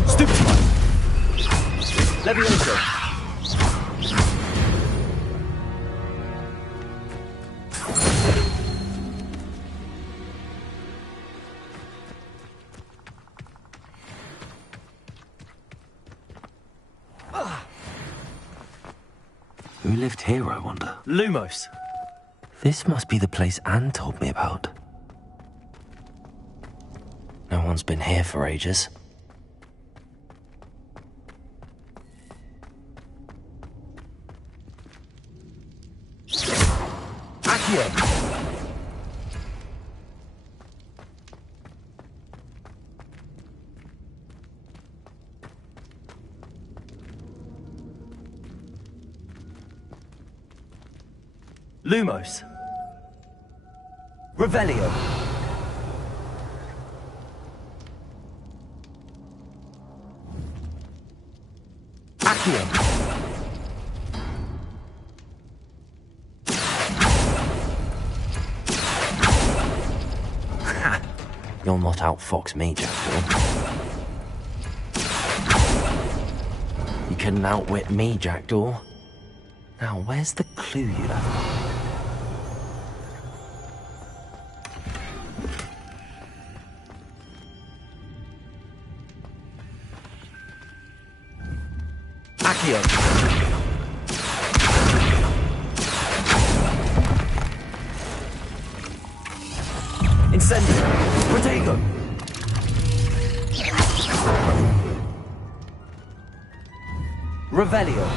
Stupefy. Leviosa. Who lived here, I wonder? Lumos. This must be the place Anne told me about. No one's been here for ages. Accio. Lumos. Revelio. Accio. You'll not outfox me, Jackdaw. You couldn't outwit me, Jackdaw. Now, where's the clue you left? Accio. Incendio. Protego. Revelio.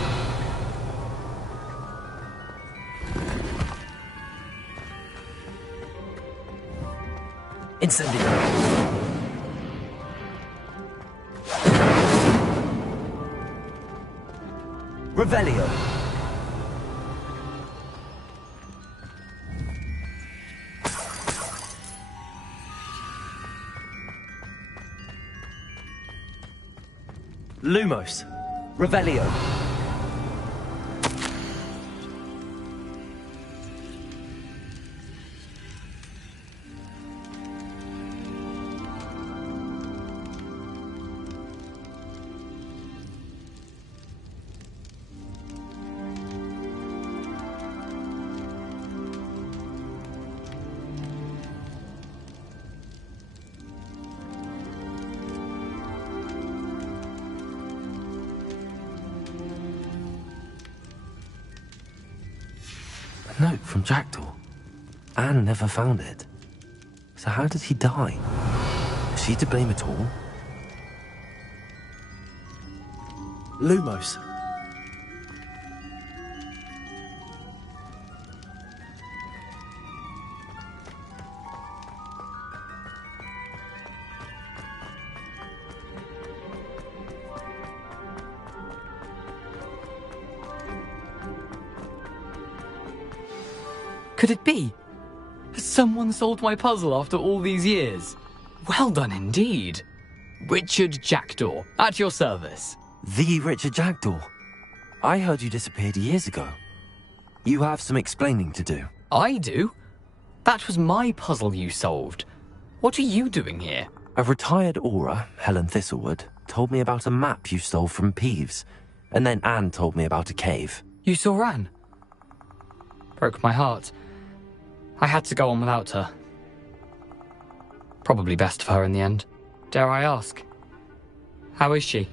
Incendio. Revelio. Lumos. Revelio. from Jackdaw. Anne never found it. So how did he die? Is she to blame at all? Lumos. Could it be? Has someone solved my puzzle after all these years? Well done indeed. Richard Jackdaw, at your service. The Richard Jackdaw? I heard you disappeared years ago. You have some explaining to do. I do? That was my puzzle you solved. What are you doing here? A retired Aura, Helen Thistlewood, told me about a map you stole from Peeves. And then Anne told me about a cave. You saw Anne? Broke my heart. I had to go on without her. Probably best for her in the end. Dare I ask? How is she?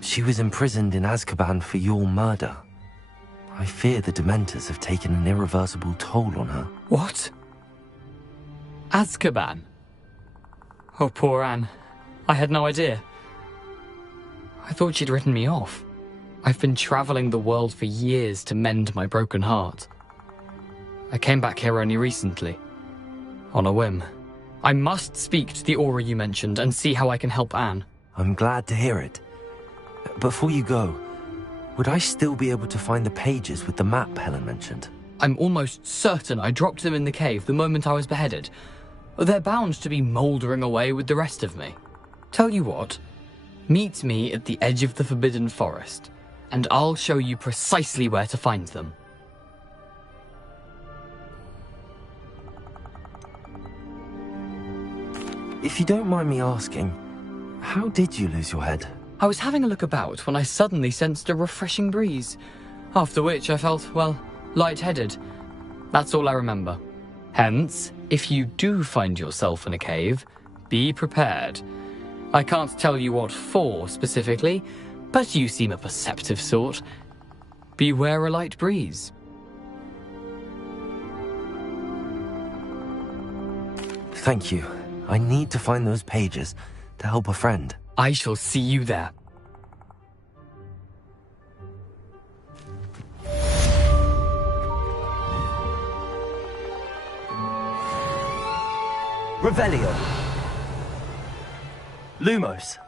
She was imprisoned in Azkaban for your murder. I fear the Dementors have taken an irreversible toll on her. What? Azkaban? Oh, poor Anne. I had no idea. I thought she'd written me off. I've been traveling the world for years to mend my broken heart. I came back here only recently. On a whim. I must speak to the Aura you mentioned and see how I can help Anne. I'm glad to hear it. Before you go, would I still be able to find the pages with the map Helen mentioned? I'm almost certain I dropped them in the cave the moment I was beheaded. They're bound to be mouldering away with the rest of me. Tell you what, meet me at the edge of the Forbidden Forest, and I'll show you precisely where to find them. If you don't mind me asking, how did you lose your head? I was having a look about when I suddenly sensed a refreshing breeze, after which I felt, well, lightheaded. That's all I remember. Hence, if you do find yourself in a cave, be prepared. I can't tell you what for specifically, but you seem a perceptive sort. Beware a light breeze. Thank you. I need to find those pages to help a friend. I shall see you there. Revelio. Lumos.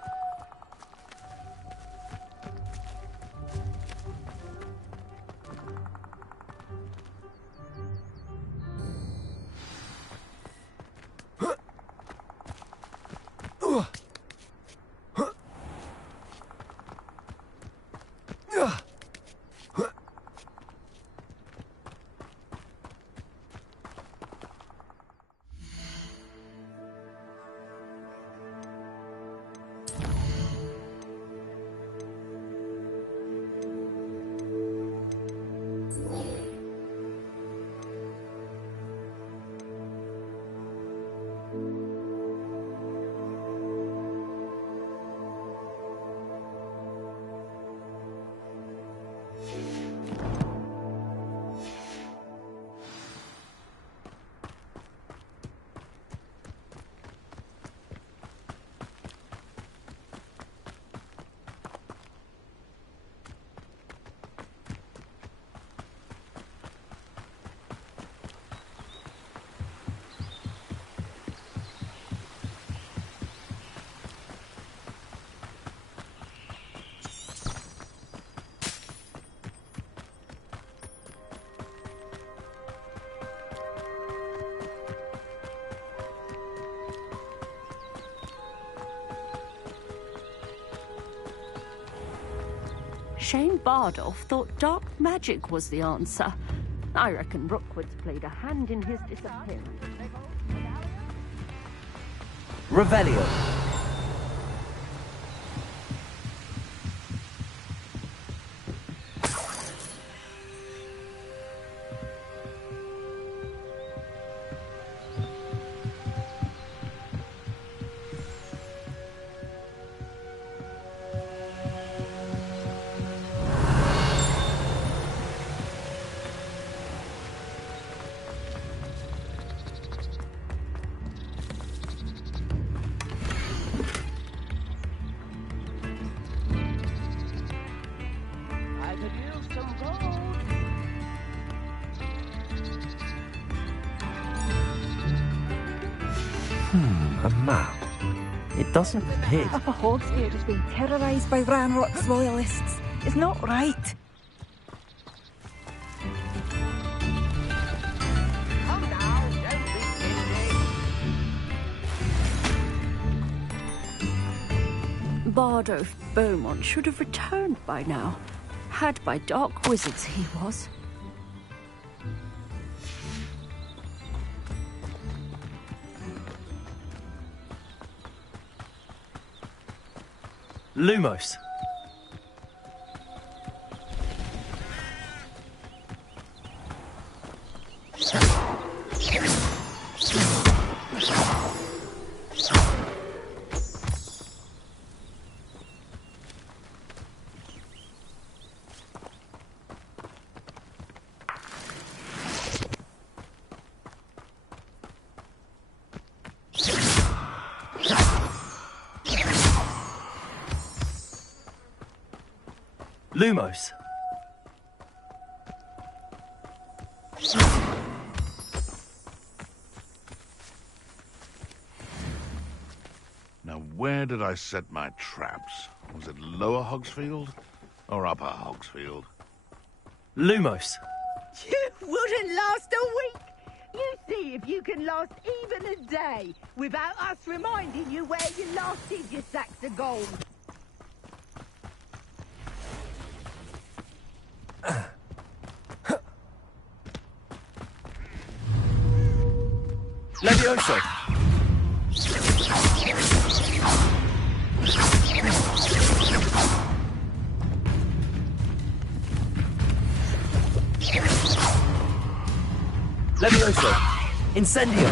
Shane Bardolph thought dark magic was the answer. I reckon Rookwood's played a hand in his disappearance. Revelio. A map. It doesn't appear. Upper Hogsfield has been terrorised by Ranrock's loyalists. It's not right. Bardolph Beaumont should have returned by now. Had by dark wizards he was. Lumos. Lumos. Now, where did I set my traps? Was it Lower Hogsfield or Upper Hogsfield? Lumos. You wouldn't last a week. You see if you can last even a day without us reminding you where you last hid your sacks of gold. Levioso. Levioso. Incendio.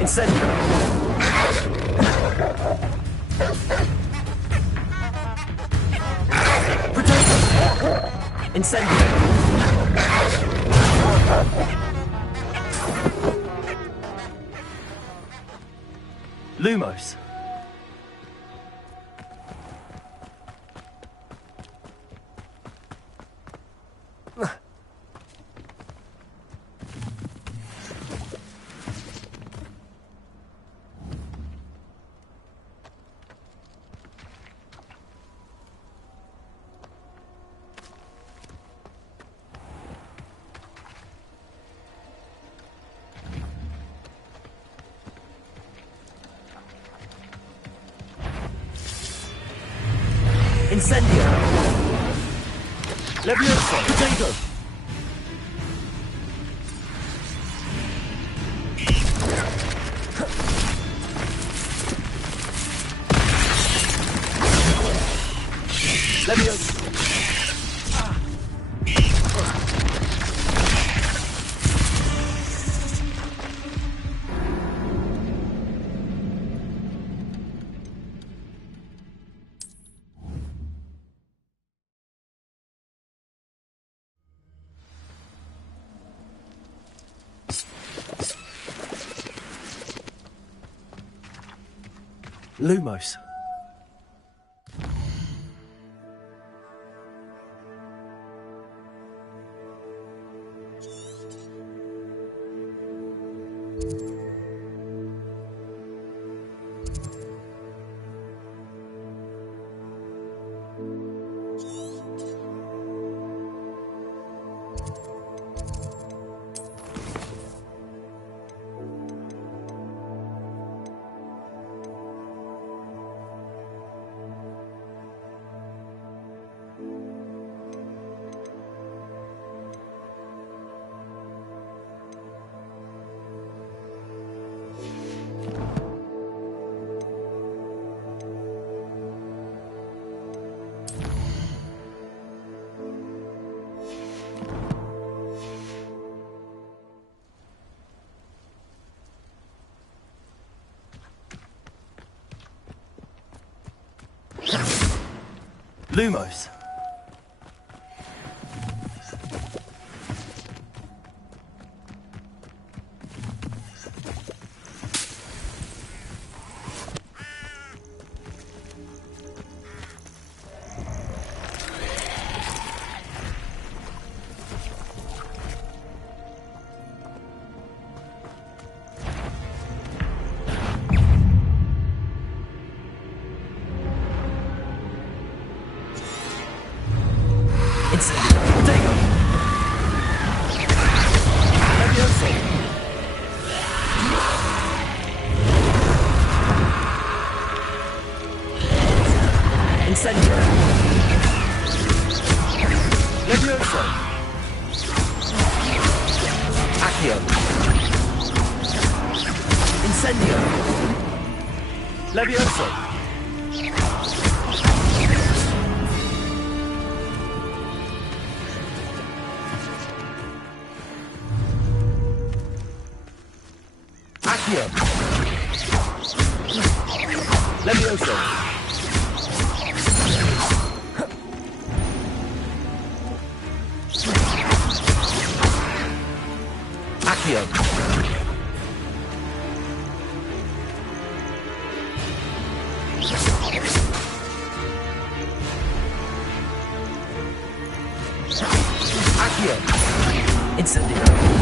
Incendio. Incendio. Lumos. Incendio. Levioso. Potato. Levioso. Lumos. Lumos. Incendio. Levioso. Incendio. Levioso. Accio. Incendio. Levioso. Accio. Levioso. Accio. Accio. Incendio.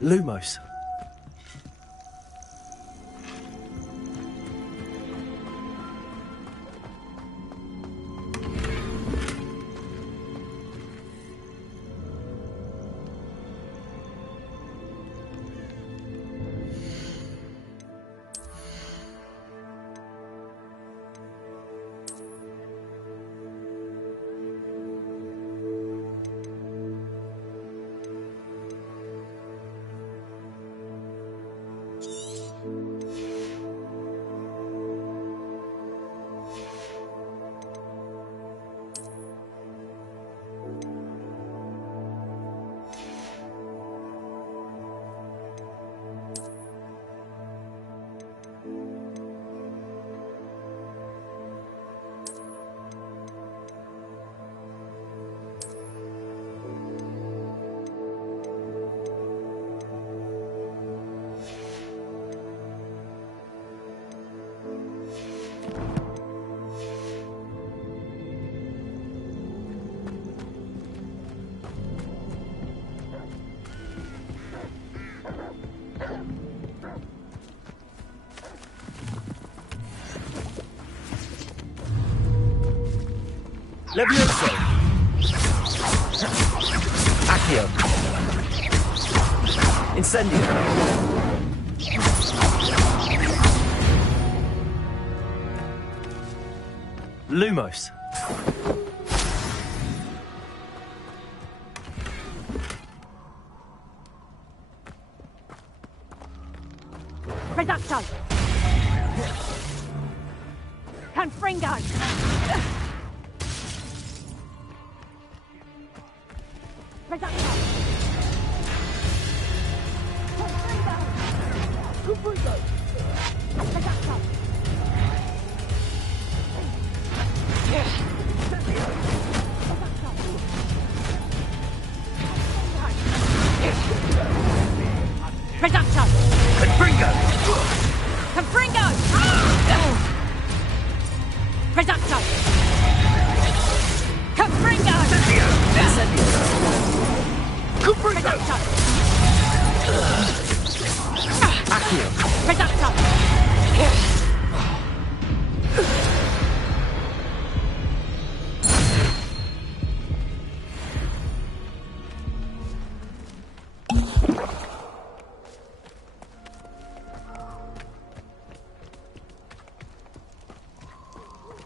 Lumos. Levioso. Accio. Incendio. Lumos. Reducto. Confringo. Reducto. Confringo. Reducto. Reducto. Confringo. Confringo. Reducto. Confringo. Confringo. Accio. Reducto.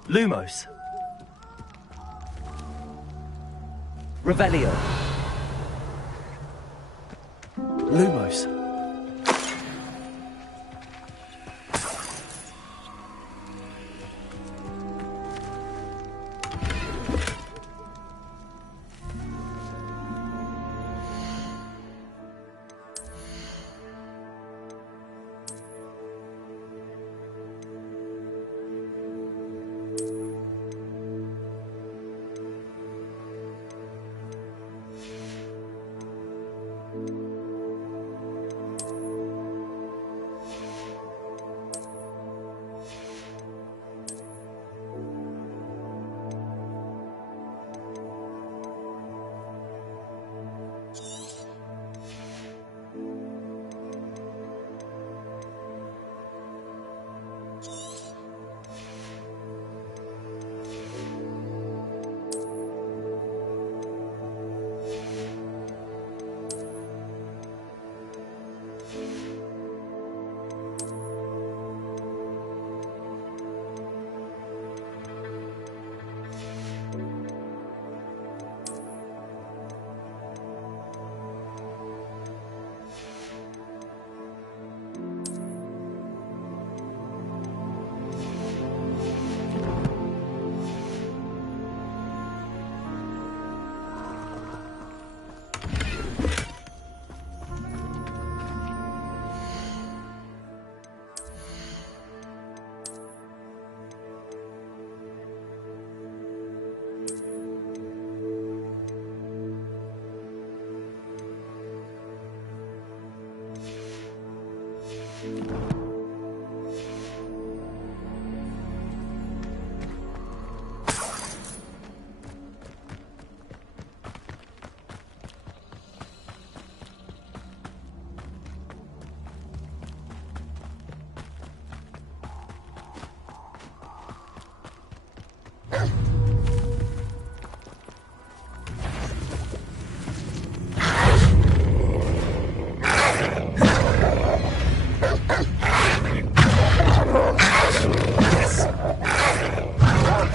Lumos. Revelio. Lumos.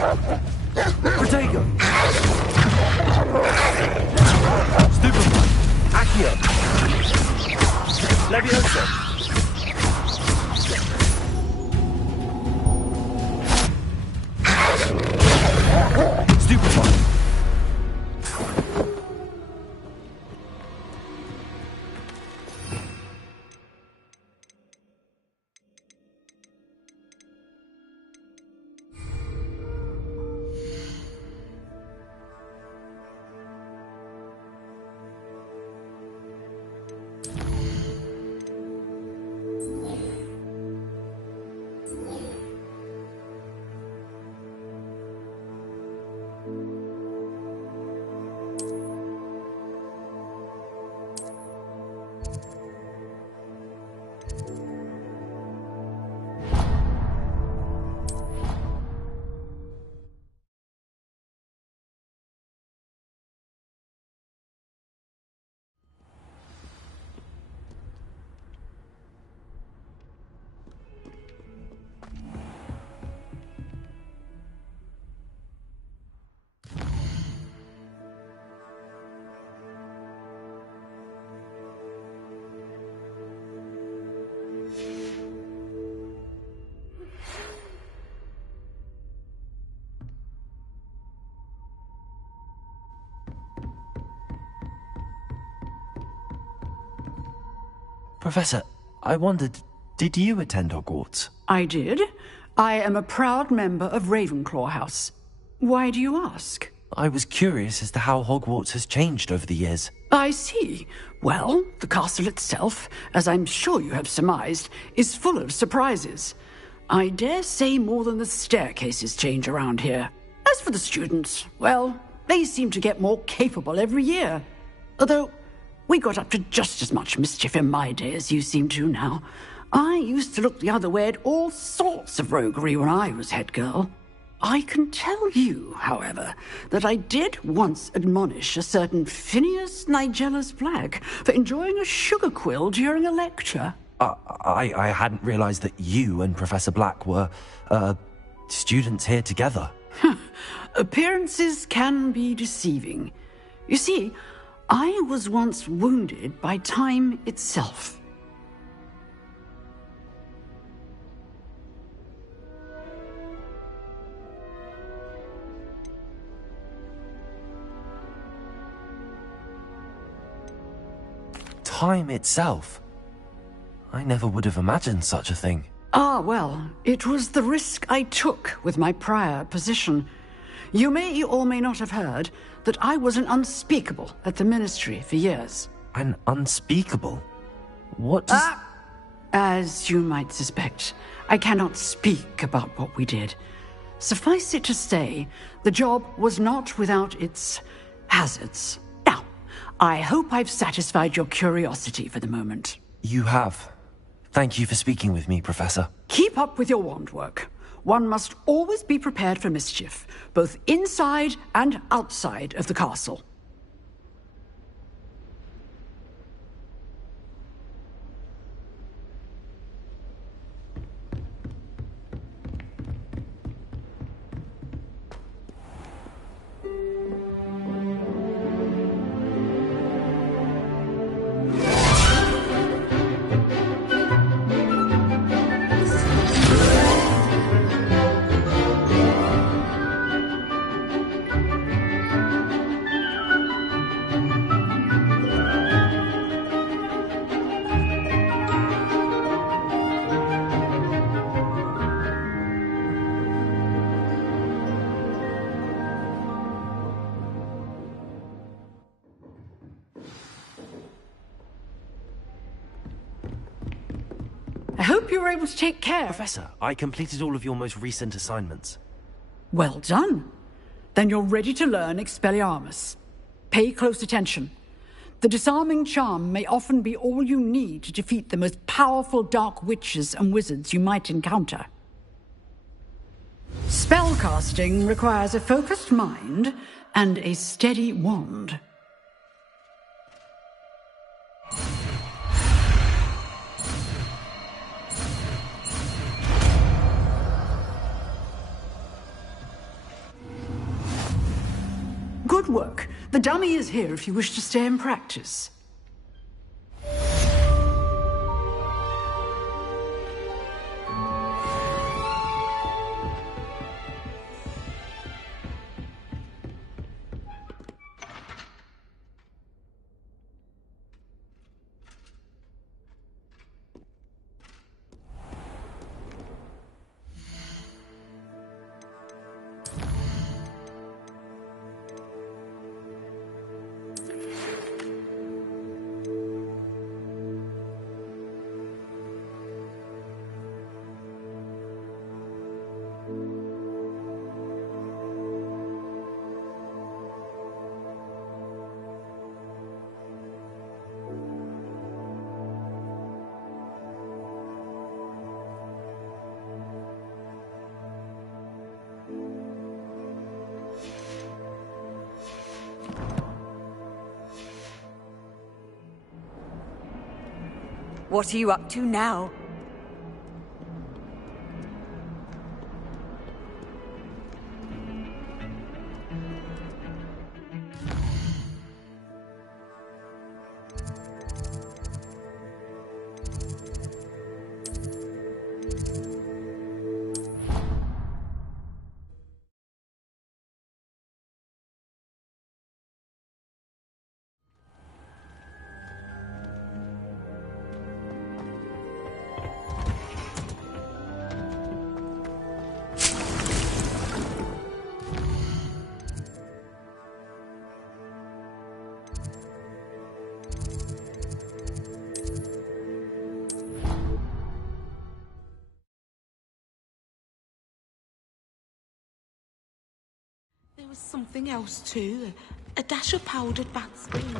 Protego! Stupefy! Accio! Levioso! Stupefy! Professor, I wondered, did you attend Hogwarts? I did. I am a proud member of Ravenclaw House. Why do you ask? I was curious as to how Hogwarts has changed over the years. I see. Well, the castle itself, as I'm sure you have surmised, is full of surprises. I dare say more than the staircases change around here. As for the students, well, they seem to get more capable every year. Although, we got up to just as much mischief in my day as you seem to now. I used to look the other way at all sorts of roguery when I was head girl. I can tell you, however, that I did once admonish a certain Phineas Nigellus Black for enjoying a sugar quill during a lecture. I hadn't realized that you and Professor Black were, students here together. Appearances can be deceiving. You see, I was once wounded by time itself. Time itself? I never would have imagined such a thing. Ah, well, it was the risk I took with my prior position. You may or may not have heard that I was an unspeakable at the Ministry for years. An unspeakable? What does... As you might suspect, I cannot speak about what we did. Suffice it to say, the job was not without its hazards. Now, I hope I've satisfied your curiosity for the moment. You have. Thank you for speaking with me, Professor. Keep up with your wand work. One must always be prepared for mischief, both inside and outside of the castle. I hope you were able to take care. Professor, I completed all of your most recent assignments. Well done. Then you're ready to learn Expelliarmus. Pay close attention. The disarming charm may often be all you need to defeat the most powerful dark witches and wizards you might encounter. Spellcasting requires a focused mind and a steady wand. Good work. The dummy is here if you wish to stay and practice. What are you up to now? There was something else too. A dash of powdered bat skin.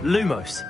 Lumos,